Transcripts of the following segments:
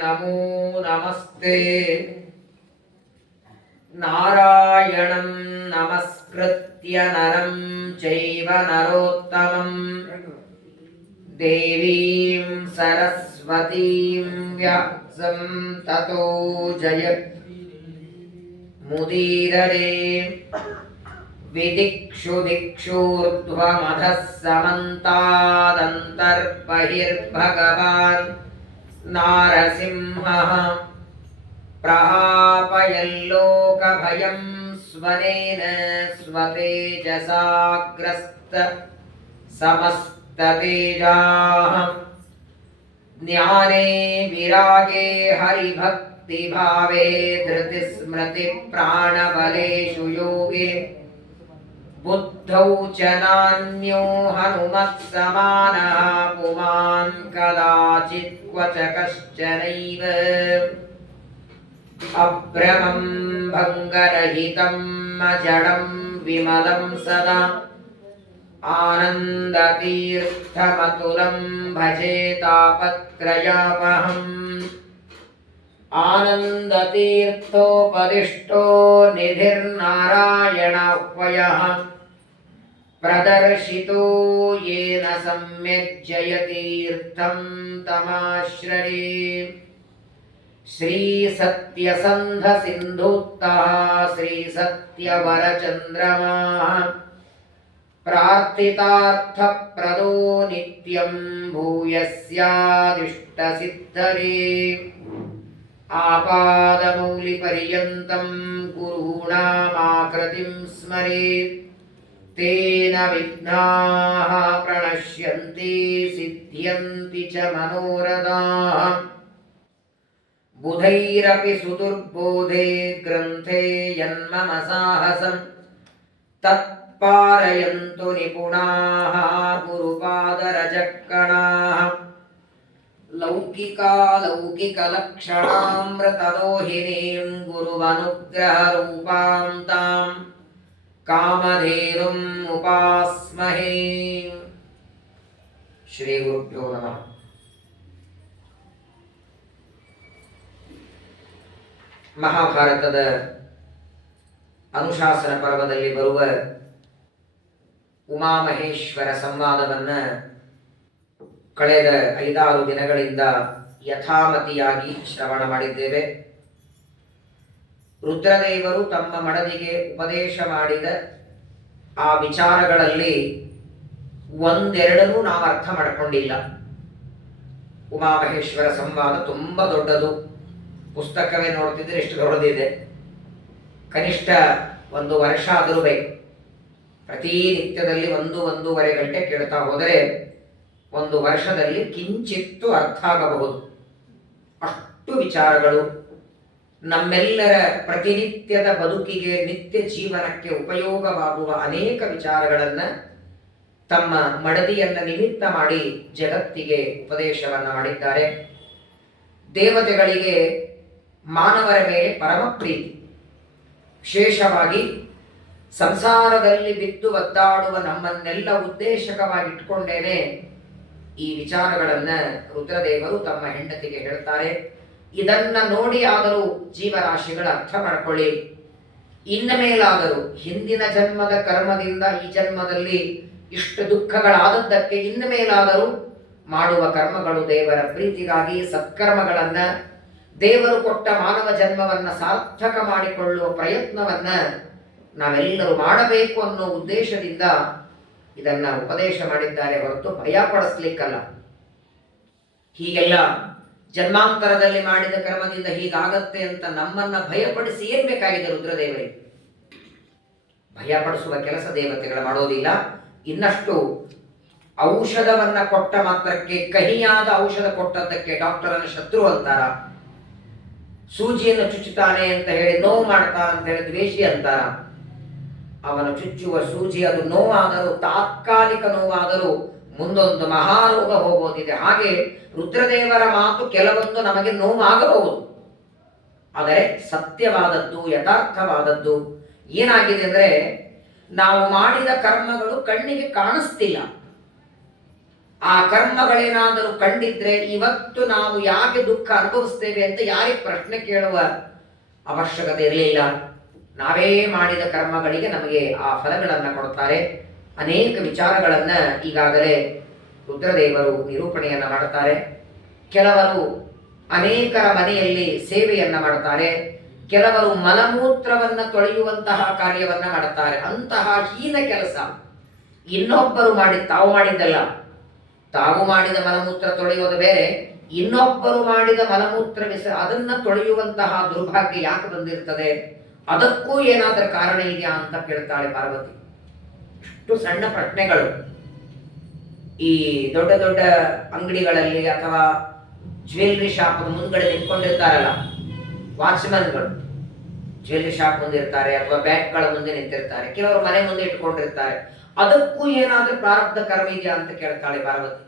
ನಮೋ ನಮಸ್ತೆ. ನಾರಾಯಣಂ ನಮಸ್ಕೃತ್ಯ ನರಂ ಚೈವ ನರೋತ್ತಮಂ ದೇವೀಂ ಸರಸ್ವತೀಂ ವ್ಯಾಸಂ ತತೋ ಜಯತ್ ಮುದೀರರೆ. ವಿದಿಕ್ಷು ದಿಕ್ಷೂರ್ಧ್ವಮಧಃ ಸಮಂತಾದಂತರ್ಬಹಿರ್ಭಗವಾನ್ ನಾರಸಿಂಹಃ ಪ್ರಹಾಪಯಲ್ಲೋಕಭಯಂ ಸ್ವನೇನ ಸ್ವತೇಜಸಾಗ್ರಸ್ತ ಸಮಸ್ತತೇಜಾಃ. ಜ್ಞಾನೇ ವಿರಾಗೆ ಹರಿಭಕ್ತಿಭಾವೆ ಧೃತಿಸ್ಮೃತಿ ಪ್ರಾಣಬಲೇಷು ಯೋಗೆ ಬುದ್ಧೌ ಚ ನಾನ್ಯೋ ಹನುಮತ್ಸಮಾನಃ ಪುಮಾನ್ ಕದಾಚಿತ್ ಕ್ವಚ ಕಶ್ಚನೈವ. ಅಭ್ರಮಂ ಭಂಗರಹಿತಂ ಅಜಡಂ ವಿಮಲಂ ಸದಾ ಆನಂದತೀರ್ಥಮತುಲಂ ಭಜೆ ತಾಪತ್ರಯಾಪಹಂ. ಆನಂದತೀರ್ಥೋಪದಿಷ್ಟೋ ನಿಧಿರ್ನಾರಾಯಣಾಹ್ವಯಃ ಪ್ರದರ್ಶಿತೋ ಯೇನ ಸಮ್ಯಜ್ಜಯತೀರ್ಥಂ ತಮಾಶ್ರಯೇ. ಶ್ರೀ ಸತ್ಯಸಂಧ ಸಿಂಧೂತ್ತಃ ಶ್ರೀ ಸತ್ಯವರಚಂದ್ರಮಾಃ ಪ್ರಾರ್ಥಿತಾರ್ಥಪ್ರದೋ ನಿತ್ಯಂ ಭೂಯಸ್ಯಾದಿಷ್ಟಸಿದ್ಧರೇ. ಆಪಾದಮೌಲಿಪರ್ಯಂತಂ ಗುರುಣಾಮಾಕೃತಿಂ ಸ್ಮರೇತ್ ತೇನ ವಿಘ್ನಾಃ ಪ್ರಣಶ್ಯಂತಿ ಸಿದ್ಧ್ಯಂತಿ ಚ ಮನೋರಥಾಃ. ಬುಧೈರಪಿ ಸುದುರ್ಬೋಧೆ ಗ್ರಂಥೆ ಯನ್ಮಮ ಸಾಹಸಂ ತತ್ಪಾರಯಂತು ನಿಪುಣಾಃ ಗುರುಪಾದರಜಕ್ಕಣಾಃ. ಲೌಕಿಕಾಲೌಕಿಕಲಕ್ಷಣಾಮೃತದೋಹಿನೀಂ ಗುರುವನುಗ್ರಹರೂಪಾಂ ತಾಂ ಕಾಮಧೇನುಂ ಉಪಾಸ್ಮಹೇ. ಶ್ರೀ ಗುರುಭ್ಯೋ ನಮಃ. ಮಹಾಭಾರತದ ಅನುಶಾಸನ ಪರ್ವದಲ್ಲಿ ಬರುವ ಉಮಾಮಹೇಶ್ವರ ಸಂವಾದವನ್ನು ಕಳೆದ 5-6 ದಿನಗಳಿಂದ ಯಥಾಮತಿಯಾಗಿ ಶ್ರವಣ ಮಾಡಿದ್ದೇವೆ. ರುದ್ರದೇವರು ತಮ್ಮ ಮಡದಿಗೆ ಉಪದೇಶ ಮಾಡಿದ ಆ ವಿಚಾರಗಳಲ್ಲಿ ಒಂದೆರಡನ್ನೂ ನಾವು ಅರ್ಥ ಮಾಡಿಕೊಂಡಿಲ್ಲ. ಉಮಾಮಹೇಶ್ವರ ಸಂವಾದ ತುಂಬ ದೊಡ್ಡದು. ಪುಸ್ತಕವೇ ನೋಡ್ತಿದ್ರೆ ಎಷ್ಟು ದೊಡ್ಡದಿದೆ. ಕನಿಷ್ಠ 1 ವರ್ಷ ಆದರೂ ಬೇಕು. ಪ್ರತಿನಿತ್ಯದಲ್ಲಿ 1-1.5 ಗಂಟೆ ಕೇಳ್ತಾ ಹೋದರೆ 1 ವರ್ಷದಲ್ಲಿ ಕಿಂಚಿತ್ತು ಅರ್ಥ ಆಗಬಹುದು. ಅಷ್ಟು ವಿಚಾರಗಳು ನಮ್ಮೆಲ್ಲರ ಪ್ರತಿನಿತ್ಯದ ಬದುಕಿಗೆ, ನಿತ್ಯ ಜೀವನಕ್ಕೆ ಉಪಯೋಗವಾಗುವ ಅನೇಕ ವಿಚಾರಗಳನ್ನು ತಮ್ಮ ಮಡದಿಯನ್ನು ನಿಮಿತ್ತ ಮಾಡಿ ಜಗತ್ತಿಗೆ ಉಪದೇಶವನ್ನು ಮಾಡಿದ್ದಾರೆ. ದೇವತೆಗಳಿಗೆ ಮಾನವರ ಮೇಲೆ ಪರಮ ಪ್ರೀತಿ. ವಿಶೇಷವಾಗಿ ಸಂಸಾರದಲ್ಲಿ ಬಿದ್ದು ಒದ್ದಾಡುವ ನಮ್ಮನ್ನೆಲ್ಲ ಉದ್ದೇಶಕವಾಗಿಟ್ಕೊಂಡೇನೆ ಈ ವಿಚಾರಗಳನ್ನು ರುದ್ರದೇವರು ತಮ್ಮ ಹೆಂಡತಿಗೆ ಹೇಳ್ತಾರೆ. ಇದನ್ನ ನೋಡಿ ಆದರೂ ಜೀವರಾಶಿಗಳ ಅರ್ಥ ಮಾಡ್ಕೊಳ್ಳಿ. ಇನ್ನ ಮೇಲಾದರೂ ಹಿಂದಿನ ಜನ್ಮದ ಕರ್ಮದಿಂದ ಈ ಜನ್ಮದಲ್ಲಿ ಇಷ್ಟು ದುಃಖಗಳಾದದ್ದಕ್ಕೆ ಇನ್ನು ಮೇಲಾದರೂ ಮಾಡುವ ಕರ್ಮಗಳು ದೇವರ ಪ್ರೀತಿಗಾಗಿ, ಸತ್ಕರ್ಮಗಳನ್ನು, ದೇವರು ಕೊಟ್ಟ ಮಾನವ ಜನ್ಮವನ್ನು ಸಾರ್ಥಕ ಮಾಡಿಕೊಳ್ಳುವ ಪ್ರಯತ್ನವನ್ನು ನಾವೆಲ್ಲರೂ ಮಾಡಬೇಕು ಅನ್ನೋ ಉದ್ದೇಶದಿಂದ ಇದನ್ನು ಉಪದೇಶ ಮಾಡಿದ್ದಾರೆ ಹೊರತು ಭಯಪಡಿಸ್ಲಿಕ್ಕಲ್ಲ. ಹೀಗೆಲ್ಲ ಜನ್ಮಾಂತರದಲ್ಲಿ ಮಾಡಿದ ಕರ್ಮದಿಂದ ಹೀಗಾಗತ್ತೆ ಅಂತ ನಮ್ಮನ್ನು ಭಯಪಡಿಸಿ ಏನು ಬೇಕಾಗಿದೆ ರುದ್ರದೇವರಿಗೆ? ಭಯಪಡಿಸುವ ಕೆಲಸ ದೇವತೆಗಳು ಮಾಡೋದಿಲ್ಲ. ಇನ್ನಷ್ಟು ಔಷಧವನ್ನು ಕೊಟ್ಟ ಮಾತ್ರಕ್ಕೆ, ಕಹಿಯಾದ ಔಷಧ ಕೊಟ್ಟದ್ದಕ್ಕೆ ಡಾಕ್ಟರನ್ನು ಶತ್ರು ಅಂತಾರ. ಸೂಜಿಯನ್ನು ಚುಚ್ಚುತ್ತಾನೆ ಅಂತ ಹೇಳಿ ನೋವು ಮಾಡ್ತಾನ ಅಂತ ಹೇಳಿ ದ್ವೇಷಿ ಅಂತಾರ. ಅವನು ಚುಚ್ಚುವ ಸೂಜಿ ಅದು ನೋವಾದರೂ, ತಾತ್ಕಾಲಿಕ ನೋವಾದರೂ ಮುಂದೊಂದು ಮಹಾರೋಗ ಹೋಗೋದಿದೆ. ಹಾಗೆ ರುದ್ರದೇವರ ಮಾತು ಕೆಲವೊಂದು ನಮಗೆ ನೋವಾಗಬಹುದು, ಆದರೆ ಸತ್ಯವಾದದ್ದು, ಯಥಾರ್ಥವಾದದ್ದು. ಏನಾಗಿದೆ ಅಂದರೆ, ನಾವು ಮಾಡಿದ ಕರ್ಮಗಳು ಕಣ್ಣಿಗೆ ಕಾಣಿಸ್ತಿಲ್ಲ, ಆ ಕರ್ಮಗಳೇನಾದರೂ ಕಂಡಿದ್ರೆ ಇವತ್ತು ನಾವು ಯಾಕೆ ದುಃಖ ಅನುಭವಿಸ್ತೇವೆ ಅಂತ ಯಾರಿಗೆ ಪ್ರಶ್ನೆ ಕೇಳುವ ಅವಶ್ಯಕತೆ ಇರಲಿಲ್ಲ. ನಾವೇ ಮಾಡಿದ ಕರ್ಮಗಳಿಗೆ ನಮಗೆ ಆ ಫಲಗಳನ್ನು ಕೊಡ್ತಾರೆ. ಅನೇಕ ವಿಚಾರಗಳನ್ನು ಈಗಾಗಲೇ ರುದ್ರದೇವರು ನಿರೂಪಣೆಯನ್ನು ಮಾಡುತ್ತಾರೆ. ಕೆಲವರು ಅನೇಕರ ಮನೆಯಲ್ಲಿ ಸೇವೆಯನ್ನು ಮಾಡುತ್ತಾರೆ, ಕೆಲವರು ಮಲಮೂತ್ರವನ್ನು ತೊಳೆಯುವಂತಹ ಕಾರ್ಯವನ್ನು ಮಾಡುತ್ತಾರೆ. ಅಂತಹ ಹೀನ ಕೆಲಸ ಇನ್ನೊಬ್ಬರು ತಾವು ಮಾಡಿದ್ದಲ್ಲ. ತಾವು ಮಾಡಿದ ಮಲಮೂತ್ರ ತೊಳೆಯೋದು ಬೇರೆ, ಇನ್ನೊಬ್ಬರು ಮಾಡಿದ ಮಲಮೂತ್ರ ಅದನ್ನ ತೊಳೆಯುವಂತಹ ದುರ್ಭಾಗ್ಯ ಯಾಕೆ ಬಂದಿರ್ತದೆ? ಅದಕ್ಕೂ ಏನಾದರೂ ಕಾರಣ ಇದೆಯಾ ಅಂತ ಕೇಳ್ತಾಳೆ ಪಾರ್ವತಿ. ಇಷ್ಟು ಸಣ್ಣ ಪ್ರಶ್ನೆಗಳು. ಈ ದೊಡ್ಡ ದೊಡ್ಡ ಅಂಗಡಿಗಳಲ್ಲಿ ಅಥವಾ ಜ್ಯುವೆಲ್ರಿ ಶಾಪ್ ಮುಂದ್ಗಡೆ ನಿಂತ್ಕೊಂಡಿರ್ತಾರಲ್ಲ ವಾಚ್ಮನ್ಗಳು, ಜ್ಯುವೆಲ್ರಿ ಶಾಪ್ ಮುಂದೆ ಇರ್ತಾರೆ ಅಥವಾ ಬ್ಯಾಂಕ್ಗಳ ಮುಂದೆ ನಿಂತಿರ್ತಾರೆ, ಕೆಲವರು ಮನೆ ಮುಂದೆ ಇಟ್ಕೊಂಡಿರ್ತಾರೆ. ಅದಕ್ಕೂ ಏನಾದ್ರೂ ಪ್ರಾರಬ್ಧ ಕರ್ಮ ಇದೆಯಾ ಅಂತ ಕೇಳ್ತಾಳೆ ಪಾರ್ವತಿ.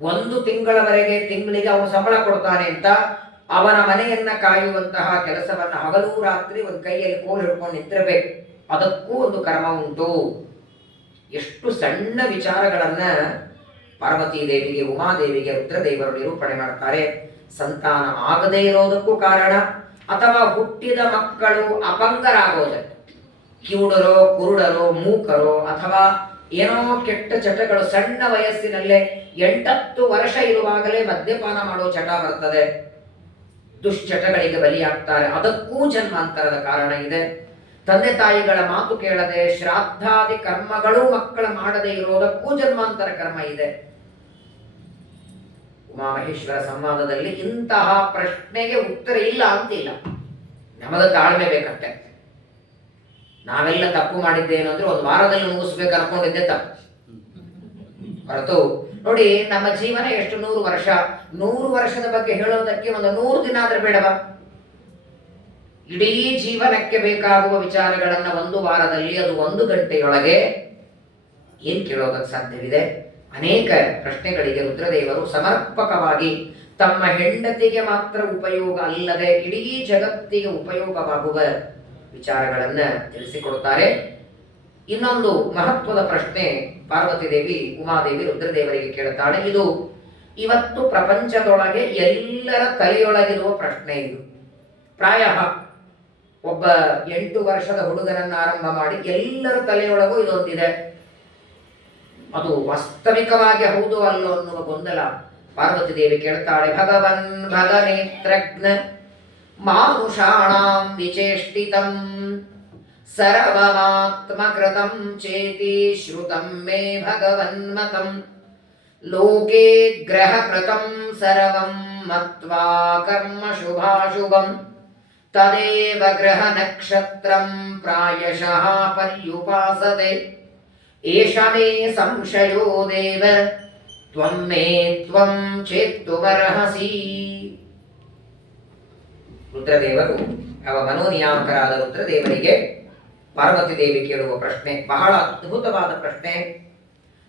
ಒಂದು ತಿಂಗಳಿಗೆ ಅವನು ಸಂಬಳ ಕೊಡ್ತಾನೆ ಅಂತ ಅವನ ಮನೆಯನ್ನ ಕಾಯುವಂತಹ ಕೆಲಸವನ್ನ ಹಗಲು ರಾತ್ರಿ ಒಂದು ಕೈಯಲ್ಲಿ ಕೋಲು ಹಿಡ್ಕೊಂಡು ನಿಂತಿರಬೇಕು. ಅದಕ್ಕೂ ಒಂದು ಕರ್ಮ ಉಂಟು. ಎಷ್ಟು ಸಣ್ಣ ವಿಚಾರಗಳನ್ನ ಪಾರ್ವತೀ ದೇವಿಗೆ, ಉಮಾದೇವಿಗೆ ರುದ್ರದೇವರು ನಿರೂಪಣೆ ಮಾಡ್ತಾರೆ. ಸಂತಾನ ಆಗದೇ ಇರೋದಕ್ಕೂ ಕಾರಣ, ಅಥವಾ ಹುಟ್ಟಿದ ಮಕ್ಕಳು ಅಪಂಗರಾಗೋದಕ್ಕೆ, ಕಿವುಡರೋ ಕುರುಡರೋ ಮೂಕರೋ ಅಥವಾ ಏನೋ ಕೆಟ್ಟ ಚಟಗಳು, ಸಣ್ಣ ವಯಸ್ಸಿನಲ್ಲೇ 8-10 ವರ್ಷ ಇರುವಾಗಲೇ ಮದ್ಯಪಾನ ಮಾಡೋ ಚಟ ಬರ್ತದೆ, ದುಶ್ಚಟಗಳಿಗೆ ಬಲಿಯಾಗ್ತಾರೆ. ಅದಕ್ಕೂ ಜನ್ಮಾಂತರದ ಕಾರಣ ಇದೆ. ತಂದೆ ತಾಯಿಗಳ ಮಾತು ಕೇಳದೆ ಶ್ರಾದ್ದಾದಿ ಕರ್ಮಗಳು ಮಕ್ಕಳ ಮಾಡದೇ ಇರೋದಕ್ಕೂ ಜನ್ಮಾಂತರ ಕರ್ಮ ಇದೆ. ಉಮಾಮಹೇಶ್ವರ ಸಂವಾದದಲ್ಲಿ ಇಂತಹ ಪ್ರಶ್ನೆಗೆ ಉತ್ತರ ಇಲ್ಲ ಅಂತಿಲ್ಲ. ನಮಗೆ ತಾಳ್ಮೆ ಬೇಕಷ್ಟೆ. ನಾವೆಲ್ಲ ತಪ್ಪು ಮಾಡಿದ್ದೇನು ಅಂದ್ರೆ ಒಂದು ವಾರದಲ್ಲಿ ಮುಗಿಸ್ಬೇಕು ಅನ್ಕೊಂಡಿದ್ದೆ ತಪ್ಪು ಹೊರತು. ನೋಡಿ, ನಮ್ಮ ಜೀವನ ಎಷ್ಟು 100 ವರ್ಷ. 100 ವರ್ಷದ ಬಗ್ಗೆ ಹೇಳೋದಕ್ಕೆ ಒಂದು 100 ದಿನ ಆದ್ರೆ ಬೇಡವಾ? ಇಡೀ ಜೀವನಕ್ಕೆ ಬೇಕಾಗುವ ವಿಚಾರಗಳನ್ನ 1 ವಾರದಲ್ಲಿ, ಅದು 1 ಗಂಟೆಯೊಳಗೆ ಏನ್ ಕೇಳೋದಕ್ಕೆ ಸಾಧ್ಯವಿದೆ? ಅನೇಕ ಪ್ರಶ್ನೆಗಳಿಗೆ ರುದ್ರದೇವರು ಸಮರ್ಪಕವಾಗಿ ತಮ್ಮ ಹೆಂಡತಿಗೆ ಮಾತ್ರ ಉಪಯೋಗ ಅಲ್ಲದೆ ಇಡೀ ಜಗತ್ತಿಗೆ ಉಪಯೋಗವಾಗುವ ವಿಚಾರಗಳನ್ನ ತಿಳಿಸಿಕೊಡುತ್ತಾರೆ. ಇನ್ನೊಂದು ಮಹತ್ವದ ಪ್ರಶ್ನೆ ಪಾರ್ವತಿ ದೇವಿ ಉಮಾದೇವಿ ರುದ್ರದೇವರಿಗೆ ಕೇಳುತ್ತಾಳೆ. ಇದು ಇವತ್ತು ಪ್ರಪಂಚದೊಳಗೆ ಎಲ್ಲರ ತಲೆಯೊಳಗಿರುವ ಪ್ರಶ್ನೆ. ಇದು ಪ್ರಾಯ ಒಬ್ಬ 8 ವರ್ಷದ ಹುಡುಗನನ್ನ ಆರಂಭ ಮಾಡಿ ಎಲ್ಲರ ತಲೆಯೊಳಗೂ ಇದೊಂದಿದೆ. ಅದು ವಾಸ್ತವಿಕವಾಗಿ ಹೌದು ಅಲ್ಲೋ ಅನ್ನುವ ಗೊಂದಲ ಪಾರ್ವತಿ ದೇವಿ ಕೇಳ್ತಾಳೆ. ಭಗವನ್ ಭಗನೇತ್ರಜ್ಞ ಮಾನುಷಾಣಾಂ ವಿಚೇಷ್ಟಿತಂ ಸರ್ವಮಾತ್ಮಕೃತಂ ಚೇತಿ ಶ್ರುತಂ ಮೇ ಭಗವನ್ಮತಂ ಲೋಕೆ ಗ್ರಹಕೃತಂ ಸರ್ವಂ ಮತ್ವಾ ಕರ್ಮ ಶುಭಾಶುಭಂ ತದೇವ ಗ್ರಹ ನಕ್ಷತ್ರಂ ಪ್ರಾಯಶಃ ಪರ್ಯುಪಾಸತೆ ಏಷ ಮೇ ಸಂಶಯೋ ದೇವ ತ್ವಂ ಮೇ ತ್ವಂ ಚೇತ್ತುಮರ್ಹಸಿ. ರುದ್ರದೇವರು ಮನೋನಿಯಾಮಕರಾದ ರುದ್ರದೇವರಿಗೆ ಪಾರ್ವತಿ ದೇವಿ ಕೇಳುವ ಪ್ರಶ್ನೆ ಬಹಳ ಅದ್ಭುತವಾದ ಪ್ರಶ್ನೆ.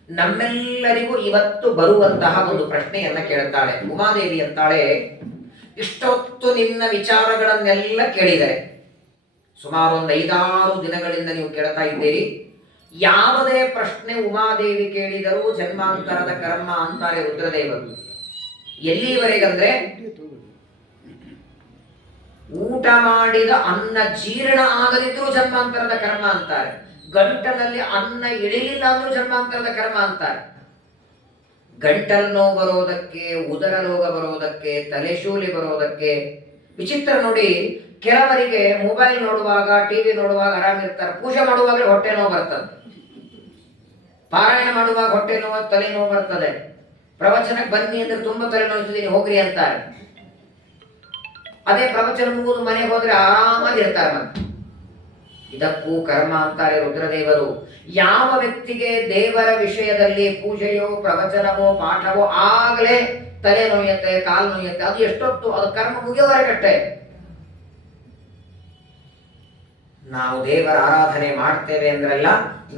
ನಮ್ಮೆಲ್ಲರಿಗೂ ಇವತ್ತು ಬರುವಂತಹ ಒಂದು ಪ್ರಶ್ನೆಯನ್ನ ಕೇಳುತ್ತಾಳೆ. ಉಮಾದೇವಿ ಅಂತಾಳೆ, ಇಷ್ಟೊತ್ತು ನಿನ್ನ ವಿಚಾರಗಳನ್ನೆಲ್ಲ ಕೇಳಿದರೆ, ಸುಮಾರು ಒಂದು 5-6 ದಿನಗಳಿಂದ ನೀವು ಕೇಳ್ತಾ ಇದ್ದೀರಿ. ಯಾವುದೇ ಪ್ರಶ್ನೆ ಉಮಾದೇವಿ ಕೇಳಿದರೂ ಜನ್ಮಾಂತರದ ಕರ್ಮ ಅಂತಾರೆ ರುದ್ರದೇವರು. ಎಲ್ಲಿವರೆಗಂದ್ರೆ ಊಟ ಮಾಡಿದ ಅನ್ನ ಜೀರ್ಣ ಆಗದಿದ್ರೂ ಜನ್ಮಾಂತರದ ಕರ್ಮ ಅಂತಾರೆ. ಗಂಟಲಲ್ಲಿ ಅನ್ನ ಇಳಿಲಿಲ್ಲ ಅಂದ್ರೂ ಜನ್ಮಾಂತರದ ಕರ್ಮ ಅಂತಾರೆ. ಗಂಟಲು ನೋವು ಬರೋದಕ್ಕೆ, ಉದರ ರೋಗ ಬರೋದಕ್ಕೆ, ತಲೆಶೂಲಿ ಬರೋದಕ್ಕೆ. ವಿಚಿತ್ರ ನೋಡಿ, ಕೆಲವರಿಗೆ ಮೊಬೈಲ್ ನೋಡುವಾಗ, ಟಿವಿ ನೋಡುವಾಗ ಆರಾಮಿರ್ತಾರೆ, ಪೂಜೆ ಮಾಡುವಾಗಲೇ ಹೊಟ್ಟೆ ನೋವು ಬರ್ತದೆ, ಪಾರಾಯಣ ಮಾಡುವಾಗ ಹೊಟ್ಟೆ ನೋವು, ತಲೆ ನೋವು ಬರ್ತದೆ, ಪ್ರವಚನಕ್ಕೆ ಬನ್ನಿ ಅಂದ್ರೆ ತುಂಬಾ ತಲೆ ನೋಯ್ತಿದ್ದೀನಿ ಹೋಗ್ರಿ ಅಂತಾರೆ. ಅದೇ ಪ್ರವಚನ ಮುಗಿದು ಮನೆಗೆ ಹೋದ್ರೆ ಆರಾಮಾಗಿರ್ತಾರೆ. ಮತ್ತೆ ಇದಕ್ಕೂ ಕರ್ಮ ಅಂತಾರೆ ರುದ್ರದೇವರು. ಯಾವ ವ್ಯಕ್ತಿಗೆ ದೇವರ ವಿಷಯದಲ್ಲಿ ಪೂಜೆಯೋ ಪ್ರವಚನವೋ ಪಾಠವೋ ಆಗಲೇ ತಲೆ ನೋಯುತ್ತೆ, ಕಾಲು ನೋಯುತ್ತೆ, ಅದು ಎಷ್ಟೊತ್ತು, ಅದು ಕರ್ಮ ಮುಗಿಯವರೆಗಟ್ಟೆ. ನಾವು ದೇವರ ಆರಾಧನೆ ಮಾಡ್ತೇವೆ ಅಂದ್ರಲ್ಲ,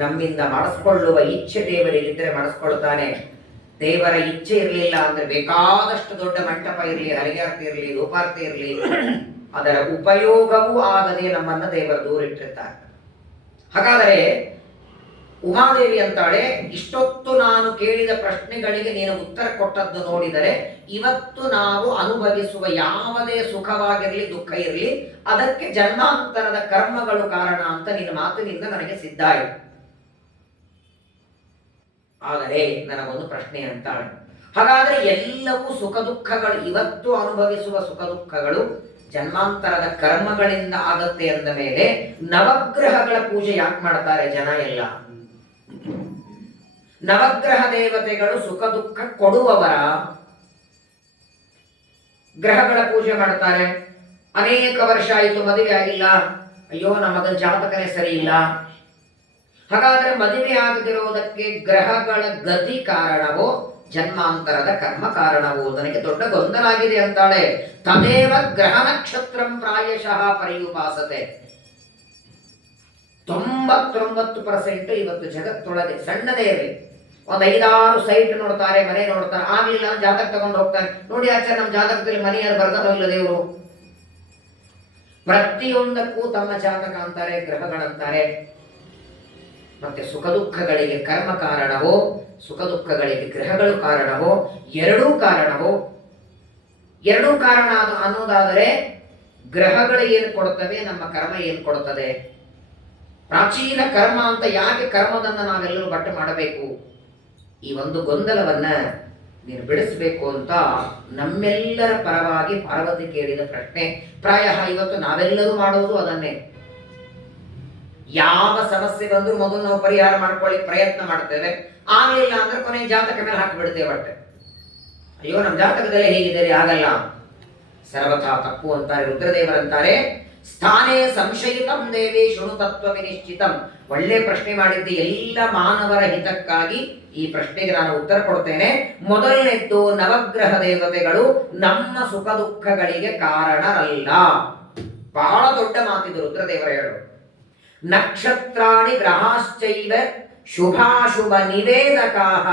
ನಮ್ಮಿಂದ ಮಾಡಿಸ್ಕೊಳ್ಳುವ ಇಚ್ಛೆ ದೇವರಿಗಿದ್ರೆ ಮಾಡಿಸ್ಕೊಳ್ತಾನೆ. ದೇವರ ಇಚ್ಛೆ ಇರಲಿಲ್ಲ ಅಂದ್ರೆ ಬೇಕಾದಷ್ಟು ದೊಡ್ಡ ಮಂಟಪ ಇರಲಿ, ಹರಿಗಾರ್ತಿ ಇರಲಿ, ಧೂಪಾರ್ತಿ ಇರಲಿ, ಅದರ ಉಪಯೋಗವೂ ಆಗದೆ ನಮ್ಮನ್ನ ದೇವರು ದೂರ ಇಟ್ಟಿರ್ತಾರೆ. ಹಾಗಾದರೆ ಉಮಾದೇವಿ ಅಂತಾಳೆ, ಇಷ್ಟೊತ್ತು ನಾನು ಕೇಳಿದ ಪ್ರಶ್ನೆಗಳಿಗೆ ನೀನು ಉತ್ತರ ಕೊಟ್ಟದ್ದು ನೋಡಿದರೆ ಇವತ್ತು ನಾವು ಅನುಭವಿಸುವ ಯಾವುದೇ ಸುಖವಾಗಿರಲಿ ದುಃಖ ಇರಲಿ ಅದಕ್ಕೆ ಜನ್ಮಾಂತರದ ಕರ್ಮಗಳು ಕಾರಣ ಅಂತ ನಿನ್ನ ಮಾತಿನಿಂದ ನನಗೆ ಸಿದ್ಧ ಆಯಿತು. ಆದರೆ ನನಗೊಂದು ಪ್ರಶ್ನೆ ಅಂತಾಳೆ, ಹಾಗಾದರೆ ಎಲ್ಲವೂ ಸುಖ ದುಃಖಗಳು, ಇವತ್ತು ಅನುಭವಿಸುವ ಸುಖ ದುಃಖಗಳು ಜನ್ಮಾಂತರದ ಕರ್ಮಗಳಿಂದ ಆಗತ್ತೆ ಅಂದ ಮೇಲೆ ನವಗ್ರಹಗಳ ಪೂಜೆ ಯಾಕೆ ಮಾಡ್ತಾರೆ ಜನ ಎಲ್ಲ? ನವಗ್ರಹ ದೇವತೆಗಳು ಸುಖ ದುಃಖ ಕೊಡುವವರ, ಗ್ರಹಗಳ ಪೂಜೆ ಮಾಡ್ತಾರೆ. ಅನೇಕ ವರ್ಷ ಆಯಿತು ಮದುವೆ ಆಗಿಲ್ಲ, ಅಯ್ಯೋ ನಮಗ ಜಾತಕನೇ ಸರಿ ಇಲ್ಲ. ಹಾಗಾದ್ರೆ ಮದುವೆ ಆಗದಿರುವುದಕ್ಕೆ ಗ್ರಹಗಳ ಗತಿ ಕಾರಣವೋ ಜನ್ಮಾಂತರದ ಕರ್ಮ ಕಾರಣವೋ? ನನಗೆ ದೊಡ್ಡ ಗೊಂದಲ ಆಗಿದೆ ಅಂತಾಳೆ. ತದೇವ ಗ್ರಹ ನಕ್ಷತ್ರಂ ಪ್ರಾಯಶಃ ಪರಿಯುಪಾಸತೆ. 99% ಇವತ್ತು ಜಗತ್ತೊಳಗೆ ಸಣ್ಣದೇ ಇರಲಿ, ಒಂದು 5-6 ಸೈಟ್ ನೋಡ್ತಾರೆ, ಮನೆ ನೋಡ್ತಾರೆ, ಆಗ್ಲಿಲ್ಲ ಜಾತಕ ತಗೊಂಡು ಹೋಗ್ತಾರೆ. ನೋಡಿ ಆಚಾರ್ಯ ನಮ್ಮ ಜಾತಕದಲ್ಲಿ ಮನೆ ಯಾರು ಬರ್ತಾರೋ ಇಲ್ಲ ದೇವರು. ಪ್ರತಿಯೊಂದಕ್ಕೂ ತಮ್ಮ ಜಾತಕ ಅಂತಾರೆ, ಗ್ರಹಗಳಂತಾರೆ. ಮತ್ತೆ ಸುಖ ದುಃಖಗಳಿಗೆ ಕರ್ಮ ಕಾರಣವೋ ಸುಖ ದುಃಖಗಳಿಗೆ ಗ್ರಹಗಳು ಕಾರಣವೋ? ಎರಡೂ ಕಾರಣವೋ? ಎರಡೂ ಕಾರಣ ಅನ್ನೋದಾದರೆ ಗ್ರಹಗಳು ಏನು ಕೊಡ್ತವೆ, ನಮ್ಮ ಕರ್ಮ ಏನು ಕೊಡ್ತದೆ? ಪ್ರಾಚೀನ ಕರ್ಮ ಅಂತ ಯಾಕೆ ಕರ್ಮದನ್ನ ನಾವೆಲ್ಲರೂ ಬಟ್ಟೆ ಮಾಡಬೇಕು? ಈ ಒಂದು ಗೊಂದಲವನ್ನ ನೀನು ಬಿಡಿಸಬೇಕು ಅಂತ ನಮ್ಮೆಲ್ಲರ ಪರವಾಗಿ ಪಾರ್ವತಿ ಕೇಳಿದ ಪ್ರಶ್ನೆ. ಪ್ರಾಯ ಇವತ್ತು ನಾವೆಲ್ಲರೂ ಮಾಡುವುದು ಅದನ್ನೇ. ಯಾವ ಸಮಸ್ಯೆ ಬಂದರೂ ಮೊದಲು ನಾವು ಪರಿಹಾರ ಮಾಡ್ಕೊಳ್ಳಿ ಪ್ರಯತ್ನ ಮಾಡ್ತೇವೆ, ಆಗಲಿಲ್ಲ ಅಂದ್ರೆ ಕೊನೆ ಜಾತಕ ಮೇಲೆ ಹಾಕಿಬಿಡ್ತೇವೆ ಬಟ್ಟೆ. ಅಯ್ಯೋ ನಮ್ಮ ಜಾತಕದಲ್ಲಿ ಹೇಗಿದೆ, ಆಗಲ್ಲ, ಸರ್ವಥಾ ತಪ್ಪು ಅಂತಾರೆ ರುದ್ರದೇವರಂತಾರೆ. ಸ್ಥಾನೇ ಸಂಶಯಿತಂ ದೇವಿ ಶೃಣು ತತ್ವ ವಿನಿಶ್ಚಿತಂ. ಒಳ್ಳೆ ಪ್ರಶ್ನೆ ಮಾಡಿದ್ದೆ, ಎಲ್ಲ ಮಾನವರ ಹಿತಕ್ಕಾಗಿ ಈ ಪ್ರಶ್ನೆಗೆ ನಾನು ಉತ್ತರ ಕೊಡ್ತೇನೆ. ಮೊದಲನೇದ್ದು, ನವಗ್ರಹ ದೇವತೆಗಳು ನಮ್ಮ ಸುಖ ದುಃಖಗಳಿಗೆ ಕಾರಣರಲ್ಲ. ಬಹಳ ದೊಡ್ಡ ಮಾತಿದು ರುದ್ರದೇವರ ಹೇಳು. ನಕ್ಷತ್ರಾಣಿ ಗ್ರಹಾಶ್ಚೈವ ಶುಭಾಶುಭ ನಿವೇದಕಾಃ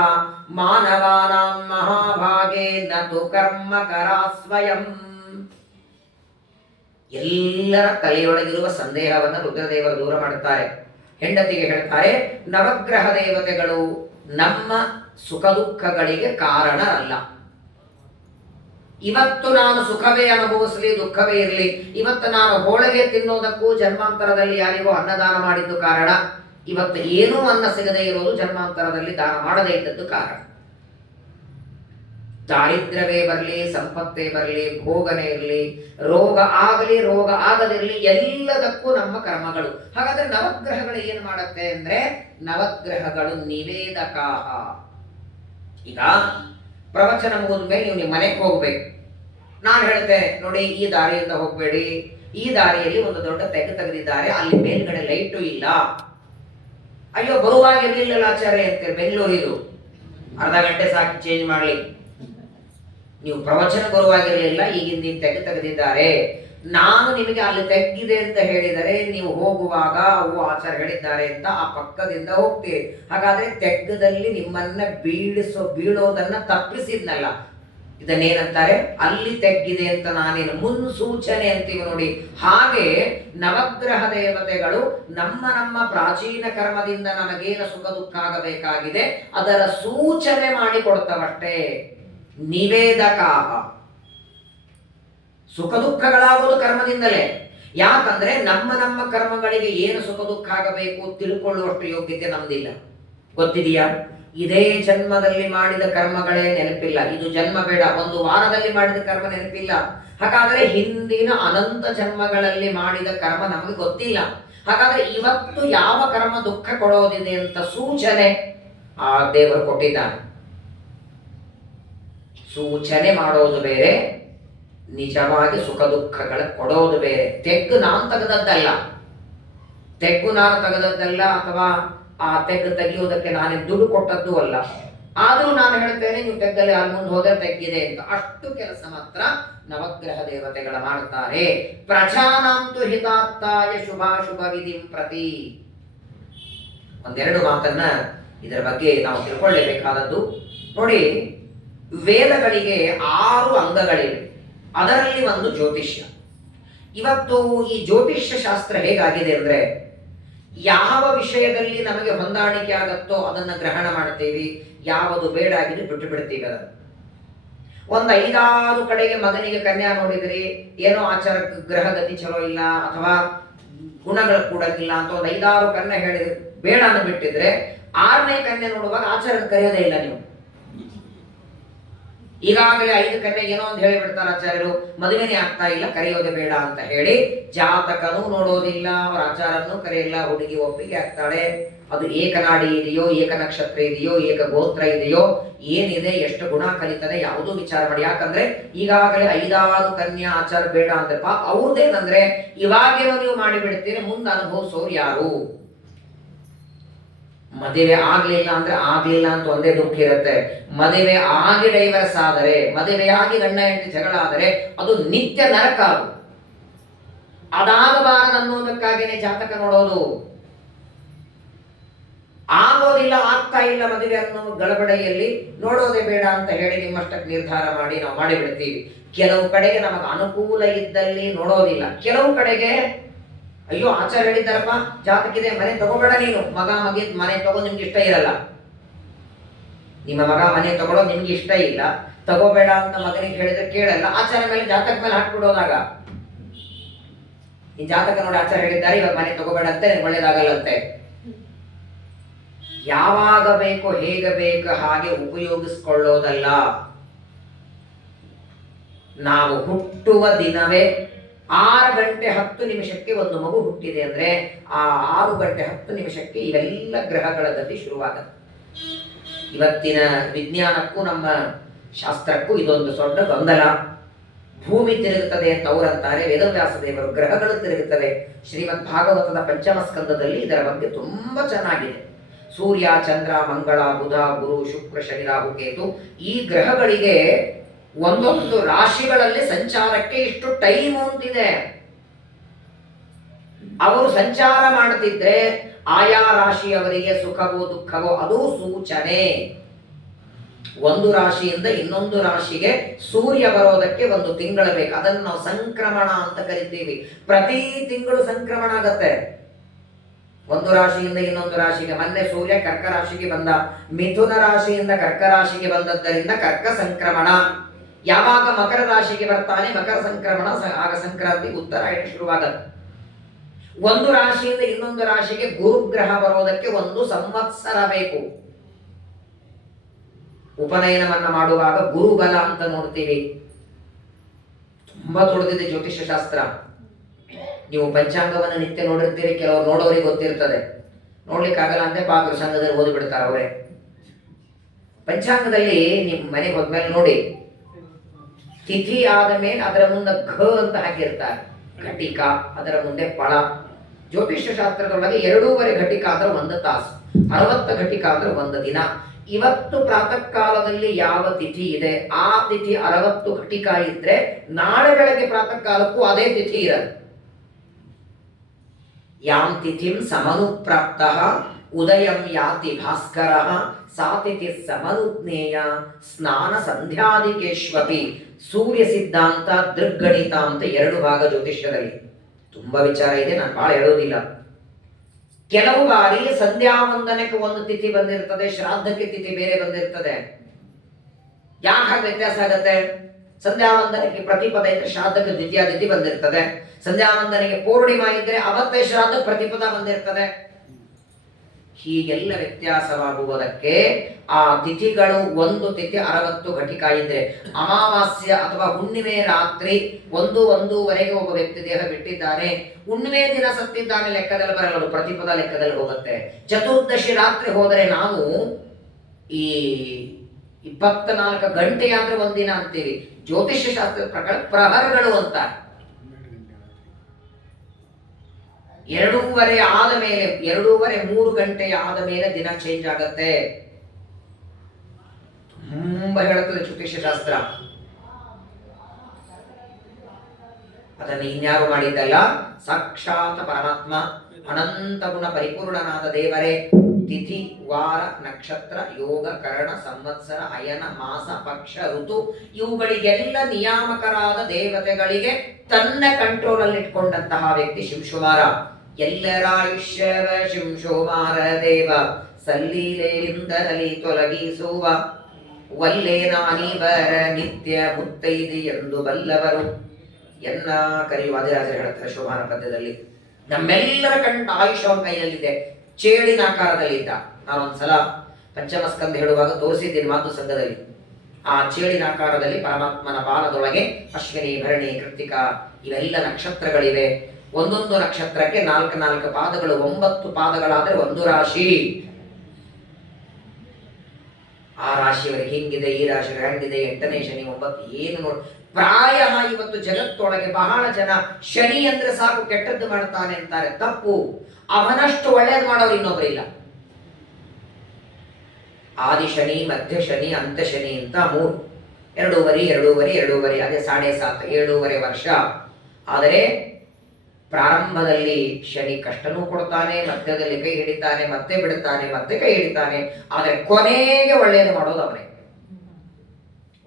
ಮಾನವಾನಾಂ ಮಹಾಭಾಗೇ ನತು ಕರ್ಮಕರಾ ಸ್ವಯಂ. ಎಲ್ಲರ ತಲೆಯೊಳಗಿರುವ ಸಂದೇಹವನ್ನು ರುದ್ರದೇವರು ದೂರ ಮಾಡುತ್ತಾರೆ. ಹೆಂಡತಿಗೆ ಹೇಳ್ತಾರೆ, ನವಗ್ರಹ ದೇವತೆಗಳು ನಮ್ಮ ಸುಖ ದುಃಖಗಳಿಗೆ ಕಾರಣರಲ್ಲ. ಇವತ್ತು ನಾನು ಸುಖವೇ ಅನುಭವಿಸಲಿ ದುಃಖವೇ ಇರಲಿ, ಇವತ್ತು ನಾನು ಹೋಳಿಗೆ ತಿನ್ನೋದಕ್ಕೂ ಜನ್ಮಾಂತರದಲ್ಲಿ ಯಾರಿಗೋ ಅನ್ನದಾನ ಮಾಡಿದ್ದು ಕಾರಣ. ಇವತ್ತು ಏನೂ ಅನ್ನ ಸಿಗದೇ ಇರೋದು ಜನ್ಮಾಂತರದಲ್ಲಿ ದಾನ ಮಾಡದೇ ಇದ್ದದ್ದು ಕಾರಣ. ದಾರಿದ್ರ್ಯವೇ ಬರಲಿ, ಸಂಪತ್ತೇ ಬರಲಿ, ಭೋಗನೇ ಇರಲಿ, ರೋಗ ಆಗಲಿ ರೋಗ ಆಗದಿರಲಿ, ಎಲ್ಲದಕ್ಕೂ ನಮ್ಮ ಕರ್ಮಗಳು. ಹಾಗಾದ್ರೆ ನವಗ್ರಹಗಳು ಏನು ಮಾಡುತ್ತೆ ಅಂದ್ರೆ, ನವಗ್ರಹಗಳು ನಿವೇದಕಾಹ. ಈಗ ಪ್ರವಚನ ಮುಗಿದ ಮೇಲೆ ನೀವು ನಿಮ್ಮ ಮನೆಗೆ ಹೋಗ್ಬೇಕು. ನಾನು ಹೇಳ್ತೇನೆ ನೋಡಿ, ಈ ದಾರಿಯಿಂದ ಹೋಗ್ಬೇಡಿ, ಈ ದಾರಿಯಲ್ಲಿ ಒಂದು ದೊಡ್ಡ ತೆಗೆದಿದ್ದಾರೆ, ಅಲ್ಲಿ ಮೇಲ್ಗಡೆ ಲೈಟು ಇಲ್ಲ. ಅಯ್ಯೋ ಬರುವಾಗ ಇರ್ಲಿಲ್ಲ ಆಚಾರ್ಯ ಅಂತೀರಿ, ಬೆಂಗಳೂರಿದು ಅರ್ಧ ಗಂಟೆ ಸಾಕು ಚೇಂಜ್ ಮಾಡಲಿ. ನೀವು ಪ್ರವಚನ ಬರುವಾಗಿರಲಿಲ್ಲ, ಈಗಿಂದ ತೆಗೆದಿದ್ದಾರೆ. ನಾನು ನಿಮಗೆ ಅಲ್ಲಿ ತೆಗ್ಗಿದೆ ಅಂತ ಹೇಳಿದರೆ ನೀವು ಹೋಗುವಾಗ ಅವು ಆಚಾರ್ಯ ಹೇಳಿದ್ದಾರೆ ಅಂತ ಆ ಪಕ್ಕದಿಂದ ಹೋಗ್ತೀರಿ. ಹಾಗಾದ್ರೆ ತೆಗ್ಗದಲ್ಲಿ ನಿಮ್ಮನ್ನ ಬೀಳೋದನ್ನ ತಪ್ಪಿಸಿದ್ನಲ್ಲ, ಇದನ್ನೇನಂತಾರೆ, ಅಲ್ಲಿ ತೆಗ್ಗಿದೆ ಅಂತ ನಾನೇನು ಮುನ್ಸೂಚನೆ ಅಂತೀವಿ ನೋಡಿ. ಹಾಗೆ ನವಗ್ರಹ ದೇವತೆಗಳು ನಮ್ಮ ಪ್ರಾಚೀನ ಕರ್ಮದಿಂದ ನಮಗೇನು ಸುಖ ದುಃಖ ಆಗಬೇಕಾಗಿದೆ ಅದರ ಸೂಚನೆ ಮಾಡಿ ಕೊಡ್ತವಷ್ಟೇ. ನಿವೇದಕಾಹ. ಸುಖ ದುಃಖಗಳಾಗೋದು ಕರ್ಮದಿಂದಲೇ. ಯಾಕಂದ್ರೆ ನಮ್ಮ ಕರ್ಮಗಳಿಗೆ ಏನು ಸುಖ ದುಃಖ ಆಗಬೇಕು ತಿಳ್ಕೊಳ್ಳುವಷ್ಟು ಯೋಗ್ಯತೆ ನಮ್ದಿಲ್ಲ. ಗೊತ್ತಿದೆಯಾ? ಇದೇ ಜನ್ಮದಲ್ಲಿ ಮಾಡಿದ ಕರ್ಮಗಳೇ ನೆನಪಿಲ್ಲ. ಇದು ಜನ್ಮ ಬೇಡ, ಒಂದು ವಾರದಲ್ಲಿ ಮಾಡಿದ ಕರ್ಮ ನೆನಪಿಲ್ಲ. ಹಾಗಾದ್ರೆ ಹಿಂದಿನ ಅನಂತ ಜನ್ಮಗಳಲ್ಲಿ ಮಾಡಿದ ಕರ್ಮ ನಮಗೆ ಗೊತ್ತಿಲ್ಲ. ಹಾಗಾದ್ರೆ ಇವತ್ತು ಯಾವ ಕರ್ಮ ದುಃಖ ಕೊಡೋದಿದೆ ಅಂತ ಸೂಚನೆ ಆ ದೇವರು ಕೊಟ್ಟಿದ್ದಾನೆ. ಸೂಚನೆ ಮಾಡೋದು ಬೇರೆ, ನಿಜವಾಗಿ ಸುಖ ದುಃಖಗಳ ಕೊಡೋದು ಬೇರೆ. ತೆಗ್ಗು ನಾನು ತೆಗೆದದ್ದಲ್ಲ, ಅಥವಾ ಆ ತೆಗ್ಗು ತೆಗೆಯುವುದಕ್ಕೆ ನಾನೇ ದುಡ್ಡು ಕೊಟ್ಟದ್ದು ಅಲ್ಲ. ಆದರೂ ನಾನು ಹೇಳ್ತೇನೆ, ನೀವು ತೆಗ್ಗಲ್ಲಿ ಅಲ್ಲಿ ಮುಂದೆ ಹೋದರೆ ತೆಗ್ಗಿದೆ ಅಂತ. ಅಷ್ಟು ಕೆಲಸ ಮಾತ್ರ ನವಗ್ರಹ ದೇವತೆಗಳ ಮಾಡ್ತಾರೆ. ಪ್ರಜಾನಾಂತು ಹಿತಾರ್ಥಾಯ ಶುಭಾಶುಭ ವಿಧಿಂ ಪ್ರತಿ. ಒಂದೆರಡು ಮಾತನ್ನ ಇದರ ಬಗ್ಗೆ ನಾವು ತಿಳ್ಕೊಳ್ಳೇಬೇಕಾದದ್ದು. ನೋಡಿ, ವೇದಗಳಿಗೆ 6 ಅಂಗಗಳಿವೆ. ಅದರಲ್ಲಿ ಒಂದು ಜ್ಯೋತಿಷ್ಯ. ಇವತ್ತು ಈ ಜ್ಯೋತಿಷ್ಯ ಶಾಸ್ತ್ರ ಹೇಗಾಗಿದೆ ಅಂದ್ರೆ, ಯಾವ ವಿಷಯದಲ್ಲಿ ನಮಗೆ ಹೊಂದಾಣಿಕೆ ಆಗತ್ತೋ ಅದನ್ನು ಗ್ರಹಣ ಮಾಡ್ತೀವಿ, ಯಾವುದು ಬೇಡ ಆಗಿದೆ ಬಿಟ್ಟು ಬಿಡ್ತೀವಿ. ಅದನ್ನು ಒಂದು 5-6 ಕಡೆಗೆ ಮಗನಿಗೆ ಕನ್ಯಾ ನೋಡಿದ್ರಿ, ಏನೋ ಆಚಾರ ಗ್ರಹಗತಿ ಚಲೋ ಇಲ್ಲ ಅಥವಾ ಗುಣಗಳು ಕೂಡಂಗಿಲ್ಲ ಅಂತ ಒಂದು 5-6 ಕನ್ಯೆ ಹೇಳಿದ್ರೆ ಬೇಡ ಅಂತ ಬಿಟ್ಟಿದ್ರೆ 6ನೇ ಕನ್ಯೆ ನೋಡುವಾಗ ಆಚಾರ ಕರೆಯೋದೇ ಇಲ್ಲ ನೀವು. ಈಗಾಗಲೇ 5 ಕನ್ಯೆ ಏನೋ ಒಂದು ಹೇಳಿಬಿಡ್ತಾರೆ ಆಚಾರ್ಯರು, ಮದುವೆನೇ ಆಗ್ತಾ ಇಲ್ಲ, ಕರೆಯೋದೇ ಬೇಡ ಅಂತ ಹೇಳಿ ಜಾತಕನೂ ನೋಡೋದಿಲ್ಲ, ಅವರ ಆಚಾರನೂ ಕರೆಯಿಲ್ಲ. ಹುಡುಗಿ ಒಪ್ಪಿಗೆ ಆಗ್ತಾಳೆ, ಅದು ಏಕನಾಡಿ ಇದೆಯೋ, ಏಕ ನಕ್ಷತ್ರ ಇದೆಯೋ, ಏಕ ಗೋತ್ರ ಇದೆಯೋ, ಏನಿದೆ, ಎಷ್ಟು ಗುಣ ಕಲಿತದೆ, ಯಾವುದೂ ವಿಚಾರ ಮಾಡಿ. ಯಾಕಂದ್ರೆ ಈಗಾಗಲೇ 5-6 ಕನ್ಯಾ ಆಚಾರ ಬೇಡ ಅಂದ್ರೆ ಅವ್ರದ್ದೇನಂದ್ರೆ ಇವಾಗೇನೋ ನೀವು ಮಾಡಿಬಿಡ್ತೀರಿ, ಮುಂದೆ ಅನುಭವಿಸೋರು ಯಾರು? ಮದುವೆ ಆಗ್ಲಿಲ್ಲ ಅಂದ್ರೆ ಆಗ್ಲಿಲ್ಲ ಅಂತ ಒಂದೇ ದುಃಖ ಇರುತ್ತೆ. ಮದುವೆ ಆಗಿ ಡೈವರ್ಸ್ ಆದರೆ, ಮದುವೆಯಾಗಿ ಗಂಡ ಹೆಂಡತಿ ಜಗಳ ಆದರೆ ಅದು ನಿತ್ಯ ನರಕ. ಅದಾಗಬಾರದು ಅನ್ನೋದಕ್ಕಾಗಿನೇ ಜಾತಕ ನೋಡೋದು. ಆಗೋದಿಲ್ಲ, ಆಗ್ತಾ ಇಲ್ಲ ಮದುವೆ ಅನ್ನೋ ಗಡಬಡೆಯಲ್ಲಿ ನೋಡೋದೇ ಬೇಡ ಅಂತ ಹೇಳಿ ನಿಮ್ಮಷ್ಟಕ್ಕೆ ನಿರ್ಧಾರ ಮಾಡಿ ನಾವು ಮಾಡಿಬಿಡ್ತೀವಿ. ಕೆಲವು ಕಡೆಗೆ ನಮಗೆ ಅನುಕೂಲ ಇದ್ದಲ್ಲಿ ನೋಡೋದಿಲ್ಲ, ಕೆಲವು ಕಡೆಗೆ ಅಯ್ಯೋ ಆಚಾರ ಹೇಳಿದ್ದಾರಪ್ಪ, ಜಾತಕಿದೆ, ಮನೆ ತಗೋಬೇಡ ನೀನು, ಮಗ ಮಗಿ ಮನೆ ತಗೋ, ನಿಮ್ಗೆ ಇಷ್ಟ ಇರಲ್ಲ, ನಿಮ್ಮ ಮಗ ಮನೆ ತಗೊಳ್ಳೋ ನಿಮ್ಗೆ ಇಷ್ಟ ಇಲ್ಲ, ತಗೋಬೇಡ ಅಂತ ಮಗನಿಗೆ ಹೇಳಿದ್ರೆ ಕೇಳಲ್ಲ, ಆಚಾರ ಮೇಲೆ ಜಾತಕ ಮೇಲೆ ಹಾಕ್ಬಿಡೋದಾಗ ಈ ಜಾತಕ ನೋಡಿ ಆಚಾರ ಹೇಳಿದ್ದಾರೆ ಇವಾಗ ಮನೆ ತಗೋಬೇಡ ಅಂತೆ, ಒಳ್ಳೇದಾಗಲ್ಲಂತೆ. ಯಾವಾಗ ಬೇಕೋ ಹೇಗೆ ಬೇಕು ಹಾಗೆ ಉಪಯೋಗಿಸ್ಕೊಳ್ಳೋದಲ್ಲ. ನಾವು ಹುಟ್ಟುವ ದಿನವೇ 6 ಗಂಟೆ 10 ನಿಮಿಷಕ್ಕೆ ಒಂದು ಮಗು ಹುಟ್ಟಿದೆ ಅಂದ್ರೆ ಆ 6 ಗಂಟೆ 10 ನಿಮಿಷಕ್ಕೆ ಇವೆಲ್ಲ ಗ್ರಹಗಳ ಗತಿ ಶುರುವಾಗುತ್ತೆ. ಇವತ್ತಿನ ವಿಜ್ಞಾನಕ್ಕೂ ನಮ್ಮ ಶಾಸ್ತ್ರಕ್ಕೂ ಇದೊಂದು ದೊಡ್ಡ ಗೊಂದಲ. ಭೂಮಿ ತಿರುಗುತ್ತದೆ ಅಂತ ಅವರಂತಾರೆ, ವೇದವ್ಯಾಸ ದೇವರು ಗ್ರಹಗಳು ತಿರುಗುತ್ತವೆ. ಶ್ರೀಮದ್ ಭಾಗವತದ ಪಂಚಮ ಸ್ಕಂದದಲ್ಲಿ ಇದರ ಬಗ್ಗೆ ತುಂಬಾ ಚೆನ್ನಾಗಿದೆ. ಸೂರ್ಯ, ಚಂದ್ರ, ಮಂಗಳ, ಬುಧ, ಗುರು, ಶುಕ್ರ, ಶನಿ, ರಾಹು, ಕೇತು, ಈ ಗ್ರಹಗಳಿಗೆ ಒಂದೊಂದು ರಾಶಿಗಳಲ್ಲಿ ಸಂಚಾರಕ್ಕೆ ಇಷ್ಟು ಟೈಮ್ ಅಂತಿದೆ. ಅವರು ಸಂಚಾರ ಮಾಡುತ್ತಿದ್ರೆ ಆಯಾ ರಾಶಿಯವರಿಗೆ ಸುಖವೋ ದುಃಖವೋ ಅದು ಸೂಚನೆ. ಒಂದು ರಾಶಿಯಿಂದ ಇನ್ನೊಂದು ರಾಶಿಗೆ ಸೂರ್ಯ ಬರೋದಕ್ಕೆ 1 ತಿಂಗಳು ಬೇಕು. ಅದನ್ನು ನಾವು ಸಂಕ್ರಮಣ ಅಂತ ಕರಿತೀವಿ. ಪ್ರತಿ ತಿಂಗಳು ಸಂಕ್ರಮಣ ಆಗತ್ತೆ ಒಂದು ರಾಶಿಯಿಂದ ಇನ್ನೊಂದು ರಾಶಿಗೆ. ಮೊನ್ನೆ ಸೂರ್ಯ ಕರ್ಕ ರಾಶಿಗೆ ಬಂದ, ಮಿಥುನ ರಾಶಿಯಿಂದ ಕರ್ಕ ರಾಶಿಗೆ ಬಂದದ್ದರಿಂದ ಕರ್ಕ ಸಂಕ್ರಮಣ. ಯಾವಾಗ ಮಕರ ರಾಶಿಗೆ ಬರ್ತಾನೆ ಮಕರ ಸಂಕ್ರಮಣ, ಆಗ ಸಂಕ್ರಾಂತಿ ಉತ್ತರಾಯಣ ಶುರುವಾಗತ್ತೆ. ಒಂದು ರಾಶಿಯಿಂದ ಇನ್ನೊಂದು ರಾಶಿಗೆ ಗುರುಗ್ರಹ ಬರೋದಕ್ಕೆ 1 ಸಂವತ್ಸರ ಬೇಕು. ಉಪನಯನವನ್ನ ಮಾಡುವಾಗ ಗುರುಬಲ ಅಂತ ನೋಡ್ತೀವಿ. ತುಂಬಾ ದೊಡ್ಡದಿದೆ ಜ್ಯೋತಿಷ್ಯ ಶಾಸ್ತ್ರ. ನೀವು ಪಂಚಾಂಗವನ್ನು ನಿತ್ಯ ನೋಡಿರ್ತೀರಿ, ಕೆಲವರು ನೋಡೋರಿಗೆ ಗೊತ್ತಿರ್ತದೆ, ನೋಡ್ಲಿಕ್ಕಾಗಲ್ಲ ಅಂತ ಪಾತ್ರ ಸಂಘದಲ್ಲಿ ಓದಿಬಿಡ್ತಾರೆ ಅವರೇ. ಪಂಚಾಂಗದಲ್ಲಿ ನಿಮ್ಮ ಮನೆಗೆ ಹೋದ್ಮೇಲೆ ನೋಡಿ, ತಿಥಿ ಆದ ಮೇಲೆ ಅದರ ಮುಂದೆ ಘ ಅಂತ ಹಾಕಿರ್ತಾರೆ, ಘಟಿಕ, ಅದರ ಮುಂದೆ ಫಳ. ಜ್ಯೋತಿಷ್ಯ ಶಾಸ್ತ್ರದೊಳಗೆ 2.5 ಘಟಿಕ ಅಂದ್ರೆ 1 ತಾಸು, 60 ಘಟಿಕ ಅಂದ್ರೆ 1 ದಿನ. ಇವತ್ತು ಪ್ರಾತಃ ಕಾಲದಲ್ಲಿ ಯಾವ ತಿಥಿ ಇದೆ ಆ ತಿಥಿ 60 ಘಟಿಕ ಇದ್ರೆ ನಾಳೆ ಬೆಳಗ್ಗೆ ಪ್ರಾತಃ ಕಾಲಕ್ಕೂ ಅದೇ ತಿಥಿ ಇರತ್ತೆ. ಯಾಂ ತಿಥಿಂ ಸಮನುಪ್ರಾಪ್ತ ಉದಯಂ ಯಾತಿ ಭಾಸ್ಕರ ಸಾ ತಿಥಿ ಸಮನುಜ್ಞೇಯ ಸ್ನಾನ ಸಂಧ್ಯಾದಿಕೇಶ್ವಪಿ. ಸೂರ್ಯ ಸಿದ್ಧಾಂತ, ದೃಗ್ಗಣಿತ ಅಂತ 2 ಭಾಗ ಜ್ಯೋತಿಷ್ಯದಲ್ಲಿ. ತುಂಬಾ ವಿಚಾರ ಇದೆ, ನಾನು ಬಹಳ ಹೇಳೋದಿಲ್ಲ. ಕೆಲವು ಬಾರಿ ಸಂಧ್ಯಾ ವಂದನಕ್ಕೆ 1 ತಿಥಿ ಬಂದಿರ್ತದೆ, ಶ್ರಾದ್ದಕ್ಕೆ ತಿಥಿ ಬೇರೆ ಬಂದಿರ್ತದೆ. ಯಾಕೆ ವ್ಯತ್ಯಾಸ ಆಗತ್ತೆ? ಸಂಧ್ಯಾ ವಂದನಕ್ಕೆ ಪ್ರತಿಪದ ಇದ್ರೆ ಶ್ರಾದ್ದಕ್ಕೆ ದ್ವಿತೀಯ ತಿಥಿ ಬಂದಿರ್ತದೆ. ಸಂಧ್ಯಾ ವಂದನೆಗೆ ಪೂರ್ಣಿಮಾ ಇದ್ರೆ ಅವತ್ತೇ ಶ್ರಾದ್ದ ಪ್ರತಿಪದ ಬಂದಿರ್ತದೆ. ಹೀಗೆಲ್ಲ ವ್ಯತ್ಯಾಸವಾಗುವುದಕ್ಕೆ ಆ ತಿಥಿಗಳು, 1 ತಿಥಿ 60 ಘಟಿಕ ಇದ್ರೆ, ಅಮಾವಾಸ್ಯ ಅಥವಾ ಹುಣ್ಣಿಮೆ ರಾತ್ರಿ 1-1:30 ಒಬ್ಬ ವ್ಯಕ್ತಿ ದೇಹ ಬಿಟ್ಟಿದ್ದಾನೆ, ಹುಣ್ಣಿಮೆ ದಿನ ಸತ್ತಿದ್ದಾನೆ ಲೆಕ್ಕದಲ್ಲಿ ಬರಲ್ಲ, ಪ್ರತಿಪದ ಲೆಕ್ಕದಲ್ಲಿ ಹೋಗುತ್ತೆ. ಚತುರ್ದಶಿ ರಾತ್ರಿ ಹೋದರೆ ನಾವು ಈ 24 ಗಂಟೆಯಾದ್ರೆ 1 ದಿನ ಅಂತೀವಿ. ಜ್ಯೋತಿಷ್ಯ ಶಾಸ್ತ್ರದ ಪ್ರಕಾರ ಪ್ರಹರಗಳು ಅಂತ 2:30 ಆದ ಮೇಲೆ, 2:30-3 ಗಂಟೆ ಆದ ಮೇಲೆ ದಿನ ಚೇಂಜ್ ಆಗತ್ತೆ. ತುಂಬಾ ಹೇಳುತ್ತದೆ ಜ್ಯೋತಿಷ್ಯ ಶಾಸ್ತ್ರ. ಅದನ್ನು ಇನ್ಯಾರು ಮಾಡಿದ್ದಲ್ಲ, ಸಾಕ್ಷಾತ್ ಪರಮಾತ್ಮ ಅನಂತ ಗುಣ ಪರಿಪೂರ್ಣನಾದ ದೇವರೇ ತಿಥಿ, ವಾರ, ನಕ್ಷತ್ರ, ಯೋಗ, ಕರಣ, ಸಂವತ್ಸರ, ಅಯನ, ಮಾಸ, ಪಕ್ಷ, ಋತು ಇವುಗಳಿಗೆಲ್ಲ ನಿಯಾಮಕರಾದ ದೇವತೆಗಳಿಗೆ ತನ್ನ ಕಂಟ್ರೋಲ್ ಅಲ್ಲಿ ಇಟ್ಕೊಂಡಂತಹ ವ್ಯಕ್ತಿ ಶಿವಕುಮಾರ. ಎಲ್ಲರಾಯುಷ್ಯವ ಶಿಂಶೋಮಾರ ದೇವ ಸಲ್ಲೀಲೆಯಿಂದಲೇ ತೊಲಗಿಸುವ ವಲ್ಲೇ ನಾನಿವರ ನಿತ್ಯ ಮುತ್ತೈದೆ ಎಂದು ಬಲ್ಲವರು ಎನ್ನ ಕರೆಯುವ ವಾದಿರಾಜರು ಹೇಳ್ತಾರೆ ಶೋಭಾನ ಪದ್ಯದಲ್ಲಿ. ನಮ್ಮೆಲ್ಲರ ಕಂಡ ಆಯುಷ್ಯವ ಕೈಯಲ್ಲಿದೆ, ಚೇಳಿನ ಆಕಾರದಲ್ಲಿದ್ದ. ನಾನೊಂದ್ಸಲ ಪಂಚಮಸ್ಕಂದ ಹೇಳುವಾಗ ತೋರಿಸಿದ್ದೀನಿ ಮಾತು ಸಂಘದಲ್ಲಿ. ಆ ಚೇಳಿನ ಆಕಾರದಲ್ಲಿ ಪರಮಾತ್ಮನ ಬಾಲದೊಳಗೆ ಅಶ್ವಿನಿ, ಭರಣಿ, ಕೃತಿಕ ಇವೆಲ್ಲ ನಕ್ಷತ್ರಗಳಿವೆ. ಒಂದೊಂದು ನಕ್ಷತ್ರಕ್ಕೆ 4 ಪಾದಗಳು, 9 ಪಾದಗಳಾದರೆ ಒಂದು ರಾಶಿ. ಆ ರಾಶಿಯವರಿಗೆ ಹಿಂಗಿದೆ, ಈ ರಾಶಿಯವರಿಗೆ ಹಂಗಿದೆ, 8ನೇ ಶನಿ 9 ಏನು ನೋಡಿ. ಪ್ರಾಯ ಇವತ್ತು ಜಗತ್ತೊಳಗೆ ಬಹಳ ಜನ ಶನಿ ಅಂದ್ರೆ ಸಾಕು ಕೆಟ್ಟದ್ದು ಮಾಡ್ತಾನೆ ಅಂತಾರೆ. ತಪ್ಪು. ಅವನಷ್ಟು ಒಳ್ಳೇದು ಮಾಡೋರು ಇನ್ನೊಬ್ಬರಿಲ್ಲ. ಆದಿ ಶನಿ, ಮಧ್ಯ ಶನಿ, ಅಂತ್ಯ ಶನಿ ಅಂತ 3, 2.5 ಅದೇ 7.5 7.5 ವರ್ಷ. ಆದರೆ ಪ್ರಾರಂಭದಲ್ಲಿ ಶನಿ ಕಷ್ಟನೂ ಕೊಡ್ತಾನೆ, ಮಧ್ಯದಲ್ಲಿ ಕೈ ಹಿಡಿತಾನೆ, ಮತ್ತೆ ಬಿಡುತ್ತಾನೆ, ಮತ್ತೆ ಕೈ ಹಿಡಿತಾನೆ. ಆದರೆ ಕೊನೆಗೆ ಒಳ್ಳೆಯದು ಮಾಡೋದು ಅವನೇ.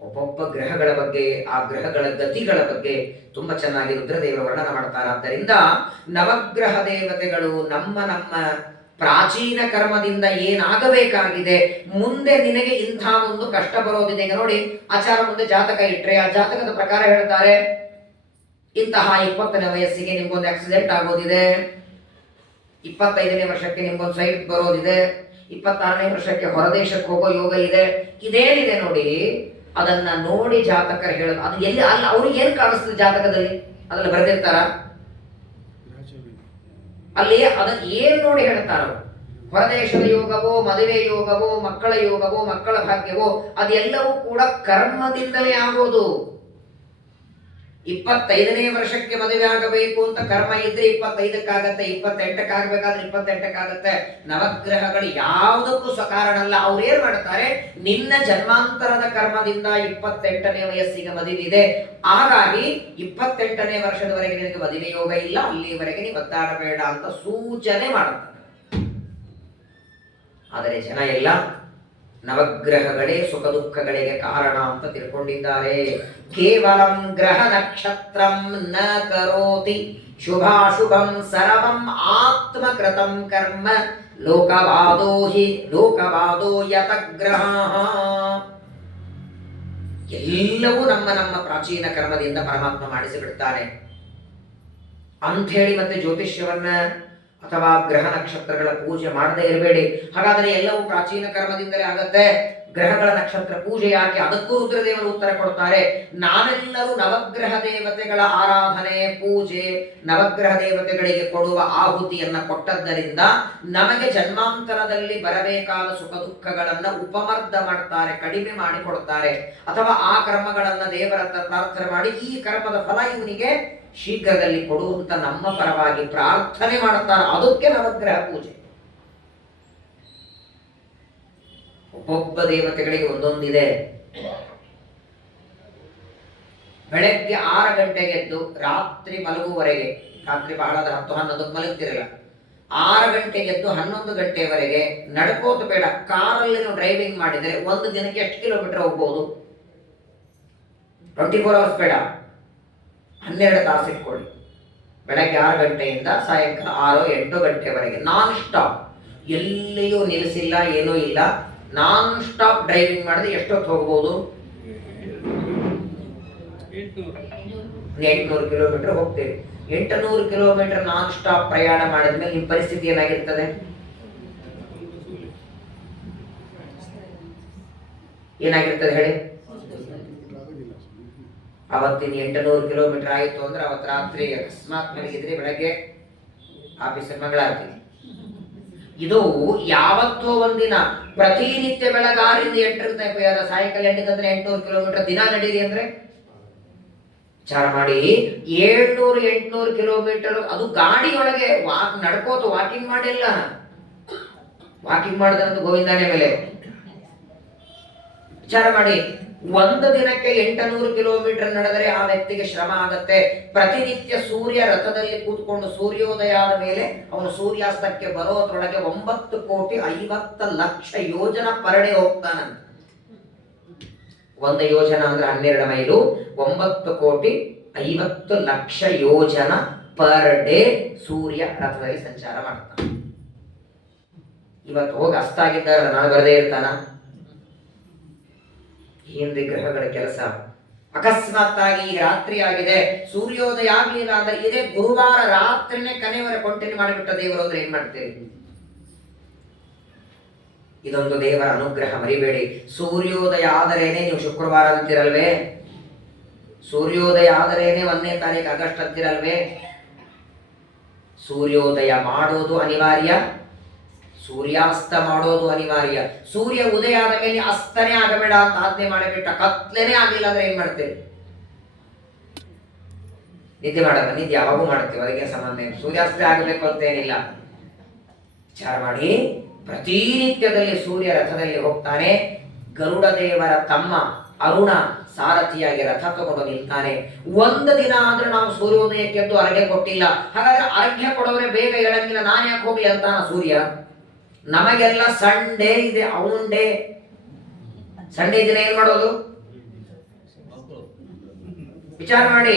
ಒಬ್ಬೊಬ್ಬ ಗ್ರಹಗಳ ಬಗ್ಗೆ, ಆ ಗ್ರಹಗಳ ಗತಿಗಳ ಬಗ್ಗೆ ತುಂಬಾ ಚೆನ್ನಾಗಿ ರುದ್ರದೇವರು ವರ್ಣನ ಮಾಡ್ತಾರೆ. ಆದ್ದರಿಂದ ನವಗ್ರಹ ದೇವತೆಗಳು ನಮ್ಮ ಪ್ರಾಚೀನ ಕರ್ಮದಿಂದ ಏನಾಗಬೇಕಾಗಿದೆ, ಮುಂದೆ ನಿನಗೆ ಇಂಥ ಒಂದು ಕಷ್ಟ ಬರೋದಿದೆ. ಈಗ ನೋಡಿ, ಆಚಾರ ಮುಂದೆ ಜಾತಕ ಇಟ್ರೆ ಆ ಜಾತಕದ ಪ್ರಕಾರ ಹೇಳ್ತಾರೆ, ಇಂತಹ 20ನೇ ವಯಸ್ಸಿಗೆ ನಿಮ್ಗೊಂದು ಆಕ್ಸಿಡೆಂಟ್ ಆಗೋದಿದೆ, 25ನೇ ವರ್ಷಕ್ಕೆ ನಿಮ್ಗೊಂದು ಸೈಟ್ ಬರೋದಿದೆ, 26ನೇ ವರ್ಷಕ್ಕೆ ಹೊರದೇಶಕ್ಕೆ ಹೋಗೋ ಯೋಗ ಇದೆ. ಇದೇನಿದೆ ನೋಡಿ, ಅದನ್ನ ನೋಡಿ ಜಾತಕರು ಹೇಳೋದು. ಅದು ಎಲ್ಲಿ ಅಲ್ಲ, ಅವ್ರಿಗೆ ಏನ್ ಕಾಣಿಸ್ತದೆ ಜಾತಕದಲ್ಲಿ, ಅದನ್ನ ಬರೆದಿರ್ತಾರ ಅಲ್ಲಿ. ಅದನ್ನ ಏನ್ ನೋಡಿ ಹೇಳ್ತಾರ? ಹೊರದೇಶದ ಯೋಗವೋ, ಮದುವೆ ಯೋಗವೋ, ಮಕ್ಕಳ ಯೋಗವೋ, ಮಕ್ಕಳ ಭಾಗ್ಯವೋ, ಅದೆಲ್ಲವೂ ಕೂಡ ಕರ್ಮದಿಂದಲೇ ಆಗೋದು. 25ನೇ ವರ್ಷಕ್ಕೆ ಮದುವೆ ಆಗಬೇಕು ಅಂತ ಕರ್ಮ ಇದ್ರೆ 25ಕ್ಕಾಗತ್ತೆ, 28ಕ್ಕಾಗಬೇಕಾದ್ರೆ 28ಕ್ಕಾಗತ್ತೆ. ನವಗ್ರಹಗಳು ಯಾವುದಕ್ಕೂ ಸಕಾರಣ ಅಲ್ಲ. ಅವ್ರು ಏನ್ ಮಾಡ್ತಾರೆ, ನಿನ್ನ ಜನ್ಮಾಂತರದ ಕರ್ಮದಿಂದ 28ನೇ ವಯಸ್ಸಿಗೆ ಮದುವಿದೆ, ಹಾಗಾಗಿ 28ನೇ ವರ್ಷದವರೆಗೆ ನಿನಗೆ ಮದುವೆ ಯೋಗ ಇಲ್ಲ, ಅಲ್ಲಿವರೆಗೆ ನೀವು ಒದ್ದಾಡಬೇಡ ಅಂತ ಸೂಚನೆ ಮಾಡುತ್ತಾರೆ. ಆದರೆ ಜನ ಎಲ್ಲ ನವಗ್ರಹಗಳೇ ಸುಖ ದುಃಖಗಳಿಗೆ ಕಾರಣ ಅಂತ ತಿಳ್ಕೊಂಡಿದ್ದಾರೆ. ಕೇವಲಂ ಗ್ರಹ ನಕ್ಷತ್ರಂ ನ ಕರೋತಿ ಶುಭಾಶುಭಂ ಸರ್ವಂ ಆತ್ಮಕೃತಂ ಕರ್ಮ ಲೋಕವಾದೋ ಯತಗ್ರಹ. ಎಲ್ಲವೂ ನಮ್ಮ ಪ್ರಾಚೀನ ಕರ್ಮದಿಂದ ಪರಮಾತ್ಮ ಮಾಡಿಸಿಬಿಡ್ತಾನೆ ಅಂಥೇಳಿ ಮತ್ತೆ ಜ್ಯೋತಿಷ್ಯವನ್ನ ಅಥವಾ ಗ್ರಹ ನಕ್ಷತ್ರಗಳ ಪೂಜೆ ಮಾಡದೇ ಇರಬೇಡಿ. ಹಾಗಾದರೆ ಎಲ್ಲವೂ ಪ್ರಾಚೀನ ಕರ್ಮದಿಂದಲೇ ಆಗತ್ತೆ, ಗ್ರಹಗಳ ನಕ್ಷತ್ರ ಪೂಜೆ ಯಾಕೆ? ಅದಕ್ಕೂ ರುದ್ರದೇವರು ಉತ್ತರ ಕೊಡ್ತಾರೆ. ನಾವೆಲ್ಲರೂ ನವಗ್ರಹ ದೇವತೆಗಳ ಆರಾಧನೆ, ಪೂಜೆ, ನವಗ್ರಹ ದೇವತೆಗಳಿಗೆ ಕೊಡುವ ಆಹುತಿಯನ್ನ ಕೊಟ್ಟದ್ದರಿಂದ ನಮಗೆ ಜನ್ಮಾಂತರದಲ್ಲಿ ಬರಬೇಕಾದ ಸುಖ ದುಃಖಗಳನ್ನ ಉಪಮರ್ದ ಮಾಡ್ತಾರೆ, ಕಡಿಮೆ ಮಾಡಿಕೊಡ್ತಾರೆ. ಅಥವಾ ಆ ಕರ್ಮಗಳನ್ನ ದೇವರ ಹತ್ರ ಪ್ರಾರ್ಥನೆ ಮಾಡಿ ಈ ಕರ್ಮದ ಫಲ ಇವನಿಗೆ ಶೀಘ್ರದಲ್ಲಿ ಕೊಡುವಂತ ನಮ್ಮ ಪರವಾಗಿ ಪ್ರಾರ್ಥನೆ ಮಾಡುತ್ತಾರೆ. ಅದಕ್ಕೆ ನವಗ್ರಹ ಪೂಜೆ. ಒಬ್ಬೊಬ್ಬ ದೇವತೆಗಳಿಗೆ ಒಂದೊಂದಿದೆ. ಬೆಳಗ್ಗೆ 6 ಗಂಟೆಗೆ ಎದ್ದು ರಾತ್ರಿ ಮಲಗುವವರೆಗೆ, ರಾತ್ರಿ ಬಹಳ 10-11 ಮಲಗ್ತಿರಲ್ಲ, 6 ಗಂಟೆಗೆ ಎದ್ದು 11 ಗಂಟೆವರೆಗೆ ನಡ್ಕೋತ ಬೇಡ, ಕಾರಲ್ಲಿ ನೀವು ಡ್ರೈವಿಂಗ್ ಮಾಡಿದರೆ ಒಂದು ದಿನಕ್ಕೆ ಎಷ್ಟು ಕಿಲೋಮೀಟರ್ ಹೋಗ್ಬೋದು? 24 ಅವರ್ಸ್ ಬೇಡ, 12 ತಾಸು ಇಟ್ಕೊಳ್ಳಿ. ಬೆಳಗ್ಗೆ 6 ಗಂಟೆಯಿಂದ ಸಾಯಂಕಾಲ 6-8 ಗಂಟೆವರೆಗೆ ನಾನ್ ಸ್ಟಾಪ್, ಎಲ್ಲಿಯೂ ನಿಲ್ಲಿಸಿಲ್ಲ, ಏನೂ ಇಲ್ಲ, ನಾನ್ ಸ್ಟಾಪ್ ಡ್ರೈವಿಂಗ್ ಮಾಡಿದ್ರೆ ಎಷ್ಟೊತ್ತು ಹೋಗ್ಬೋದು? 800 ಕಿಲೋಮೀಟರ್ ಹೋಗ್ತೇವೆ. 800 ಕಿಲೋಮೀಟರ್ ನಾನ್ ಸ್ಟಾಪ್ ಪ್ರಯಾಣ ಮಾಡಿದ್ಮೇಲೆ ನಿಮ್ಮ ಪರಿಸ್ಥಿತಿ ಏನಾಗಿರ್ತದೆ? ಏನಾಗಿರ್ತದೆ ಹೇಳಿ? ಅವತ್ತಿನ 800 ಕಿಲೋಮೀಟರ್ ಆಯಿತು ಅಂದ್ರೆ ಅವತ್ತು ರಾತ್ರಿ ಅಕಸ್ಮಾತ್ ಮಲಗಿದ್ರೆ ಬೆಳಗ್ಗೆ ಆಫೀಸ್ ಮಂಗಳಾರತಿ. ಇದು ಯಾವತ್ತೋ ಒಂದಿನ, ಪ್ರತಿನಿತ್ಯ ಬೆಳಗ್ಗೆ 6ರಿಂದ 8 ಸಾಯಂಕಾಲ 8 ಗಂಟೆ 800 ಕಿಲೋಮೀಟರ್ ದಿನ ನಡೀರಿ ಅಂದ್ರೆ ವಿಚಾರ ಮಾಡಿ. 700-800 ಕಿಲೋಮೀಟರ್ ಅದು ಗಾಡಿಯೊಳಗೆ ನಡ್ಕೋತ ವಾಕಿಂಗ್ ಮಾಡಿಲ್ಲ. ವಾಕಿಂಗ್ ಮಾಡಿದಂತ ಗೋವಿಂದಾನೆ ಮೇಲೆ ವಿಚಾರ ಮಾಡಿ. ಒಂದು ದಿನಕ್ಕೆ 800 ಕಿಲೋಮೀಟರ್ ನಡೆದರೆ ಆ ವ್ಯಕ್ತಿಗೆ ಶ್ರಮ ಆಗತ್ತೆ. ಪ್ರತಿನಿತ್ಯ ಸೂರ್ಯ ರಥದಲ್ಲಿ ಕೂತ್ಕೊಂಡು ಸೂರ್ಯೋದಯ ಆದ ಮೇಲೆ ಅವನು ಸೂರ್ಯಾಸ್ತಕ್ಕೆ ಬರೋದ್ರೊಳಗೆ 9,50,00,000 ಯೋಜನ ಪರಡೆ ಹೋಗ್ತಾನಂತೆ. ಒಂದು ಯೋಜನ ಅಂದ್ರೆ 12 ಮೈಲು, 9,50,00,000 ಯೋಜನ ಪರ್ ಡೇ ಸೂರ್ಯ ರಥದಲ್ಲಿ ಸಂಚಾರ ಮಾಡ್ತಾನೆ. ಇವತ್ತು ಹೋಗಿ ಅಸ್ತಾಗಿದ್ದಾಗ ನಾನು ಬರದೇ ಇರ್ತಾನ? ಹಿಂದೆ ಗ್ರಹಗಳ ಕೆಲಸ. ಅಕಸ್ಮಾತ್ ಆಗಿ ಈಗ ರಾತ್ರಿ ಆಗಿದೆ, ಸೂರ್ಯೋದಯ ಆಗ್ಲಿಲ್ಲ ಅಂದ್ರೆ ಇದೇ ಗುರುವಾರ ರಾತ್ರಿನೇ ಕನೆಯವರ ಕೊಂಟಿನಿ ಮಾಡಿಬಿಟ್ಟ ದೇವರು ಅಂದ್ರೆ ಏನ್ ಮಾಡ್ತೇವೆ? ಇದೊಂದು ದೇವರ ಅನುಗ್ರಹ, ಮರಿಬೇಡಿ. ಸೂರ್ಯೋದಯ ಆದರೇನೆ ನೀವು ಶುಕ್ರವಾರ ಅಂತಿರಲ್ವೇ? ಸೂರ್ಯೋದಯ ಆದರೇನೆ 1ನೇ ತಾರೀಕು ಆಗಸ್ಟ್ ಅಂತಿರಲ್ವೇ? ಸೂರ್ಯೋದಯ ಮಾಡೋದು ಅನಿವಾರ್ಯ, ಸೂರ್ಯಾಸ್ತ ಮಾಡೋದು ಅನಿವಾರ್ಯ. ಸೂರ್ಯ ಉದಯ ಆದ ಮೇಲೆ ಅಸ್ತನೇ ಆಗಬೇಡ ಅಂತ ಆಜ್ಞೆ ಮಾಡಿಬಿಟ್ಟ, ಕತ್ಲೇನೆ ಆಗಿಲ್ಲ ಅಂದ್ರೆ ಏನ್ ಮಾಡ್ತೇವೆ? ನಿದ್ದೆ ಮಾಡಲ್ಲ. ನಿದ್ದೆ ಯಾವಾಗೂ ಮಾಡ್ತೇವೆ, ಅದಕ್ಕೆ ಸಂಬಂಧ ಏನು. ಸೂರ್ಯಾಸ್ತ ಆಗಬೇಕು ಅಂತ ಏನಿಲ್ಲ. ವಿಚಾರ ಮಾಡಿ, ಪ್ರತಿನಿತ್ಯದಲ್ಲಿ ಸೂರ್ಯ ರಥದಲ್ಲಿ ಹೋಗ್ತಾನೆ. ಗರುಡ ದೇವರ ತಮ್ಮ ಅರುಣ ಸಾರಥಿಯಾಗಿ ರಥ ತಗೊಂಡು ನಿಲ್ತಾನೆ. ಒಂದು ದಿನ ಆದ್ರೂ ನಾವು ಸೂರ್ಯೋದಯಕ್ಕೆ ಎದ್ದು ಅರ್ಘ್ಯ ಕೊಟ್ಟಿಲ್ಲ. ಹಾಗಾದ್ರೆ ಅರ್ಘ್ಯ ಕೊಡೋರೆ ಬೇಗ ಹೇಳಂಗಿಲ್ಲ, ನಾನು ಯಾಕೆ ಹೋಗ್ಲಿ ಅಂತಾನ ಸೂರ್ಯ? ನಮಗೆಲ್ಲ ಸಂಡೇ ಇದೆ, ಅವನ್ ಡೇ. ಸಂಡೇ ದಿನ ಏನ್ ಮಾಡೋದು? ವಿಚಾರ ಮಾಡಿ.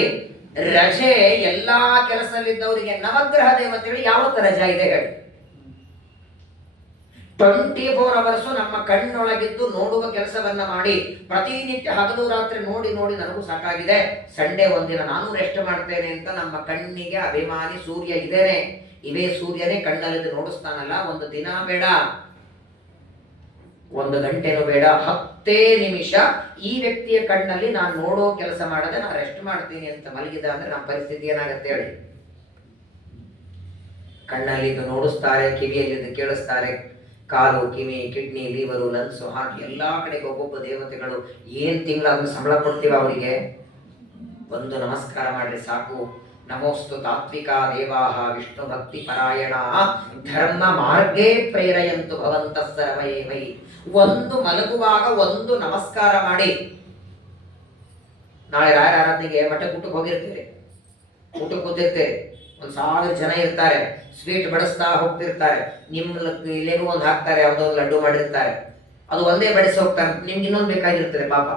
ರಜೆ ಎಲ್ಲಾ ಕೆಲಸದಲ್ಲಿದ್ದವರಿಗೆ ನವಗ್ರಹ ದೇವತೆಗಳು ಯಾವತ್ತು ರಜಾ ಇದೆ ಹೇಳಿ? 24 hours ನಮ್ಮ ಕಣ್ಣೊಳಗಿದ್ದು ನೋಡುವ ಕೆಲಸವನ್ನ ಮಾಡಿ ಪ್ರತಿನಿತ್ಯ ಹಗಲು ರಾತ್ರಿ ನೋಡಿ ನೋಡಿ ನನಗೂ ಸಾಕಾಗಿದೆ, ಸಂಡೇ ಒಂದಿನ ನಾನು ರೆಸ್ಟ್ ಮಾಡ್ತೇನೆ ಅಂತ ನಮ್ಮ ಕಣ್ಣಿಗೆ ಅಭಿಮಾನಿ ಸೂರ್ಯ ಇದ್ದೇನೆ. ಇವೇ ಸೂರ್ಯನೇ ಕಣ್ಣಲ್ಲಿದ್ದು ನೋಡಿಸ್ತಾನಲ್ಲ. ಒಂದು ದಿನ ಬೇಡ, 1 ಗಂಟೆನೂ ಬೇಡ, 10 ನಿಮಿಷ ಈ ವ್ಯಕ್ತಿಯ ಕಣ್ಣಲ್ಲಿ ನಾನು ನೋಡೋ ಕೆಲಸ ಮಾಡದೆ ನಾನು ರೆಸ್ಟ್ ಮಾಡ್ತೀನಿ ಅಂತ ಮಲಗಿದ ಅಂದ್ರೆ ನಮ್ಮ ಪರಿಸ್ಥಿತಿ ಏನಾಗತ್ತೆ ಹೇಳಿ? ಕಣ್ಣಲ್ಲಿದ್ದು ನೋಡಿಸ್ತಾರೆ, ಕಿವಿಯಲ್ಲಿದ್ದು ಕೇಳಿಸ್ತಾರೆ, ಕಾಲು, ಕಿವಿ, ಕಿಡ್ನಿ, ಲಿವರು, ಲಂಗ್ಸು, ಹಾರ್ಟ್ ಎಲ್ಲಾ ಕಡೆಗೆ ಒಬ್ಬೊಬ್ಬ ದೇವತೆಗಳು. ಏನ್ ತಿಂಗಳಾದ್ರೂ ಸಂಬಳ ಕೊಡ್ತೀವ ಅವರಿಗೆ? ಒಂದು ನಮಸ್ಕಾರ ಮಾಡ್ರಿ ಸಾಕು. ನಮೋಸ್ತು ತಾತ್ವಿಕ ದೇವಾಹ ವಿಷ್ಣು ಭಕ್ತಿ ಪರಾಯಣ ಧರ್ಮ ಮಾರ್ಗೇ ಪ್ರೇರಯಂತು ಭವಂತಃ ಸರ್ವೈವೈ. ಒಂದು ಮಲಗುವಾಗ ಒಂದು ನಮಸ್ಕಾರ ಮಾಡಿ. ನಾಳೆ ರಾಯರ ಆರಾಧನೆಗೆ ಮಠಕ್ಕೆ ಹೋಗಿರ್ತೇವೆ, ಊಟಕ್ಕೆ ಕೂತಿರ್ತೇವೆ, 1000 ಜನ ಇರ್ತಾರೆ, ಸ್ವೀಟ್ ಬಡಿಸ್ತಾ ಹೋಗ್ತಿರ್ತಾರೆ. ನಿಮ್ಮ ಇಲೆಗೂ ಒಂದು ಹಾಕ್ತಾರೆ, ಯಾವುದೋ ಒಂದು ಲಡ್ಡು ಮಾಡಿರ್ತಾರೆ, ಅದು ಒಂದೇ ಬಡಿಸಿ ಹೋಗ್ತಾರೆ. ನಿಮ್ಗೆ ಇನ್ನೊಂದು ಬೇಕಾಗಿರ್ತದೆ ಪಾಪ.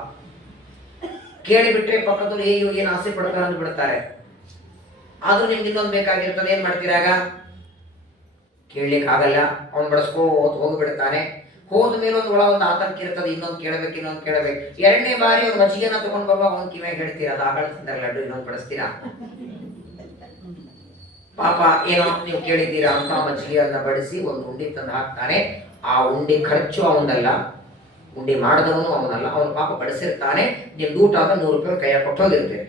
ಕೇಳಿಬಿಟ್ರೆ ಪಕ್ಕದವ್ರು ಏನು ಆಸೆ ಪಡ್ತಾರೆ ಅಂದ್ಬಿಡ್ತಾರೆ. ಆದ್ರೂ ನಿಮ್ಗೆ ಇನ್ನೊಂದು ಬೇಕಾಗಿರ್ತದೆ. ಏನ್ ಮಾಡ್ತೀರಾಗ? ಕೇಳಲಿಕ್ಕೆ ಆಗಲ್ಲ, ಅವ್ನು ಬಡಿಸ್ಕೋತ ಹೋಗ್ಬಿಡ್ತಾನೆ. ಹೋದ ಮೇಲೆ ಒಂದು ಆತಂಕ ಇರ್ತದೆ, ಇನ್ನೊಂದು ಕೇಳಬೇಕು, ಇನ್ನೊಂದು ಕೇಳಬೇಕು. 2ನೇ ಬಾರಿ ಅವ್ನು ಮಜ್ಜಿಗೆನ ತಗೊಂಡ್ ಬರುವಾಗ ಒಂದು ಕಿವಿಯಾಗ ಹೇಳ್ತೀರಾ, ಅದು ಆಕಳ ತಿಂತಾರೆ ಲಡ್ಡು, ಇನ್ನೊಂದು ಬಡಿಸ್ತೀರಾ? ಪಾಪ ಏನೋ ನೀವು ಕೇಳಿದ್ದೀರಾ ಅಂತ ಮಜ್ಜಿಗೆಯನ್ನ ಬಡಿಸಿ ಒಂದು ಉಂಡಿ ತಂದು ಹಾಕ್ತಾನೆ. ಆ ಉಂಡಿ ಖರ್ಚು ಅವನಲ್ಲ, ಉಂಡಿ ಮಾಡಿದವನು ಅವನಲ್ಲ, ಅವನು ಪಾಪ ಬಡಿಸಿರ್ತಾನೆ. ನಿಮ್ಗೆ ಊಟ ಆಗ 100 ರೂಪಾಯಿ ಕೈಯ ಕೊಟ್ಟು ಹೋಗಿರ್ತೇವೆ.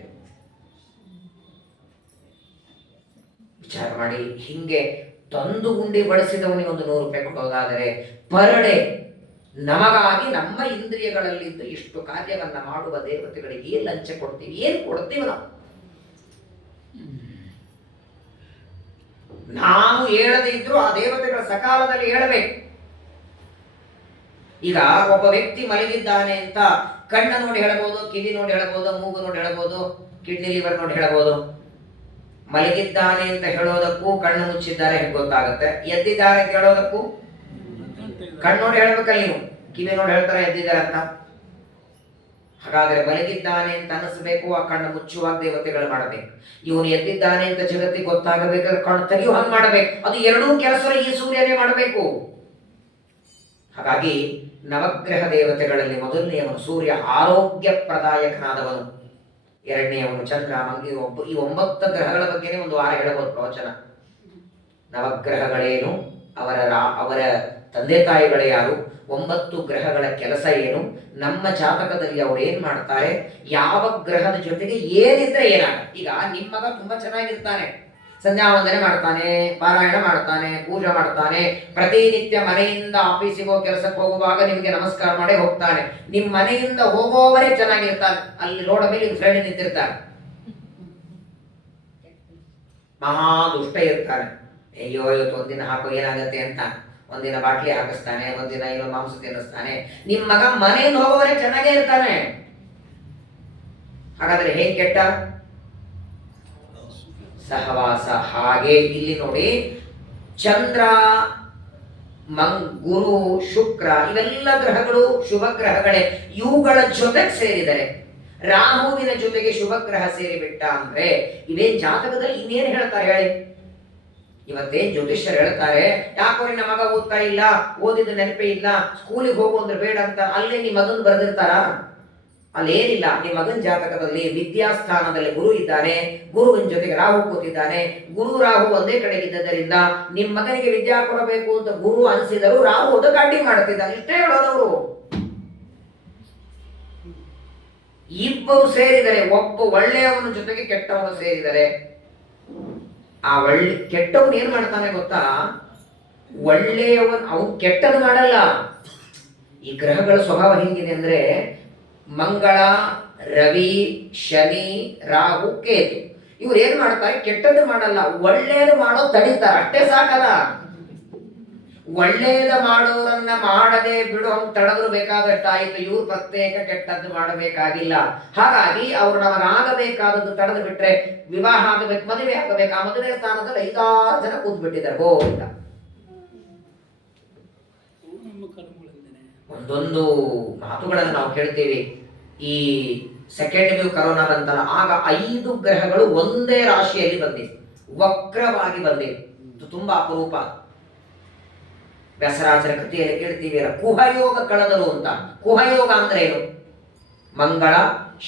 ವಿಚಾರ ಮಾಡಿ. ಹಿಂಗೆ ತಂದು ಉಂಡಿ ಬಡಿಸಿದವನಿಗೆ ಒಂದು 100 ರೂಪಾಯಿ ಕೊಟ್ಟೋದಾದರೆ ಪರ್ ಡೇ ನಮಗಾಗಿ ನಮ್ಮ ಇಂದ್ರಿಯಗಳಲ್ಲಿದ್ದು ಇಷ್ಟು ಕಾರ್ಯವನ್ನ ಮಾಡುವ ದೇವತೆಗಳಿಗೆ ಏನ್ ಲಂಚ ಕೊಡ್ತೀವಿ? ಏನ್ ಕೊಡ್ತೀವಿ ನಾವು? ನಾವು ಹೇಳದೇ ಇದ್ರು ಆ ದೇವತೆಗಳ ಸಕಾಲದಲ್ಲಿ ಹೇಳಬೇಕು. ಈಗ ಒಬ್ಬ ವ್ಯಕ್ತಿ ಮಲಗಿದ್ದಾನೆ ಅಂತ ಕಣ್ಣ ನೋಡಿ ಹೇಳಬಹುದು, ಕಿವಿ ನೋಡಿ ಹೇಳಬಹುದು, ಮೂಗು ನೋಡಿ ಹೇಳಬಹುದು, ಕಿಡ್ನಿ ಲಿವರ್ ನೋಡಿ ಹೇಳಬಹುದು. ಮಲಗಿದ್ದಾನೆ ಅಂತ ಹೇಳೋದಕ್ಕೂ ಕಣ್ಣು ಮುಚ್ಚಿದ್ದಾರೆ ಗೊತ್ತಾಗುತ್ತೆ, ಎದ್ದಿದ್ದಾರೆ ಅಂತ ಹೇಳೋದಕ್ಕೂ ಕಣ್ಣು ನೋಡಿ ಹೇಳ್ಬೇಕಲ್ಲ ನೀವು. ಕಿವಿ ನೋಡಿ ಹೇಳ್ತಾರೆ ಎದ್ದಿದ್ದಾರೆ ಅಂತ. ಹಾಗಾದ್ರೆ ಮಲಗಿದ್ದಾನೆ ಅಂತ ಅನಿಸ್ಬೇಕು, ಆ ಕಣ್ಣು ಮುಚ್ಚುವಾಗ ದೇವತೆಗಳು ಮಾಡಬೇಕು. ಇವನು ಎದ್ದಿದ್ದಾನೆ ಅಂತ ಜಗತ್ತಿಗೆ ಗೊತ್ತಾಗಬೇಕಾದ್ರೆ ಕಣ್ಣು ತೆಗೆಯುವ ಹಂಗೆ ಮಾಡಬೇಕು. ಅದು ಎರಡೂ ಕೆಲಸ ಈ ಸೂರ್ಯನೇ ಮಾಡಬೇಕು. ಹಾಗಾಗಿ ನವಗ್ರಹ ದೇವತೆಗಳಲ್ಲಿ ಮೊದಲನೆಯವನು ಸೂರ್ಯ, ಆರೋಗ್ಯ ಪ್ರದಾಯಕನಾದವನು. ಎರಡನೆಯವನು ಚಂದ್ರ, ಮಂಗಿ. ಈ 9 ಗ್ರಹಗಳ ಬಗ್ಗೆನೇ ಒಂದು ವಾರ ಹೇಳಬಹುದು ಪ್ರವಚನ. ನವಗ್ರಹಗಳೇನು, ಅವರ ತಂದೆ ತಾಯಿಗಳೇ ಯಾರು, 9 ಗ್ರಹಗಳ ಕೆಲಸ ಏನು, ನಮ್ಮ ಜಾತಕದಲ್ಲಿ ಅವ್ರು ಏನ್ ಮಾಡ್ತಾರೆ, ಯಾವ ಗ್ರಹದ ಜೊತೆಗೆ ಏನಿದ್ರೆ ಏನಾಗ. ಈಗ ನಿಮ್ಮ ಮಗ ತುಂಬಾ ಚೆನ್ನಾಗಿರ್ತಾನೆ, ಸಂಧ್ಯಾ ವಂದನೆ ಮಾಡ್ತಾನೆ, ಪಾರಾಯಣ ಮಾಡ್ತಾನೆ, ಪೂಜೆ ಮಾಡ್ತಾನೆ, ಪ್ರತಿನಿತ್ಯ ಮನೆಯಿಂದ ಆಫೀಸಿಗೆ ಕೆಲಸಕ್ಕೆ ಹೋಗುವಾಗ ನಿಮಗೆ ನಮಸ್ಕಾರ ಮಾಡಿ ಹೋಗ್ತಾನೆ. ನಿಮ್ಮ ಮನೆಯಿಂದ ಹೋಗೋವರೇ ಚೆನ್ನಾಗಿರ್ತಾನೆ, ಅಲ್ಲಿ ರೋಡ್ ಮೇಲೆ ನಿಮ್ಮ ಫ್ರೆಂಡ್ ನಿಂತಿರ್ತಾನೆ, ಮಹಾ ದುಷ್ಟ ಇರ್ತಾನೆ. ಅಯ್ಯೋ ಇವತ್ತು ಒಂದಿನ ಹಾಕೋ ಏನಾಗತ್ತೆ ಅಂತ ಒಂದಿನ ಬಾಟ್ಲಿ ಹಾಕಿಸ್ತಾನೆ, ಒಂದಿನ ಏನೋ ಮಾಂಸ ತಿನ್ನಿಸ್ತಾನೆ. ನಿಮ್ಮ ಮಗ ಮನೆಯಿಂದ ಹೋಗೋವರೇ ಚೆನ್ನಾಗೇ ಇರ್ತಾನೆ. ಹಾಗಾದ್ರೆ ಹೇಗೆ ಕೆಟ್ಟ ಸಹವಾಸ? ಹಾಗೆ ಇಲ್ಲಿ ನೋಡಿ, ಚಂದ್ರ, ಗುರು, ಶುಕ್ರ ಇವೆಲ್ಲ ಗ್ರಹಗಳು ಶುಭ ಗ್ರಹಗಳೇ. ಇವುಗಳ ಜೊತೆಗೆ ಸೇರಿದರೆ ರಾಹುವಿನ ಜೊತೆಗೆ ಶುಭ ಗ್ರಹ ಸೇರಿಬಿಟ್ಟ ಅಂದ್ರೆ ಇವೇನ್ ಜಾತಕದಲ್ಲಿ ಇನ್ನೇನು ಹೇಳ್ತಾರೆ ಹೇಳಿ? ಇವತ್ತೇನ್ ಜ್ಯೋತಿಷ್ಯರು ಹೇಳ್ತಾರೆ, ಯಾಕೋ ನಿನ್ನ ಮಗ ಓದ್ತಾ ಇಲ್ಲ, ಓದಿದ ನೆನಪೇ ಇಲ್ಲ, ಸ್ಕೂಲಿಗೆ ಹೋಗು ಅಂದ್ರೆ ಬೇಡ ಅಂತ ಅಲ್ಲೇ ನಿಮ್ಮ ಮಗನ್ ಬರೆದಿರ್ತಾರ? ಅಲ್ಲೇನಿಲ್ಲ. ನಿಮ್ಮ ಮಗನ ಜಾತಕದಲ್ಲಿ ವಿದ್ಯಾಸ್ಥಾನದಲ್ಲಿ ಗುರು ಇದ್ದಾನೆ, ಗುರುವಿನ ಜೊತೆಗೆ ರಾಹು ಕೂತಿದ್ದಾನೆ. ಗುರು ರಾಹು ಒಂದೇ ಕಡೆಗಿದ್ದರಿಂದ ನಿಮ್ಮ ಮಗನಿಗೆ ವಿದ್ಯಾ ಕೊಡಬೇಕು ಅಂತ ಗುರು ಅನಿಸಿದರು, ರಾಹು ಅದಕ್ಕೆ ಅಡ್ಡಿ ಮಾಡ್ತಿದ್ದಾನೆ. ಇಷ್ಟೇ ಹೇಳೋದವರು. ಇಬ್ಬರು ಸೇರಿದರೆ, ಒಬ್ಬ ಒಳ್ಳೆಯವನ ಜೊತೆಗೆ ಕೆಟ್ಟವನು ಸೇರಿದರೆ, ಆ ಕೆಟ್ಟವನು ಏನ್ ಮಾಡ್ತಾನೆ ಗೊತ್ತಾ? ಒಳ್ಳೆಯವನ್ ಅವನು ಕೆಟ್ಟದ್ದು ಮಾಡಲ್ಲ. ಈ ಗ್ರಹಗಳ ಸ್ವಭಾವ ಹಿಂಗಿದೆ ಅಂದ್ರೆ, ಮಂಗಳ, ರವಿ, ಶನಿ, ರಾಹು, ಕೇತು ಇವ್ರು ಏನ್ ಮಾಡ್ತಾರೆ? ಕೆಟ್ಟದ್ದು ಮಾಡಲ್ಲ, ಒಳ್ಳೆಯದು ಮಾಡೋ ತಡೀತಾರೆ. ಅಷ್ಟೇ ಸಾಕಲ್ಲ. ಒಳ್ಳೆಯದ ಮಾಡೋರನ್ನ ಮಾಡದೆ ಬಿಡು ಹಂಗೆ ತಡೆದ್ರು ಬೇಕಾದಷ್ಟಾಯಿತು. ಇವ್ರು ಪ್ರತ್ಯೇಕ ಕೆಟ್ಟದ್ದು ಮಾಡಬೇಕಾಗಿಲ್ಲ. ಹಾಗಾಗಿ ಅವ್ರು ನಮಗಾಗಬೇಕಾದದ್ದು ತಡೆದು ಬಿಟ್ರೆ, ವಿವಾಹ ಆಗಬೇಕು, ಮದುವೆ ಆಗಬೇಕು, ಆ ಮದುವೆ ಸ್ಥಾನದಲ್ಲಿ 5-6 ಜನ ಕೂತ್ಬಿಟ್ಟಿದ್ದಾರೆ. ಗೋವಿಂದ. ಒಂದೊಂದು ಮಾತುಗಳನ್ನು ನಾವು ಕೇಳ್ತೀವಿ. ಈ ಸೆಕೆಂಡ್ ವೇವ್ ಕರೋನಾ ಬಂತಲ್ಲ, ಆಗ 5 ಗ್ರಹಗಳು ಒಂದೇ ರಾಶಿಯಲ್ಲಿ ಬಂದಿವೆ, ವಕ್ರವಾಗಿ ಬಂದಿವೆ. ತುಂಬಾ ಅಪರೂಪ. ವ್ಯಾಸರಾಜರ ಕೃತಿಯಲ್ಲಿ ಕೇಳ್ತೀವಿ, ಕುಹಯೋಗ ಕಳೆದರು ಅಂತ. ಕುಹಯೋಗ ಅಂದ್ರೆ ಏನು? ಮಂಗಳ,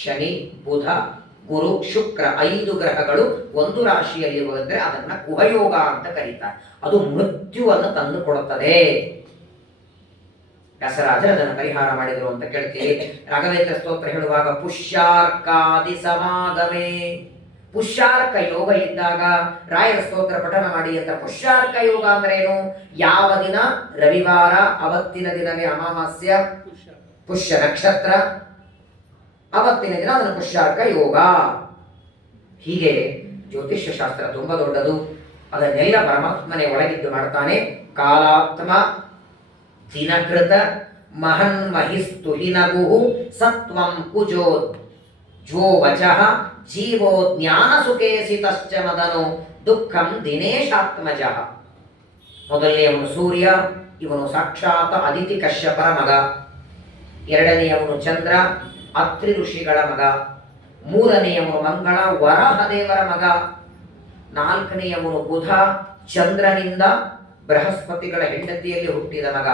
ಶನಿ, ಬುಧ, ಗುರು, ಶುಕ್ರ 5 ಗ್ರಹಗಳು ಒಂದು ರಾಶಿಯಲ್ಲಿ ಹೋದರೆ ಅದನ್ನ ಕುಹಯೋಗ ಅಂತ ಕರೀತಾರೆ. ಅದು ಮೃತ್ಯುವನ್ನು ತಂದು ಕೊಡುತ್ತದೆ. ವ್ಯಾಸರಾಜರು ಅದನ್ನು ಪರಿಹಾರ ಮಾಡಿದರು ಅಂತ ಕೇಳ್ತೀವಿ. ರಾಘವೇಂದ್ರ ಸ್ತೋತ್ರ ಹೇಳುವಾಗ ಪುಷ್ಯಾರ್ಕಾದಿ ಸಮಾಗಮೇ, ಪುಷ್ಯಾರ್ಕ ಯೋಗ ಇದ್ದಾಗ ರಾಯರ ಸ್ತೋತ್ರ ಪಠನ ಮಾಡಿ ಅಂತ. ಪುಷ್ಯಾರ್ಕ ಯೋಗ ಅಂದ್ರೆ ಏನು? ಯಾವ ದಿನ ರವಿವಾರ, ಅವತ್ತಿನ ದಿನವೇ ಅಮಾವಾಸ್ಯ, ಪುಷ್ಯ ನಕ್ಷತ್ರ, ಅವತ್ತಿನ ದಿನ ಅದನ್ನು ಪುಷ್ಯಾರ್ಕ ಯೋಗ. ಹೀಗೆ ಜ್ಯೋತಿಷ್ಯ ಶಾಸ್ತ್ರ ತುಂಬಾ ದೊಡ್ಡದು. ಅದನ್ನೆಲ್ಲ ಪರಮಾತ್ಮನೇ ಒಳಗಿದ್ದು ಮಾಡ್ತಾನೆ. ಕಾಲಾತ್ಮ ದಿನಕೃತ ಮಹನ್ ಮಹಿಸ್ತು ಹಿನಗುಹು ಸತ್ವಂ ಕುಜೋ ಜೋ ವಚಃ ಜೀವೋ ಜ್ಞಾನ ಸುಖೇಸಿತಶ್ಚ ಮದನು ದುಃಖಂ ದಿನೇಶಾತ್ಮಜ. ಮೊದಲನೆಯವನು ಸೂರ್ಯ, ಇವನು ಸಾಕ್ಷಾತ್ ಅದಿತಿ ಕಶ್ಯಪರ ಮಗ. ಎರಡನೆಯವನು ಚಂದ್ರ, ಅತ್ರಿ ಋಷಿಗಳ ಮಗ. ಮೂರನೆಯವನು ಮಂಗಳ, ವರಾಹದೇವರ ಮಗ. ನಾಲ್ಕನೆಯವನು ಬುಧ, ಚಂದ್ರನಿಂದ ಬೃಹಸ್ಪತಿಗಳ ಹೆಂಡತಿಯಲ್ಲಿ ಹುಟ್ಟಿದ ಮಗ.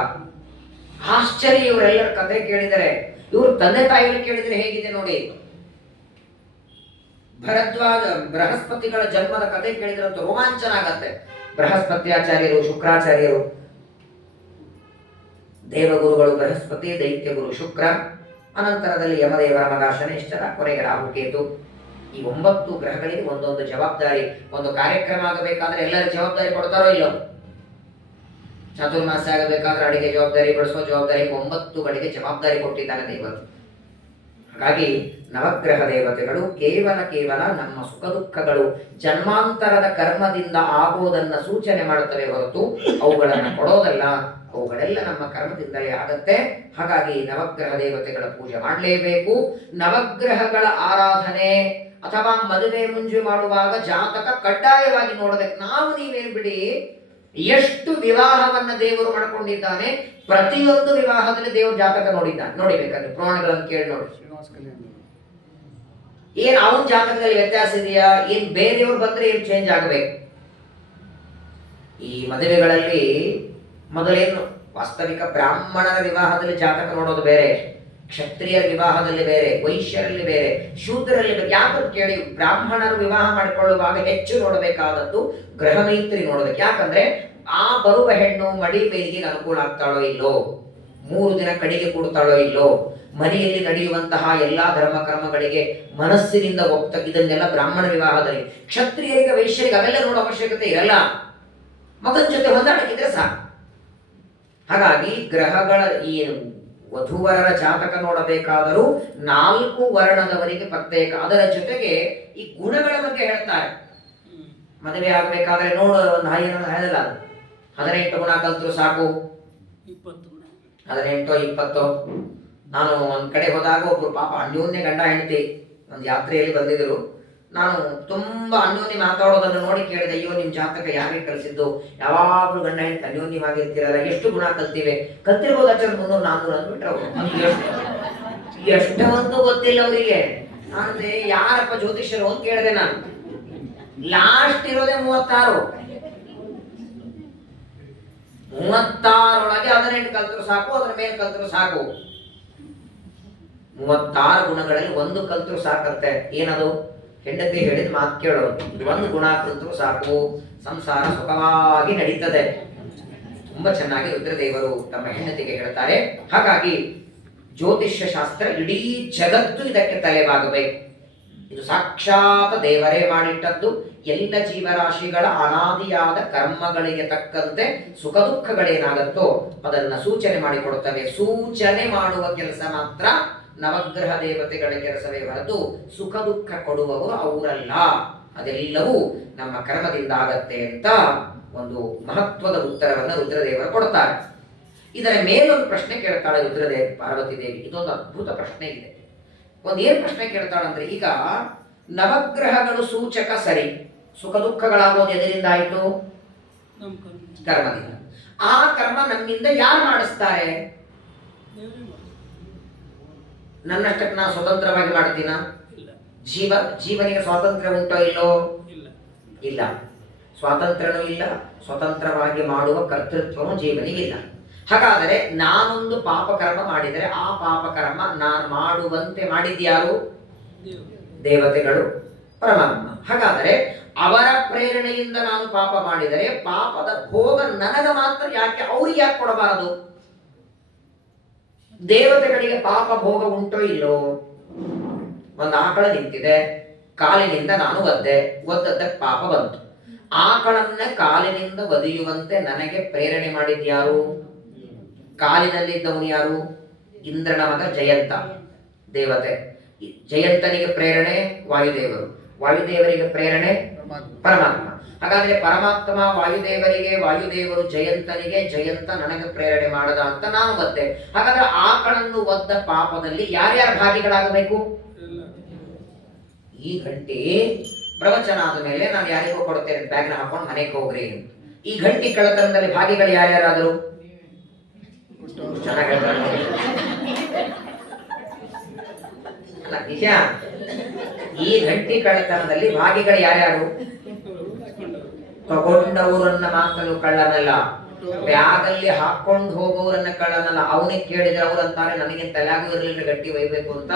ಆಶ್ಚರ್ಯ. ಇವರೆಲ್ಲರ ಕಥೆ ಕೇಳಿದರೆ, ಇವರು ತಂದೆ ತಾಯಿಗಳು ಕೇಳಿದರೆ ಹೇಗಿದೆ ನೋಡಿ. ಭರದ್ವಾಜ ಬೃಹಸ್ಪತಿಗಳ ಜನ್ಮದ ಕಥೆ ಕೇಳಿದ್ರಂತೂ ರೋಮಾಂಚನ ಆಗತ್ತೆ. ಬೃಹಸ್ಪತ್ಯಾಚಾರ್ಯರು, ಶುಕ್ರಾಚಾರ್ಯರು, ದೇವಗುರುಗಳು ಬೃಹಸ್ಪತಿ, ದೈತ್ಯ ಗುರು ಶುಕ್ರ, ಅನಂತರದಲ್ಲಿ ಯಮದೇವರ ಮಗ ಶನೇಶ್ವರ, ಕೊನೆಗೆ ರಾಹುಕೇತು. ಈ 9 ಗ್ರಹಗಳಿಗೆ ಒಂದೊಂದು ಜವಾಬ್ದಾರಿ. ಒಂದು ಕಾರ್ಯಕ್ರಮ ಆಗಬೇಕಾದ್ರೆ ಎಲ್ಲರ ಜವಾಬ್ದಾರಿ ಕೊಡ್ತಾರೋ ಇಲ್ಲೋ? ಚಾತುರ್ಮಾಸ ಆಗಬೇಕಾದ್ರೆ ಅಡಿಗೆ ಜವಾಬ್ದಾರಿ, ಬಡಿಸೋ ಜವಾಬ್ದಾರಿ, 9 ಗಳಿಗೆ ಜವಾಬ್ದಾರಿ ಕೊಟ್ಟಿದ್ದಾನೆ ದೇವರು. ಹಾಗಾಗಿ ನವಗ್ರಹ ದೇವತೆಗಳು ಕೇವಲ ನಮ್ಮ ಸುಖ ದುಃಖಗಳು ಜನ್ಮಾಂತರದ ಕರ್ಮದಿಂದ ಆಗೋದನ್ನ ಸೂಚನೆ ಮಾಡುತ್ತವೆ ಹೊರತು ಅವುಗಳನ್ನು ಕೊಡೋದಲ್ಲ. ಅವುಗಳೆಲ್ಲ ನಮ್ಮ ಕರ್ಮದಿಂದಲೇ ಆಗತ್ತೆ. ಹಾಗಾಗಿ ನವಗ್ರಹ ದೇವತೆಗಳ ಪೂಜೆ ಮಾಡಲೇಬೇಕು. ನವಗ್ರಹಗಳ ಆರಾಧನೆ ಅಥವಾ ಮದುವೆ ಮುಂಜಿ ಮಾಡುವಾಗ ಜಾತಕ ಕಡ್ಡಾಯವಾಗಿ ನೋಡಬೇಕು. ನಾವು ನೀವೇನು ಬಿಡಿ, ಎಷ್ಟು ವಿವಾಹವನ್ನ ದೇವರು ಮಾಡ್ಕೊಂಡಿದ್ದಾನೆ, ಪ್ರತಿಯೊಂದು ವಿವಾಹದಲ್ಲಿ ದೇವರು ಜಾತಕ ನೋಡಿದ್ದಾನೆ. ನೋಡಿಬೇಕಂದ್ರೆ ಪುರಾಣಗಳನ್ನು ಕೇಳಿ ನೋಡಿ. ಏನ್ ಅವನ ಜಾತಕದಲ್ಲಿ ವ್ಯತ್ಯಾಸ ಇದೆಯಾ? ಏನ್ ಬೇರೆಯವ್ರು ಬಂದ್ರೆ ಏನ್ ಚೇಂಜ್ ಆಗಬೇಕು? ಈ ಮದುವೆಗಳಲ್ಲಿ ಮೊದಲೇನು ವಾಸ್ತವಿಕ ಬ್ರಾಹ್ಮಣರ ವಿವಾಹದಲ್ಲಿ ಜಾತಕ ನೋಡೋದು ಬೇರೆ, ಕ್ಷತ್ರಿಯರ ವಿವಾಹದಲ್ಲಿ ಬೇರೆ, ವೈಶ್ಯರಲ್ಲಿ ಬೇರೆ, ಶೂದ್ರರಲ್ಲಿ ಬೇರೆ. ಯಾಕಂತ ಕೇಳಿ, ಬ್ರಾಹ್ಮಣರು ವಿವಾಹ ಮಾಡಿಕೊಳ್ಳುವಾಗ ಹೆಚ್ಚು ನೋಡಬೇಕಾದದ್ದು ಗ್ರಹ ಮೈತ್ರಿ ನೋಡಬೇಕು. ಯಾಕಂದ್ರೆ ಆ ಬರುವ ಹೆಣ್ಣು ಮಡಿ ಬೇಲಿಗೆ ಅನುಕೂಲ ಆಗ್ತಾಳೋ ಇಲ್ಲೋ, 3 ದಿನ ಕಡೆಗೆ ಕೊಡ್ತಾಳೋ ಇಲ್ಲೋ, ಮನೆಯಲ್ಲಿ ನಡೆಯುವಂತಹ ಎಲ್ಲಾ ಧರ್ಮ ಕರ್ಮಗಳಿಗೆ ಮನಸ್ಸಿನಿಂದ ಒಪ್ತ. ಇದನ್ನೆಲ್ಲ ಬ್ರಾಹ್ಮಣ ವಿವಾಹದಲ್ಲಿ. ಕ್ಷತ್ರಿಯರಿಗೆ, ವೈಶ್ಯರಿಗೆ ಅವೆಲ್ಲ ನೋಡೋ ಅವಶ್ಯಕತೆ ಇರಲ್ಲ. ಮಗನ ಜೊತೆ ಹೊಂದಾಣಿಕಿದ್ರೆ ಸಾಕು. ಹಾಗಾಗಿ ಗ್ರಹಗಳ ಈ ವಧುವರರ ಜಾತಕ ನೋಡಬೇಕಾದರೂ 4 ವರ್ಣದವರಿಗೆ ಪ್ರತ್ಯೇಕ. ಅದರ ಜೊತೆಗೆ ಈ ಗುಣಗಳ ಬಗ್ಗೆ ಹೇಳ್ತಾರೆ. ಮದುವೆ ಆಗಬೇಕಾದ್ರೆ ನೋಡು, ಒಂದು ಹೇಳಲ್ಲ, 18 ಗುಣ ಕಲ್ತರು ಸಾಕು, 18 20. ನಾನು ಒಂದ್ ಕಡೆ ಹೋದಾಗ ಒಬ್ರು ಪಾಪ ಅನ್ಯೋನ್ಯ ಗಂಡ ಹೆಂಡತಿ ಒಂದು ಯಾತ್ರೆಯಲ್ಲಿ ಬಂದಿದ್ರು. ನಾನು ತುಂಬಾ ಅನ್ಯೋನ್ಯ ಮಾತಾಡೋದನ್ನು ನೋಡಿ ಕೇಳಿದೆ, ಅಯ್ಯೋ ನಿಮ್ ಜಾತಕ ಯಾರಿಗೆ ಕಲಿಸಿದ್ದು? ಯಾವಾಗ್ಲೂ ಗಂಡ ಹೆಂಡತಿ ಅನ್ಯೋನ್ಯವಾಗಿರ್ತೀರಲ್ಲ, ಎಷ್ಟು ಗುಣ ಕಲ್ತಿವೆ? ಕಲ್ತಿರ್ಬೋದು 300 400 ಅಂದ್ಬಿಟ್ರೆ ಎಷ್ಟಂತೂ ಗೊತ್ತಿಲ್ಲ ಅವರಿಗೆ. ಅಂದ್ರೆ ಯಾರಪ್ಪ ಜ್ಯೋತಿಷ್ಯರು ಅಂತ ಕೇಳಿದೆ ನಾನು. ಲಾಸ್ಟ್ ಇರೋದೇ 36. 36 18 ಕಲ್ತರು ಸಾಕು, ಅದರ ಮೇಲೆ ಕಲ್ತರು ಸಾಕು. 36 ಗುಣಗಳಲ್ಲಿ ಒಂದು ಕಲ್ತರು ಸಾಕಂತೆ. ಏನದು? ಹೆಂಡತಿ ಹೇಳಿದ ಮಾತು ಕೇಳೋದು. ಒಂದು ಗುಣ ಕಲ್ತರು ಸಾಕು, ಸಂಸಾರ ಸುಖವಾಗಿ ನಡೀತದೆ. ತುಂಬಾ ಚೆನ್ನಾಗಿ ರುದ್ರದೇವರು ತಮ್ಮ ಹೆಂಡತಿಗೆ ಹೇಳ್ತಾರೆ. ಹಾಗಾಗಿ ಜ್ಯೋತಿಷ್ಯ ಶಾಸ್ತ್ರ ಇಡೀ ಜಗತ್ತು ಇದಕ್ಕೆ ತಲೆಬಾಗಬೇಕು. ಇದು ಸಾಕ್ಷಾತ್ ದೇವರೇ ಮಾಡಿಟ್ಟದ್ದು. ಎಲ್ಲ ಜೀವರಾಶಿಗಳ ಅನಾದಿಯಾದ ಕರ್ಮಗಳಿಗೆ ತಕ್ಕಂತೆ ಸುಖ ದುಃಖಗಳೇನಾಗತ್ತೋ ಅದನ್ನ ಸೂಚನೆ ಮಾಡಿಕೊಡುತ್ತವೆ. ಸೂಚನೆ ಮಾಡುವ ಕೆಲಸ ಮಾತ್ರ ನವಗ್ರಹ ದೇವತೆಗಳ ಕೆಲಸವೇ ಹೊರತು ಸುಖ ದುಃಖ ಕೊಡುವವರು ಅವರಲ್ಲ. ಅದೆಲ್ಲವೂ ನಮ್ಮ ಕರ್ಮದಿಂದ ಆಗತ್ತೆ ಅಂತ ಒಂದು ಮಹತ್ವದ ಉತ್ತರವನ್ನು ರುದ್ರದೇವರು ಕೊಡ್ತಾರೆ. ಇದರ ಮೇಲೊಂದು ಪ್ರಶ್ನೆ ಕೇಳ್ತಾಳೆ ಪಾರ್ವತಿ ದೇವಿ. ಇದೊಂದು ಅದ್ಭುತ ಪ್ರಶ್ನೆ ಇದೆ. ಏನ್ ಪ್ರಶ್ನೆ ಕೇಳ್ತಾಳಂದ್ರೆ, ಈಗ ನವಗ್ರಹಗಳು ಸೂಚಕ ಸರಿ, ಸುಖ ದುಃಖಗಳಾಗೋದು ಎದರಿಂದ ಆಯ್ತು? ಕರ್ಮದಿಂದ. ಆ ಕರ್ಮ ನಮ್ಮಿಂದ ಯಾರು ಮಾಡಿಸ್ತಾರೆ? ನನ್ನಷ್ಟಕ್ಕೆ ನಾನು ಸ್ವತಂತ್ರವಾಗಿ ಮಾಡ್ತೀನ? ಜೀವನಿಗೆ ಸ್ವಾತಂತ್ರ್ಯ ಉಂಟೋ ಇಲ್ಲೋ? ಇಲ್ಲ. ಸ್ವಾತಂತ್ರ್ಯನೂ ಇಲ್ಲ, ಸ್ವತಂತ್ರವಾಗಿ ಮಾಡುವ ಕರ್ತೃತ್ವನೂ ಜೀವನಿಗಿಲ್ಲ. ಹಾಗಾದರೆ ನಾನೊಂದು ಪಾಪಕರ್ಮ ಮಾಡಿದರೆ ಆ ಪಾಪಕರ್ಮ ನಾನು ಮಾಡುವಂತೆ ಮಾಡಿದ್ಯಾರು? ದೇವತೆಗಳು, ಪರಮಾತ್ಮ. ಹಾಗಾದರೆ ಅವರ ಪ್ರೇರಣೆಯಿಂದ ನಾನು ಪಾಪ ಮಾಡಿದರೆ ಪಾಪದ ಭೋಗ ನನಗ ಮಾತ್ರ ಯಾಕೆ? ಅವ್ರಿಗೆ ಯಾಕೆ ಕೊಡಬಾರದು? ದೇವತೆಗಳಿಗೆ ಪಾಪ ಭೋಗ ಉಂಟೋ ಇಲ್ಲೋ? ಒಂದು ಆಕಳ ನಿಂತಿದೆ, ಕಾಲಿನಿಂದ ನಾನು ಒದ್ದದ್ದಕ್ಕೆ ಪಾಪ ಬಂತು. ಆಕಳನ್ನ ಕಾಲಿನಿಂದ ಒದೆಯುವಂತೆ ನನಗೆ ಪ್ರೇರಣೆ ಮಾಡಿದ್ಯಾರು? ಕಾಲಿನಲ್ಲಿದ್ದವನು ಯಾರು? ಇಂದ್ರನ ಮಗ ಜಯಂತ, ದೇವತೆ. ಜಯಂತನಿಗೆ ಪ್ರೇರಣೆ ವಾಯುದೇವರು, ವಾಯುದೇವರಿಗೆ ಪ್ರೇರಣೆ ಪರಮಾತ್ಮ. ಹಾಗಾದ್ರೆ ಪರಮಾತ್ಮ ವಾಯುದೇವರಿಗೆ, ವಾಯುದೇವರು ಜಯಂತನಿಗೆ, ಜಯಂತ ನನಗೆ ಪ್ರೇರಣೆ ಮಾಡದ ಅಂತ ನಾನು ಒದ್ದೆ. ಹಾಗಾದ್ರೆ ಆಕಳನ್ನು ಒದ್ದ ಪಾಪದಲ್ಲಿ ಯಾರ್ಯಾರ ಭಾಗಿಗಳಾಗಬೇಕು? ಈ ಗಂಟೆ ಪ್ರವಚನ ಆದ ಮೇಲೆ ನಾನು ಯಾರಿಗೂ ಕೊಡ್ತೇನೆ, ಬ್ಯಾಗ್ನ ಹಾಕೊಂಡು ಮನೆಗೆ ಹೋಗ್ರಿ. ಈ ಗಂಟಿ ಕಳ್ಳತನದಲ್ಲಿ ಭಾಗಿಗಳು ಯಾರ್ಯಾರಾದ್ರು? ಚೆನ್ನಾಗಿ ಅಲ್ಲ, ನಿಜ. ಈ ಗಂಟಿ ಕಳ್ಳತನದಲ್ಲಿ ಭಾಗಿಗಳು ಯಾರ್ಯಾರು? ತಗೊಂಡವರನ್ನ ಮಾತ್ರ ಕಳ್ಳನಲ್ಲ, ಬ್ಯಾಗಲ್ಲಿ ಹಾಕೊಂಡು ಹೋಗೋರನ್ನ ಕಳ್ಳನಲ್ಲ. ಅವನಿಗೆ ಕೇಳಿದ್ರೆ ಅವ್ರು ಅಂತಾರೆ ನನಗೆ ತಲೆಯಾಗೂ ಇರಲಿಲ್ಲ ಗಟ್ಟಿ ಒಯ್ಬೇಕು ಅಂತ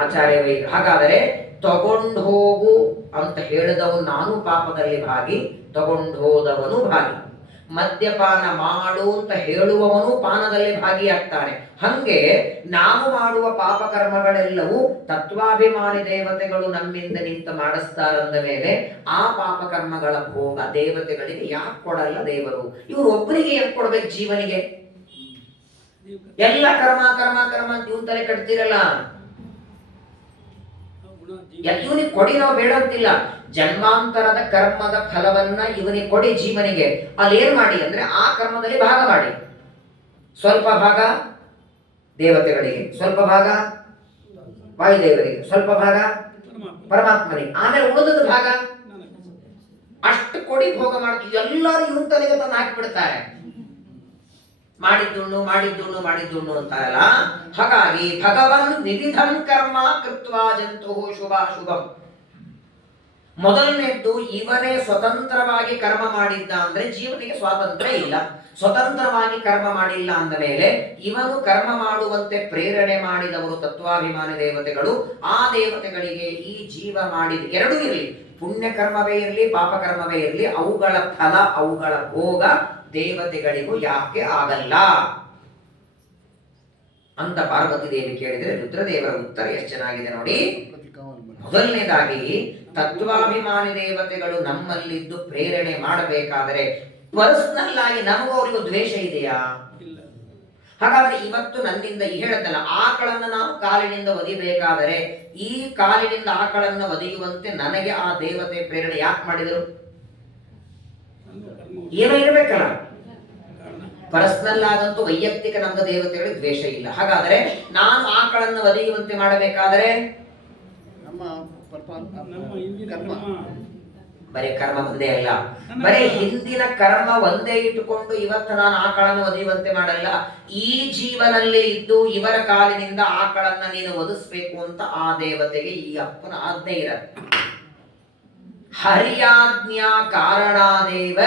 ಆಚಾರ್ಯ ವೈದ್ಯ. ಹಾಗಾದರೆ ತಗೊಂಡು ಹೋಗು ಅಂತ ಹೇಳಿದವನು ನಾನು ಪಾಪದಲ್ಲಿ ಭಾಗಿ, ತಗೊಂಡು ಹೋದವನು ಭಾಗಿ. ಮದ್ಯಪಾನ ಮಾಡು ಅಂತ ಹೇಳುವವನು ಪಾನದಲ್ಲಿ ಭಾಗಿಯಾಗ್ತಾನೆ. ಹಂಗೆ ನಾವು ಮಾಡುವ ಪಾಪಕರ್ಮಗಳೆಲ್ಲವೂ ತತ್ವಾಭಿಮಾನಿ ದೇವತೆಗಳು ನಮ್ಮಿಂದ ನಿಂತು ಮಾಡಿಸ್ತಾರಂದ ಮೇಲೆ ಆ ಪಾಪಕರ್ಮಗಳ ಭೋಗ ದೇವತೆಗಳಿಗೆ ಯಾಕೆ ಕೊಡಲ್ಲ ದೇವರು? ಇವರು ಒಬ್ಬರಿಗೆ ಯಾಕೆ ಕೊಡ್ಬೇಕು? ಜೀವನಿಗೆ ಎಲ್ಲ ಕರ್ಮ ಕರ್ಮ ಕರ್ಮ ಅಂತ ಇವನ್ ತಲೆ ಕಟ್ತಿರಲ್ಲ. ಇವನಿಗೆ ಕೊಡಿ, ನಾವು ಬೇಡ ಅಂತಿಲ್ಲ. ಜನ್ಮಾಂತರದ ಕರ್ಮದ ಫಲವನ್ನ ಇವನಿಗೆ ಕೊಡಿ ಜೀವನಿಗೆ. ಅಲ್ಲೇನ್ ಮಾಡಿ ಅಂದ್ರೆ ಆ ಕರ್ಮದಲ್ಲಿ ಭಾಗ ಮಾಡಿ. ಸ್ವಲ್ಪ ಭಾಗ ದೇವತೆಗಳಿಗೆ, ಸ್ವಲ್ಪ ಭಾಗ ವಾಯುದೇವರಿಗೆ, ಸ್ವಲ್ಪ ಭಾಗ ಪರಮಾತ್ಮನಿಗೆ, ಆಮೇಲೆ ಉಳಿದ ಭಾಗ ಅಷ್ಟು ಕೊಡಿ ಭೋಗ ಮಾಡ್ತೀವಿ. ಎಲ್ಲರೂ ಇವನ್ ತಲೆಗೆ ತಂದು ಹಾಕಿಬಿಡ್ತಾರೆ. ಮಾಡಿದ್ದುಣ್ಣು ಮಾಡಿದ್ದುಣ್ಣು ಮಾಡಿದ್ದುಣ್ಣು ಅಂತಾರಲ್ಲ. ಹಾಗಾಗಿ ಭಗವನ್ ವಿವಿಧಂ ಕರ್ಮ ಕೃತ್ವಾ ಜಂತು ಶುಭಾಶುಭಂ. ಮೊದಲನೇದ್ದು ಇವನೇ ಸ್ವತಂತ್ರವಾಗಿ ಕರ್ಮ ಮಾಡಿದ್ದ ಅಂದ್ರೆ ಜೀವನಿಗೆ ಸ್ವಾತಂತ್ರ್ಯ ಇಲ್ಲ. ಸ್ವತಂತ್ರವಾಗಿ ಕರ್ಮ ಮಾಡಿಲ್ಲ ಅಂದ ಮೇಲೆ ಇವನು ಕರ್ಮ ಮಾಡುವಂತೆ ಪ್ರೇರಣೆ ಮಾಡಿದವರು ತತ್ವಾಭಿಮಾನಿ ದೇವತೆಗಳು. ಆ ದೇವತೆಗಳಿಗೆ ಈ ಜೀವ ಮಾಡಿದ ಎರಡೂ ಇರಲಿ, ಪುಣ್ಯ ಕರ್ಮವೇ ಇರಲಿ ಪಾಪಕರ್ಮವೇ ಇರಲಿ, ಅವುಗಳ ಫಲ ಅವುಗಳ ಭೋಗ ದೇವತೆಗಳಿಗೂ ಯಾಕೆ ಆಗಲ್ಲ ಅಂತ ಪಾರ್ವತಿ ದೇವಿ ಕೇಳಿದ್ರೆ ರುದ್ರದೇವರ ಉತ್ತರ ಎಷ್ಟು ಚೆನ್ನಾಗಿದೆ ನೋಡಿ. ಮೊದಲನೇದಾಗಿ ತತ್ವಾಭಿಮಾನಿ ದೇವತೆಗಳು ನಮ್ಮಲ್ಲಿದ್ದು ಪ್ರೇರಣೆ ಮಾಡಬೇಕಾದರೆ ಪರ್ಸನಲ್ ಆಗಿ ನಮಗೂ ಅವರಿಗೂ ದ್ವೇಷ ಇದೆಯಾ? ಹಾಗಾದ್ರೆ ಇವತ್ತು ನನ್ನಿಂದ ಹೇಳದಲ್ಲ, ಆಕಳನ್ನು ನಾವು ಕಾಲಿನಿಂದ ಒದಿಬೇಕಾದರೆ ಈ ಕಾಲಿನಿಂದ ಆಕಳನ್ನು ಒದೆಯುವಂತೆ ನನಗೆ ಆ ದೇವತೆ ಪ್ರೇರಣೆ ಯಾಕೆ ಮಾಡಿದರು? ಏನೋ ಇರಬೇಕಲ್ಲ. ಪರ್ಸನಲ್ ಆದಂತೂ ವೈಯಕ್ತಿಕ ನಮ್ಮ ದೇವತೆಗಳಿಗೆ ದ್ವೇಷ ಇಲ್ಲ. ಹಾಗಾದರೆ ನಾನು ಆಕಳನ್ನು ಒದೆಯುವಂತೆ ಮಾಡಬೇಕಾದರೆ ಬರೀ ಕರ್ಮ ಒಂದೇ ಅಲ್ಲ, ಬರೀ ಹಿಂದಿನ ಕರ್ಮ ಒಂದೇ ಇಟ್ಟುಕೊಂಡು ಇವತ್ತು ನಾನು ಆಕಳನ್ನು ಒದೆಯುವಂತೆ ಮಾಡಲ್ಲ. ಈ ಜೀವನಲ್ಲೇ ಇದ್ದು ಇವರ ಕಾಲಿನಿಂದ ಆಕಳನ್ನ ನೀನು ಒದಿಸ್ಬೇಕು ಅಂತ ಆ ದೇವತೆಗೆ ಈ ಅಪ್ಪನ ಆಜ್ಞೆ ಇರತ್ತೆ. ಹರಿಯಾಜ್ಞಾ ಕಾರಣಾದೇವ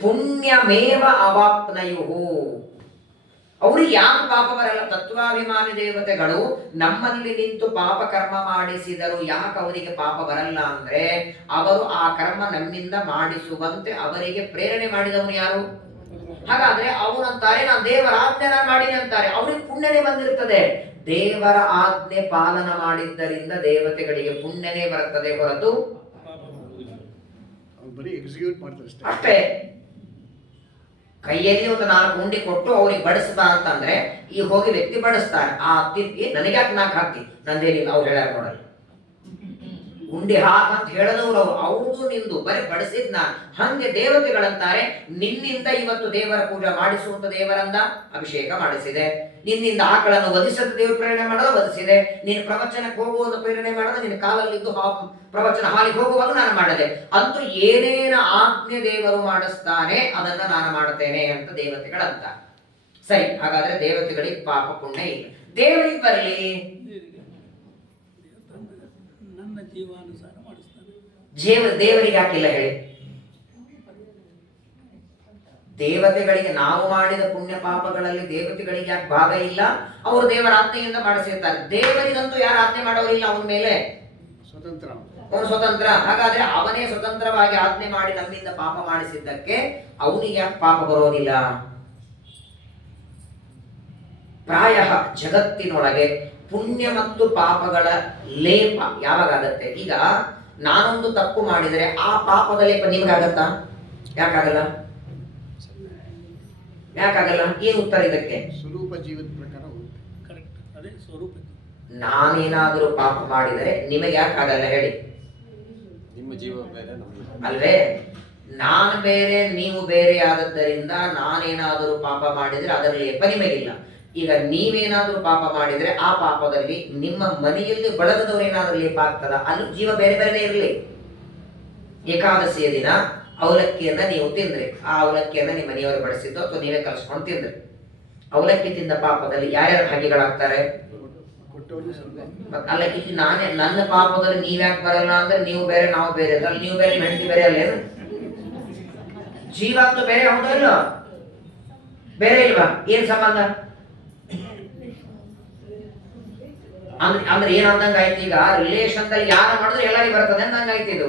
ಪುಣ್ಯಮೇವ ಅವಾಪ್ನಯುಹು. ಅವ್ರಿಗೆ ಯಾಕೆ ಪಾಪ ಬರಲ್ಲ? ತತ್ವಾಭಿಮಾನಿ ದೇವತೆಗಳು ನಮ್ಮಲ್ಲಿ ನಿಂತು ಪಾಪ ಕರ್ಮ ಮಾಡಿಸಿದರು. ಯಾಕೆ ಅವರಿಗೆ ಪಾಪ ಬರಲ್ಲ ಅಂದ್ರೆ, ಅವರು ಆ ಕರ್ಮ ನಮ್ಮಿಂದ ಮಾಡಿಸುವಂತೆ ಅವರಿಗೆ ಪ್ರೇರಣೆ ಮಾಡಿದವನು ಯಾರು? ಹಾಗಾದ್ರೆ ಅವನಂತಾರೆ ನಾನು ದೇವರ ಆಜ್ಞೆ ಮಾಡಿನಿ ಅಂತಾರೆ, ಅವ್ರಿಗೆ ಪುಣ್ಯನೇ ಬಂದಿರ್ತದೆ. ದೇವರ ಆಜ್ಞೆ ಪಾಲನ ಮಾಡಿದ್ದರಿಂದ ದೇವತೆಗಳಿಗೆ ಪುಣ್ಯನೇ ಬರುತ್ತದೆ ಹೊರತು ಅಷ್ಟೇ. ಕೈಯಲ್ಲಿ ಒಂದು 4 ಉಂಡಿ ಕೊಟ್ಟು ಅವ್ರಿಗೆ ಬಡಿಸ್ಬಾ ಅಂತಂದ್ರೆ ಈಗ ಹೋಗಿ ವ್ಯಕ್ತಿ ಬಡಿಸ್ತಾರೆ. ಆ ತಿರ್ಗಿ ನನಗೆ ಯಾಕೆ 4 ಹಾಕ್ತಿ, ನಂದೇನಿಲ್ಲ, ಅವ್ರು ಹೇಳ್ಯಾರ ನೋಡಲ್ಲ. ಉಂಡಿ ಹಾಕಂತ ಹೇಳದವ್ರು ಅವ್ರದು ನಿಂದು ಬರೀ ಬಡಿಸಿದ್ ನಾನು. ಹಂಗೆ ದೇವತೆಗಳಂತಾರೆ, ನಿನ್ನಿಂದ ಇವತ್ತು ದೇವರ ಪೂಜೆ ಮಾಡಿಸುವಂತ ದೇವರಂದ ಅಭಿಷೇಕ ಮಾಡಿಸಿದೆ, ನಿನ್ನಿಂದ ಆಕಳನ್ನು ವಧಿಸದ ದೇವರು ಪ್ರೇರಣೆ ಮಾಡೋದು ವಧಿಸಿದೆ, ನೀನು ಪ್ರವಚನಕ್ಕೆ ಹೋಗುವಂತ ಪ್ರೇರಣೆ ಮಾಡೋದು, ನಿನ್ನ ಕಾಲಲ್ಲಿದ್ದು ಪ್ರವಚನ ಹಾಲಿಗೆ ಹೋಗುವಾಗ ನಾನು ಮಾಡಿದೆ. ಅಂತೂ ಏನೇನ ಆಜ್ಞೆ ದೇವರು ಮಾಡಿಸ್ತಾನೆ ಅದನ್ನ ನಾನು ಮಾಡ್ತೇನೆ ಅಂತ ದೇವತೆಗಳಂತ. ಸರಿ, ಹಾಗಾದ್ರೆ ದೇವತೆಗಳಿಗೆ ಪಾಪ ಪುಣ್ಯ ಇಲ್ಲ. ದೇವರಿಗೆ ಬರಲಿ, ದೇವರಿಗೆ ಯಾಕಿಲ್ಲ ಹೇಳಿ? ದೇವತೆಗಳಿಗೆ ನಾವು ಮಾಡಿದ ಪುಣ್ಯ ಪಾಪಗಳಲ್ಲಿ ದೇವತೆಗಳಿಗೆ ಯಾಕೆ ಭಾಗ ಇಲ್ಲ? ಅವರು ದೇವರ ಆಜ್ಞೆಯಿಂದ ಮಾಡಿಸಿರ್ತಾರೆ. ದೇವರಿಗಂತೂ ಯಾರು ಆಜ್ಞೆ ಮಾಡೋರಿಲ್ಲ, ಅವನ ಮೇಲೆ ಅವನು ಸ್ವತಂತ್ರ. ಹಾಗಾದ್ರೆ ಅವನೇ ಸ್ವತಂತ್ರವಾಗಿ ಆಜ್ಞೆ ಮಾಡಿ ನಮ್ಮಿಂದ ಪಾಪ ಮಾಡಿಸಿದ್ದಕ್ಕೆ ಅವನಿಗೆ ಯಾಕೆ ಪಾಪ ಬರೋದಿಲ್ಲ? ಪ್ರಾಯ ಜಗತ್ತಿನೊಳಗೆ ಪುಣ್ಯ ಮತ್ತು ಪಾಪಗಳ ಲೇಪ ಯಾವಾಗತ್ತೆ? ಈಗ ನಾನೊಂದು ತಪ್ಪು ಮಾಡಿದರೆ ಆ ಪಾಪದ ಲೇಪ ನಿಮ್ಗಾಗತ್ತಾ? ಯಾಕಾಗಲ್ಲ? ಯಾಕಾಗಲ್ಲ? ಏನು ಉತ್ತರ ಇದಕ್ಕೆ? ಸ್ವರೂಪ ಜೀವದ ಪ್ರಕಾರ ನಾನೇನಾದರೂ ಪಾಪ ಮಾಡಿದರೆ ನಿಮಗೆ ಯಾಕಾಗಲ್ಲ ಹೇಳಿ? ನಿಮ್ಮ ಜೀವ ಬೇರೆ ಅಲ್ವೇ? ನಾನು ಬೇರೆ ನೀವು ಬೇರೆ ಆದದ್ದರಿಂದ ನಾನೇನಾದರೂ ಪಾಪ ಮಾಡಿದರೆ ಅದರ ಲೇಪ ನಿಮಗಿಲ್ಲ. ಈಗ ನೀವೇನಾದ್ರೂ ಪಾಪ ಮಾಡಿದ್ರೆ ಆ ಪಾಪದಲ್ಲಿ ನಿಮ್ಮ ಮನೆಯಲ್ಲಿ ಬಳಗದವ್ರು ಏನಾದ್ರೂ ಲೇಪ ಆಗ್ತದ? ಅಲ್ಲಿ ಜೀವ ಬೇರೆ ಬೇರೆ ಇರಲಿ. ಏಕಾದಶಿಯ ದಿನ ಅವಲಕ್ಕಿಯನ್ನ ನೀವು ತಿಂದ್ರಿ, ಆ ಅವಲಕ್ಕಿಯನ್ನ ನಿಮ್ಮ ಮನೆಯವರು ಬಡಿಸಿದ್ದು ಅಥವಾ ನೀವೇ ಕಲ್ಸ್ಕೊಂಡು ತಿಂದ್ರಿ. ಅವಲಕ್ಕಿ ತಿಂದ ಪಾಪದಲ್ಲಿ ಯಾರ್ಯಾರು ಭಾಗಿಗಳಾಗ್ತಾರೆ? ಅಲ್ಲ, ಇಲ್ಲಿ ನಾನೇ ನನ್ನ ಪಾಪದಲ್ಲಿ ನೀವ್ಯಾಕೆ ಬರಲ್ಲ ಅಂದ್ರೆ ನೀವು ಬೇರೆ ನಾವು ಬೇರೆ, ಅದ್ರಲ್ಲಿ ನೀವು ಬೇರೆ ಹೆಂಡತಿ ಬೇರೆ ಅಲ್ಲೇನು? ಜೀವ ಅಂತೂ ಬೇರೆ ಹೌದಾ ಇಲ್ಲ? ಬೇರೆ ಇಲ್ವಾ? ಏನ್ ಸಂಬಂಧ? ಅಂದ್ರೆ ಏನ್ ಅಂದಂಗ ಆಯ್ತು? ಈಗ ರಿಲೇಷನ್ ದಲ್ಲಿ ಯಾರು ಮಾಡಿದ್ರೆ ಎಲ್ಲರಿಗೂ ಬರ್ತದೆ ಅಂದಂಗ ಆಯ್ತು. ಇದು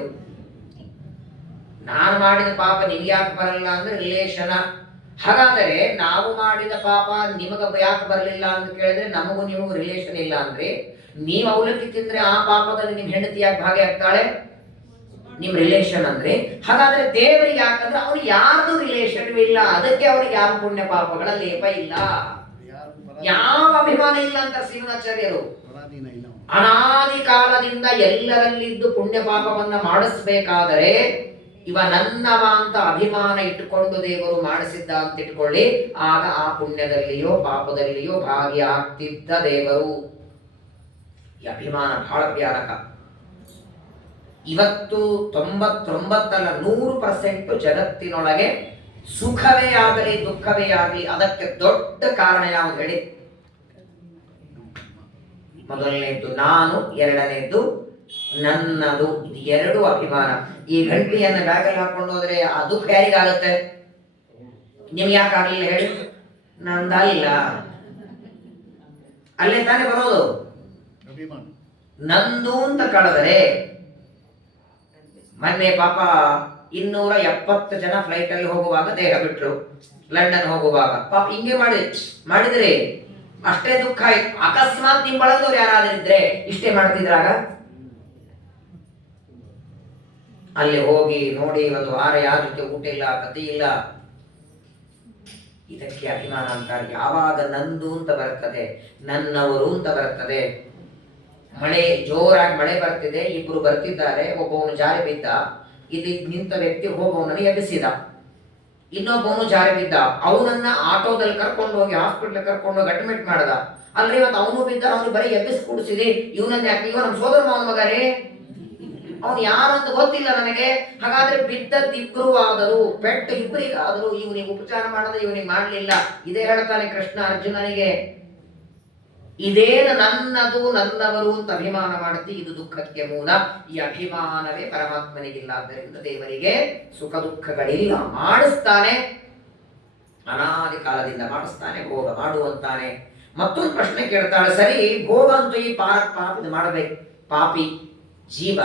ನಾನು ಮಾಡಿದ ಪಾಪ ನಿಮ್ಗೆ ಯಾಕೆ ಬರಲ್ಲ ಅಂದ್ರೆ ರಿಲೇಷನ್. ಹಾಗಾದರೆ ನಾವು ಮಾಡಿದ ಪಾಪ ನಿಮಗ ಯಾಕೆ ಬರಲಿಲ್ಲ ಅಂತ ಕೇಳಿದ್ರೆ ನಮಗೂ ನಿಮಗೂ ರಿಲೇಷನ್ ಇಲ್ಲ ಅಂದ್ರೆ, ನೀವು ಅವಲಕ್ಕಿ ತಿಂದ್ರೆ ಆ ಪಾಪದಲ್ಲಿ ನಿಮ್ ಹೆಂಡತಿ ಯಾಕೆ ಭಾಗಿಯಾಗ್ತಾಳೆ? ನಿಮ್ ರಿಲೇಷನ್ ಅಂದ್ರೆ. ಹಾಗಾದ್ರೆ ದೇವರಿಗೆ ಯಾಕಂದ್ರೆ ಅವ್ರಿಗೆ ಯಾರ್ದು ರಿಲೇಷನ್ ಇಲ್ಲ, ಅದಕ್ಕೆ ಅವ್ರಿಗೆ ಯಾವ ಪುಣ್ಯ ಪಾಪಗಳ ಲೇಪ ಇಲ್ಲ, ಯಾವ ಅಭಿಮಾನ ಇಲ್ಲ ಅಂತ ಶ್ರೀಮದಾಚಾರ್ಯರು. ಅನಾದಿ ಕಾಲದಿಂದ ಎಲ್ಲರಲ್ಲಿದ್ದು ಪುಣ್ಯ ಪಾಪವನ್ನ ಮಾಡಿಸ್ಬೇಕಾದರೆ ಇವ ನನ್ನವ ಅಂತ ಅಭಿಮಾನ ಇಟ್ಟುಕೊಂಡು ದೇವರು ಮಾಡಿಸಿದ್ದ ಅಂತ ಇಟ್ಕೊಳ್ಳಿ, ಆಗ ಆ ಪುಣ್ಯದಲ್ಲಿಯೋ ಪಾಪದಲ್ಲಿಯೋ ಭಾಗಿಯಾಗ್ತಿದ್ದ ದೇವರು. ಈ ಅಭಿಮಾನ ಬಹಳ ಭಯಾನಕ. ಇವತ್ತು 99 ಅಲ್ಲ 100% ಜಗತ್ತಿನೊಳಗೆ ಸುಖವೇ ಆಗಲಿ ದುಃಖವೇ ಆಗಲಿ ಅದಕ್ಕೆ ದೊಡ್ಡ ಕಾರಣ ಯಾವುದು ಹೇಳಿ? ಮೊದಲನೇದ್ದು ನಾನು, ಎರಡನೇದ್ದು ನನ್ನದು. ಇದು ಎರಡು ಅಭಿಮಾನ. ಈ ಗಂಟೆಯನ್ನು ಬ್ಯಾಗಲ್ಲಿ ಹಾಕೊಂಡು ಹೋದ್ರೆ ಆ ದುಃಖ ಯಾರಿಗಾಗುತ್ತೆ? ನಿಮ್ಗೆ ಯಾಕೆ ಆಗ್ಲಿಲ್ಲ ಹೇಳಿ? ನಂದಲ್ಲ, ಅಲ್ಲೇ ತಾನೇ ಬರೋದು. ನಂದು ಅಂತ ಕಳೆದರೆ ಮೊನ್ನೆ ಪಾಪ 270 ಜನ ಫ್ಲೈಟ್ ಅಲ್ಲಿ ಹೋಗುವಾಗ ದೇಹ ಬಿಟ್ರು, ಲಂಡನ್ ಹೋಗುವಾಗ. ಪಾಪ ಹಿಂಗೆ ಮಾಡಿದ್ರೆ ಅಷ್ಟೇ ದುಃಖ ಆಯ್ತು. ಅಕಸ್ಮಾತ್ ನಿಮ್ ಬಳಗದವ್ರು ಯಾರಾದ್ರಿದ್ರೆ ಇಷ್ಟೇ ಮಾಡ್ತಿದ್ರಾಗ? ಅಲ್ಲಿ ಹೋಗಿ ನೋಡಿ 1 ವಾರ ಯಾರ ಜೊತೆ ಊಟ ಇಲ್ಲ, ಕಥೆ ಇಲ್ಲ. ಇದಕ್ಕೆ ಅಭಿಮಾನ ಅಂತಾರೆ. ಯಾವಾಗ ನಂದು ಅಂತ ಬರ್ತದೆ, ನನ್ನವರು ಅಂತ ಬರ್ತದೆ. ಮಳೆ ಜೋರಾಗಿ ಮಳೆ ಬರ್ತಿದೆ, ಇಬ್ರು ಬರ್ತಿದ್ದಾರೆ, ಒಬ್ಬವನು ಜಾರಿ ಬಿದ್ದ, ಇಲ್ಲಿ ನಿಂತ ವ್ಯಕ್ತಿ ಹೋಗೋವನನ್ನು ಎಬ್ಬಿಸಿದ, ಇನ್ನೊಬ್ಬವನು ಜಾರಿ ಬಿದ್ದ, ಅವನನ್ನ ಆಟೋದಲ್ಲಿ ಕರ್ಕೊಂಡು ಹೋಗಿ ಹಾಸ್ಪಿಟ್ಲ್ ಕರ್ಕೊಂಡು ಹೋಗಿ ಅಡ್ಮಿಟ್ ಮಾಡದ. ಅಲ್ರಿ ಇವತ್ತು ಅವನು ಬಿದ್ದ, ಅವನು ಬರೀ ಎಬ್ಬಿಸಿ ಕೂಡಿಸಿದೆ, ಇವನನ್ನ ಯಾಕೆ? ಇವ ನಮ್ಮ ಸೋದರ ಮಾವನ ಮಗ ರೀ, ಅವನು ಯಾರಂತ ಗೊತ್ತಿಲ್ಲ ನನಗೆ. ಹಾಗಾದ್ರೆ ಬಿದ್ದದ್ದಿಬ್ರು ಆದರೂ, ಪೆಟ್ಟು ಇಬ್ಬರಿಗಾದರೂ, ಇವನಿಗೆ ಉಪಚಾರ ಮಾಡದೆ ಇವನಿಗೆ ಮಾಡಲಿಲ್ಲ. ಇದೇ ಹೇಳ್ತಾನೆ ಕೃಷ್ಣ ಅರ್ಜುನನಿಗೆ, ಇದೇನು ನನ್ನದು ನನ್ನವರು ಅಂತ ಅಭಿಮಾನ ಮಾಡುತ್ತಿ, ಇದು ದುಃಖಕ್ಕೆ ಮೂಲ. ಈ ಅಭಿಮಾನವೇ ಪರಮಾತ್ಮನಿಗಿಲ್ಲ. ಆದ್ದರಿಂದ ದೇವರಿಗೆ ಸುಖ ದುಃಖಗಳಿಲ್ಲ. ಮಾಡಿಸ್ತಾನೆ, ಅನಾದಿ ಕಾಲದಿಂದ ಮಾಡಿಸ್ತಾನೆ, ಭೋಗ ಮಾಡುವಂತಾನೆ. ಮತ್ತೊಂದು ಪ್ರಶ್ನೆ ಕೇಳ್ತಾಳೆ, ಸರಿ ಭೋಗ ಅಂತೂ ಈ ಪಾಪಿ ಮಾಡಬೇಕು, ಪಾಪಿ ಜೀವ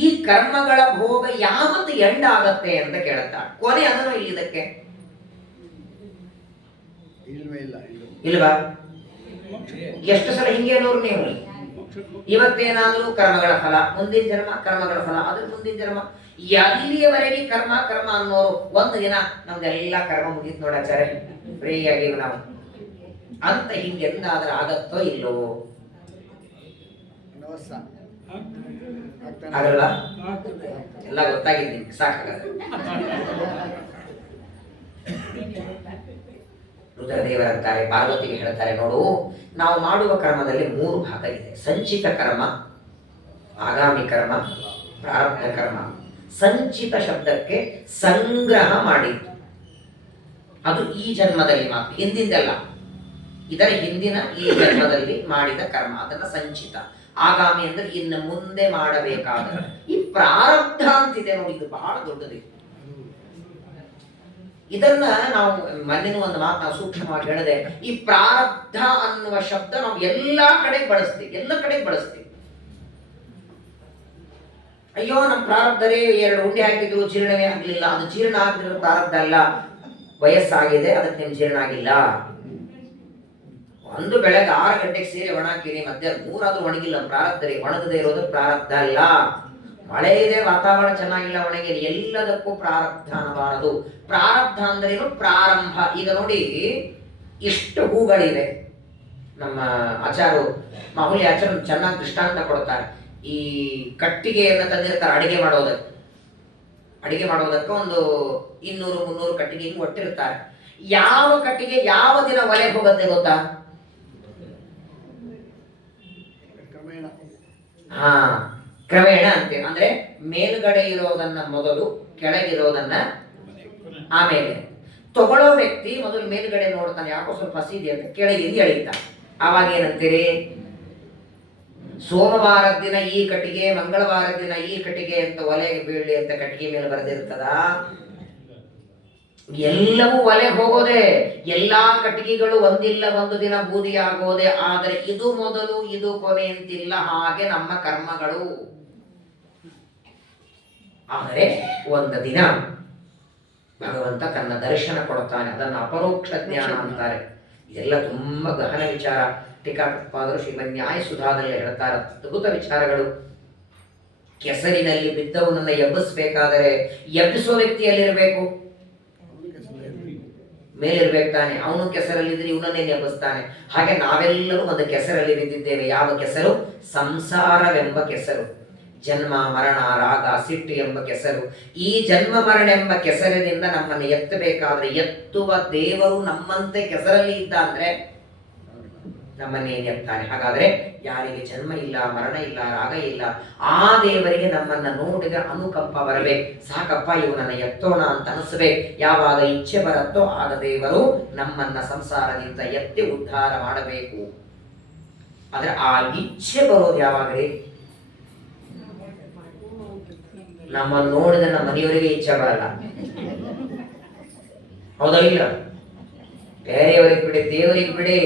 ಈ ಕರ್ಮಗಳ ಭೋಗ ಯಾವತ್ತು ಎಂಡ್ ಆಗತ್ತೆ ಅಂತ ಕೇಳ್ತಾಳೆ. ಕೊನೆ ಅದನ್ನು ಇಲ್ಲಿ ಇದಕ್ಕೆ ಇಲ್ವಾ? ಎಷ್ಟು ಸಲ ಹಿಂಗೆ ಹೇಳೋರು ನೀವು? ಇವತ್ತೇನಾದ್ರೂ ಕರ್ಮಗಳ ಫಲ, ಮುಂದಿನ ಜನ್ಮ ಕರ್ಮಗಳ ಫಲ, ಅದ್ರ ಮುಂದಿನ ಜನ್ಮ, ಎಲ್ಲಿಯವರೆಗೆ ಕರ್ಮ ಕರ್ಮ ಅನ್ನೋರು ಒಂದು ದಿನ ನಮ್ದೆಲ್ಲ ಕರ್ಮ ಮುಗಿತ್ ನೋಡಾಚಾರ್ಯ, ಫ್ರೀ ಆಗಿವ್ ನಾವು ಅಂತ ಹಿಂಗೆಂದಾದ್ರೂ ಆಗತ್ತೋ ಇಲ್ಲೋ? ಆಗಲ್ಲ. ಎಲ್ಲ ಗೊತ್ತಾಗಿದ್ದೀನಿ, ಸಾಕಾಗಲ್ಲ. ರುದ್ರದೇವರಂತಾರೆ, ಪಾರ್ವತಿಗೆ ಹೇಳ್ತಾರೆ, ನೋಡು ನಾವು ಮಾಡುವ ಕರ್ಮದಲ್ಲಿ 3 ಭಾಗ ಇದೆ. ಸಂಚಿತ ಕರ್ಮ, ಆಗಾಮಿ ಕರ್ಮ, ಪ್ರಾರಬ್ಧ ಕರ್ಮ. ಸಂಚಿತ ಶಬ್ದಕ್ಕೆ ಸಂಗ್ರಹ ಮಾಡಿದ್ದು, ಅದು ಈ ಜನ್ಮದಲ್ಲಿ ಮಾತ್ರ, ಹಿಂದಿಂದಲ್ಲ. ಇದರ ಹಿಂದಿನ ಈ ಜನ್ಮದಲ್ಲಿ ಮಾಡಿದ ಕರ್ಮ, ಅದನ್ನ ಸಂಚಿತ. ಆಗಾಮಿ ಅಂದ್ರೆ ಇನ್ನು ಮುಂದೆ ಮಾಡಬೇಕಾದ. ಈ ಪ್ರಾರಬ್ಧ ಅಂತಿದೆ ನೋಡಿ, ಇದು ಬಹಳ ದೊಡ್ಡದಿದೆ. ಇದನ್ನ ನಾವು ಮೊನ್ನಿನ ಒಂದು ಮಾತು ನಾವು ಸೂಕ್ಷ್ಮವಾಗಿ ಹೇಳಿದೆ. ಈ ಪ್ರಾರಬ್ಧ ಅನ್ನುವ ಶಬ್ದ ನಾವು ಎಲ್ಲಾ ಕಡೆ ಬಳಸ್ತೀವಿ, ಎಲ್ಲ ಕಡೆ ಬಳಸ್ತೀವಿ. ಅಯ್ಯೋ ನಮ್ಮ ಪ್ರಾರಬ್ಧರೇ 2 ಉಂಡೆ ಹಾಕಿದ್ರು ಜೀರ್ಣವೇ ಆಗ್ಲಿಲ್ಲ, ಅದು ಜೀರ್ಣ ಆಗಿರೋ ಪ್ರಾರಬ್ಧ ಅಲ್ಲ, ವಯಸ್ಸಾಗಿದೆ ಅದಕ್ಕೆ ನಿಮ್ ಜೀರ್ಣ ಆಗಿಲ್ಲ. ಒಂದು ಬೆಳಗ್ಗೆ 6 ಗಂಟೆಗೆ ಸೀರೆ ಒಣಾಕಿರಿ, ಮಧ್ಯಾಹ್ನ 3 ಒಣಗಿಲ್ಲ, ಪ್ರಾರಬ್ಧರಿ. ಒಣಗದೆ ಇರೋದು ಪ್ರಾರಬ್ಧ ಅಲ್ಲ. ಮಳೆ ಇದೆ, ವಾತಾವರಣ ಚೆನ್ನಾಗಿಲ್ಲ, ಒಣಗಿಲ್ಲ, ಎಲ್ಲದಕ್ಕೂ ಪ್ರಾರಬ್ಧ ಅನ್ನಬಾರದು. ಪ್ರಾರಬ್ಧ ಅಂದ್ರೇನು? ಪ್ರಾರಂಭ. ಈಗ ನೋಡಿ, ಇಷ್ಟು ಹೂಗಳಿವೆ. ನಮ್ಮ ಆಚಾರ್ಯರು, ಮಾಮೂಲಿ ಆಚಾರ್ಯರು ಚೆನ್ನಾಗಿ ದೃಷ್ಟಾಂತ ಕೊಡ್ತಾರೆ. ಈ ಕಟ್ಟಿಗೆಯನ್ನು ತಂದಿರ್ತಾರೆ ಅಡಿಗೆ ಮಾಡೋದಕ್ಕೆ ಒಂದು 200-300 ಕಟ್ಟಿಗೆ ಹಿಂಗೆ ಒಟ್ಟಿರ್ತಾರೆ. ಯಾವ ಕಟ್ಟಿಗೆ ಯಾವ ದಿನ ಒಲೆಗೆ ಹೋಗುತ್ತೆ ಗೊತ್ತಾ? ಕ್ರಮೇಣ ಅಂತೇವೆ. ಅಂದ್ರೆ ಮೇಲ್ಗಡೆ ಇರೋದನ್ನ ಮೊದಲು, ಕೆಳಗಿರೋದನ್ನ ಆಮೇಲೆ. ತಗೊಳ್ಳೋ ವ್ಯಕ್ತಿ ಮೊದಲು ಮೇಲ್ಗಡೆ ನೋಡ್ತಾನೆ, ಯಾಕೋ ಸ್ವಲ್ಪ ಹಸಿದೆ ಅಂತ ಕೆಳಗಿಂದ ಎಳಿತಾನೆ. ಆವಾಗ ಏನಂತೀರಿ? ಸೋಮವಾರದ ದಿನ ಈ ಕಟ್ಟಿಗೆ, ಮಂಗಳವಾರದ ದಿನ ಈ ಕಟ್ಟಿಗೆ ಅಂತ ಒಲೆಗೆ ಬೀಳಲಿ ಅಂತ ಕಟ್ಟಿಗೆ ಮೇಲೆ ಬರೆದಿರ್ತದ? ಎಲ್ಲವೂ ಒಲೆ ಹೋಗೋದೆ. ಎಲ್ಲಾ ಕಟ್ಟಿಗೆಗಳು ಒಂದಿಲ್ಲ ಒಂದು ದಿನ ಬೂದಿ ಆಗೋದೆ. ಆದರೆ ಇದು ಮೊದಲು ಇದು ಕೊನೆ ಅಂತಿಲ್ಲ. ಹಾಗೆ ನಮ್ಮ ಕರ್ಮಗಳು. ಆದರೆ ಒಂದು ದಿನ ಭಗವಂತ ತನ್ನ ದರ್ಶನ ಕೊಡ್ತಾನೆ, ಅದನ್ನು ಅಪರೋಕ್ಷ ಜ್ಞಾನ ಅಂತಾರೆ. ಇದೆಲ್ಲ ತುಂಬಾ ಗಹನ ವಿಚಾರ. ಟೀಕಾಕೃತ್ಪಾದರು ಶ್ರೀಮನ್ ನ್ಯಾಯ ಸುಧಾದಲ್ಲಿ ಹೇಳ್ತಾರೆ, ಅದ್ಭುತ ವಿಚಾರಗಳು. ಕೆಸರಿನಲ್ಲಿ ಬಿದ್ದವನನ್ನ ಎಬ್ಬಿಸ್ಬೇಕಾದರೆ ಎಬ್ಬಿಸೋ ವ್ಯಕ್ತಿಯಲ್ಲಿರಬೇಕು, ಮೇಲಿರ್ಬೇಕು ತಾನೆ. ಅವನು ಕೆಸರಲ್ಲಿದ್ರೆ ಇವನನ್ನೇ ಎಬ್ಬಿಸ್ತಾನೆ. ಹಾಗೆ ನಾವೆಲ್ಲರೂ ಒಂದು ಕೆಸರಲ್ಲಿ ಬಿದ್ದಿದ್ದೇವೆ. ಯಾವ ಕೆಸರು? ಸಂಸಾರವೆಂಬ ಕೆಸರು. ಜನ್ಮ ಮರಣ ರಾಗ ಸಿಟ್ಟು ಎಂಬ ಕೆಸರು. ಈ ಜನ್ಮ ಮರಣ ಎಂಬ ಕೆಸರಿನಿಂದ ನಮ್ಮನ್ನು ಎತ್ತಬೇಕಾದ್ರೆ, ಎತ್ತುವ ದೇವರು ನಮ್ಮಂತೆ ಕೆಸರಲ್ಲಿ ಇದ್ದ ಅಂದ್ರೆ ನಮ್ಮನ್ನೇನು ಎತ್ತಾನೆ? ಹಾಗಾದ್ರೆ ಯಾರಿಗೆ ಜನ್ಮ ಇಲ್ಲ, ಮರಣ ಇಲ್ಲ, ರಾಗ ಇಲ್ಲ, ಆ ದೇವರಿಗೆ ನಮ್ಮನ್ನ ನೋಡಿದ ಅನುಕಂಪ ಬರಬೇಕು. ಸಾಕಪ್ಪ ಇವನನ್ನ ಎತ್ತೋಣ ಅಂತ ಅನಿಸ್ಬೇಕು. ಯಾವಾಗ ಇಚ್ಛೆ ಬರುತ್ತೋ ಆಗ ದೇವರು ನಮ್ಮನ್ನ ಸಂಸಾರದಿಂದ ಎತ್ತಿ ಉದ್ಧಾರ ಮಾಡಬೇಕು. ಆದ್ರೆ ಆ ಇಚ್ಛೆ ಬರೋದು ಯಾವಾಗ್ರಿ? ನಮ್ಮನ್ನು ನೋಡಿದ ನಮ್ಮ ಮನೆಯವರಿಗೆ ಇಚ್ಛೆ ಬರಲ್ಲ, ಹೌದಾ ಇಲ್ಲ? ಬೇರೆಯವರಿಗೆ ಬಿಡಿ, ದೇವರಿಗೆ ಬಿಡಿ.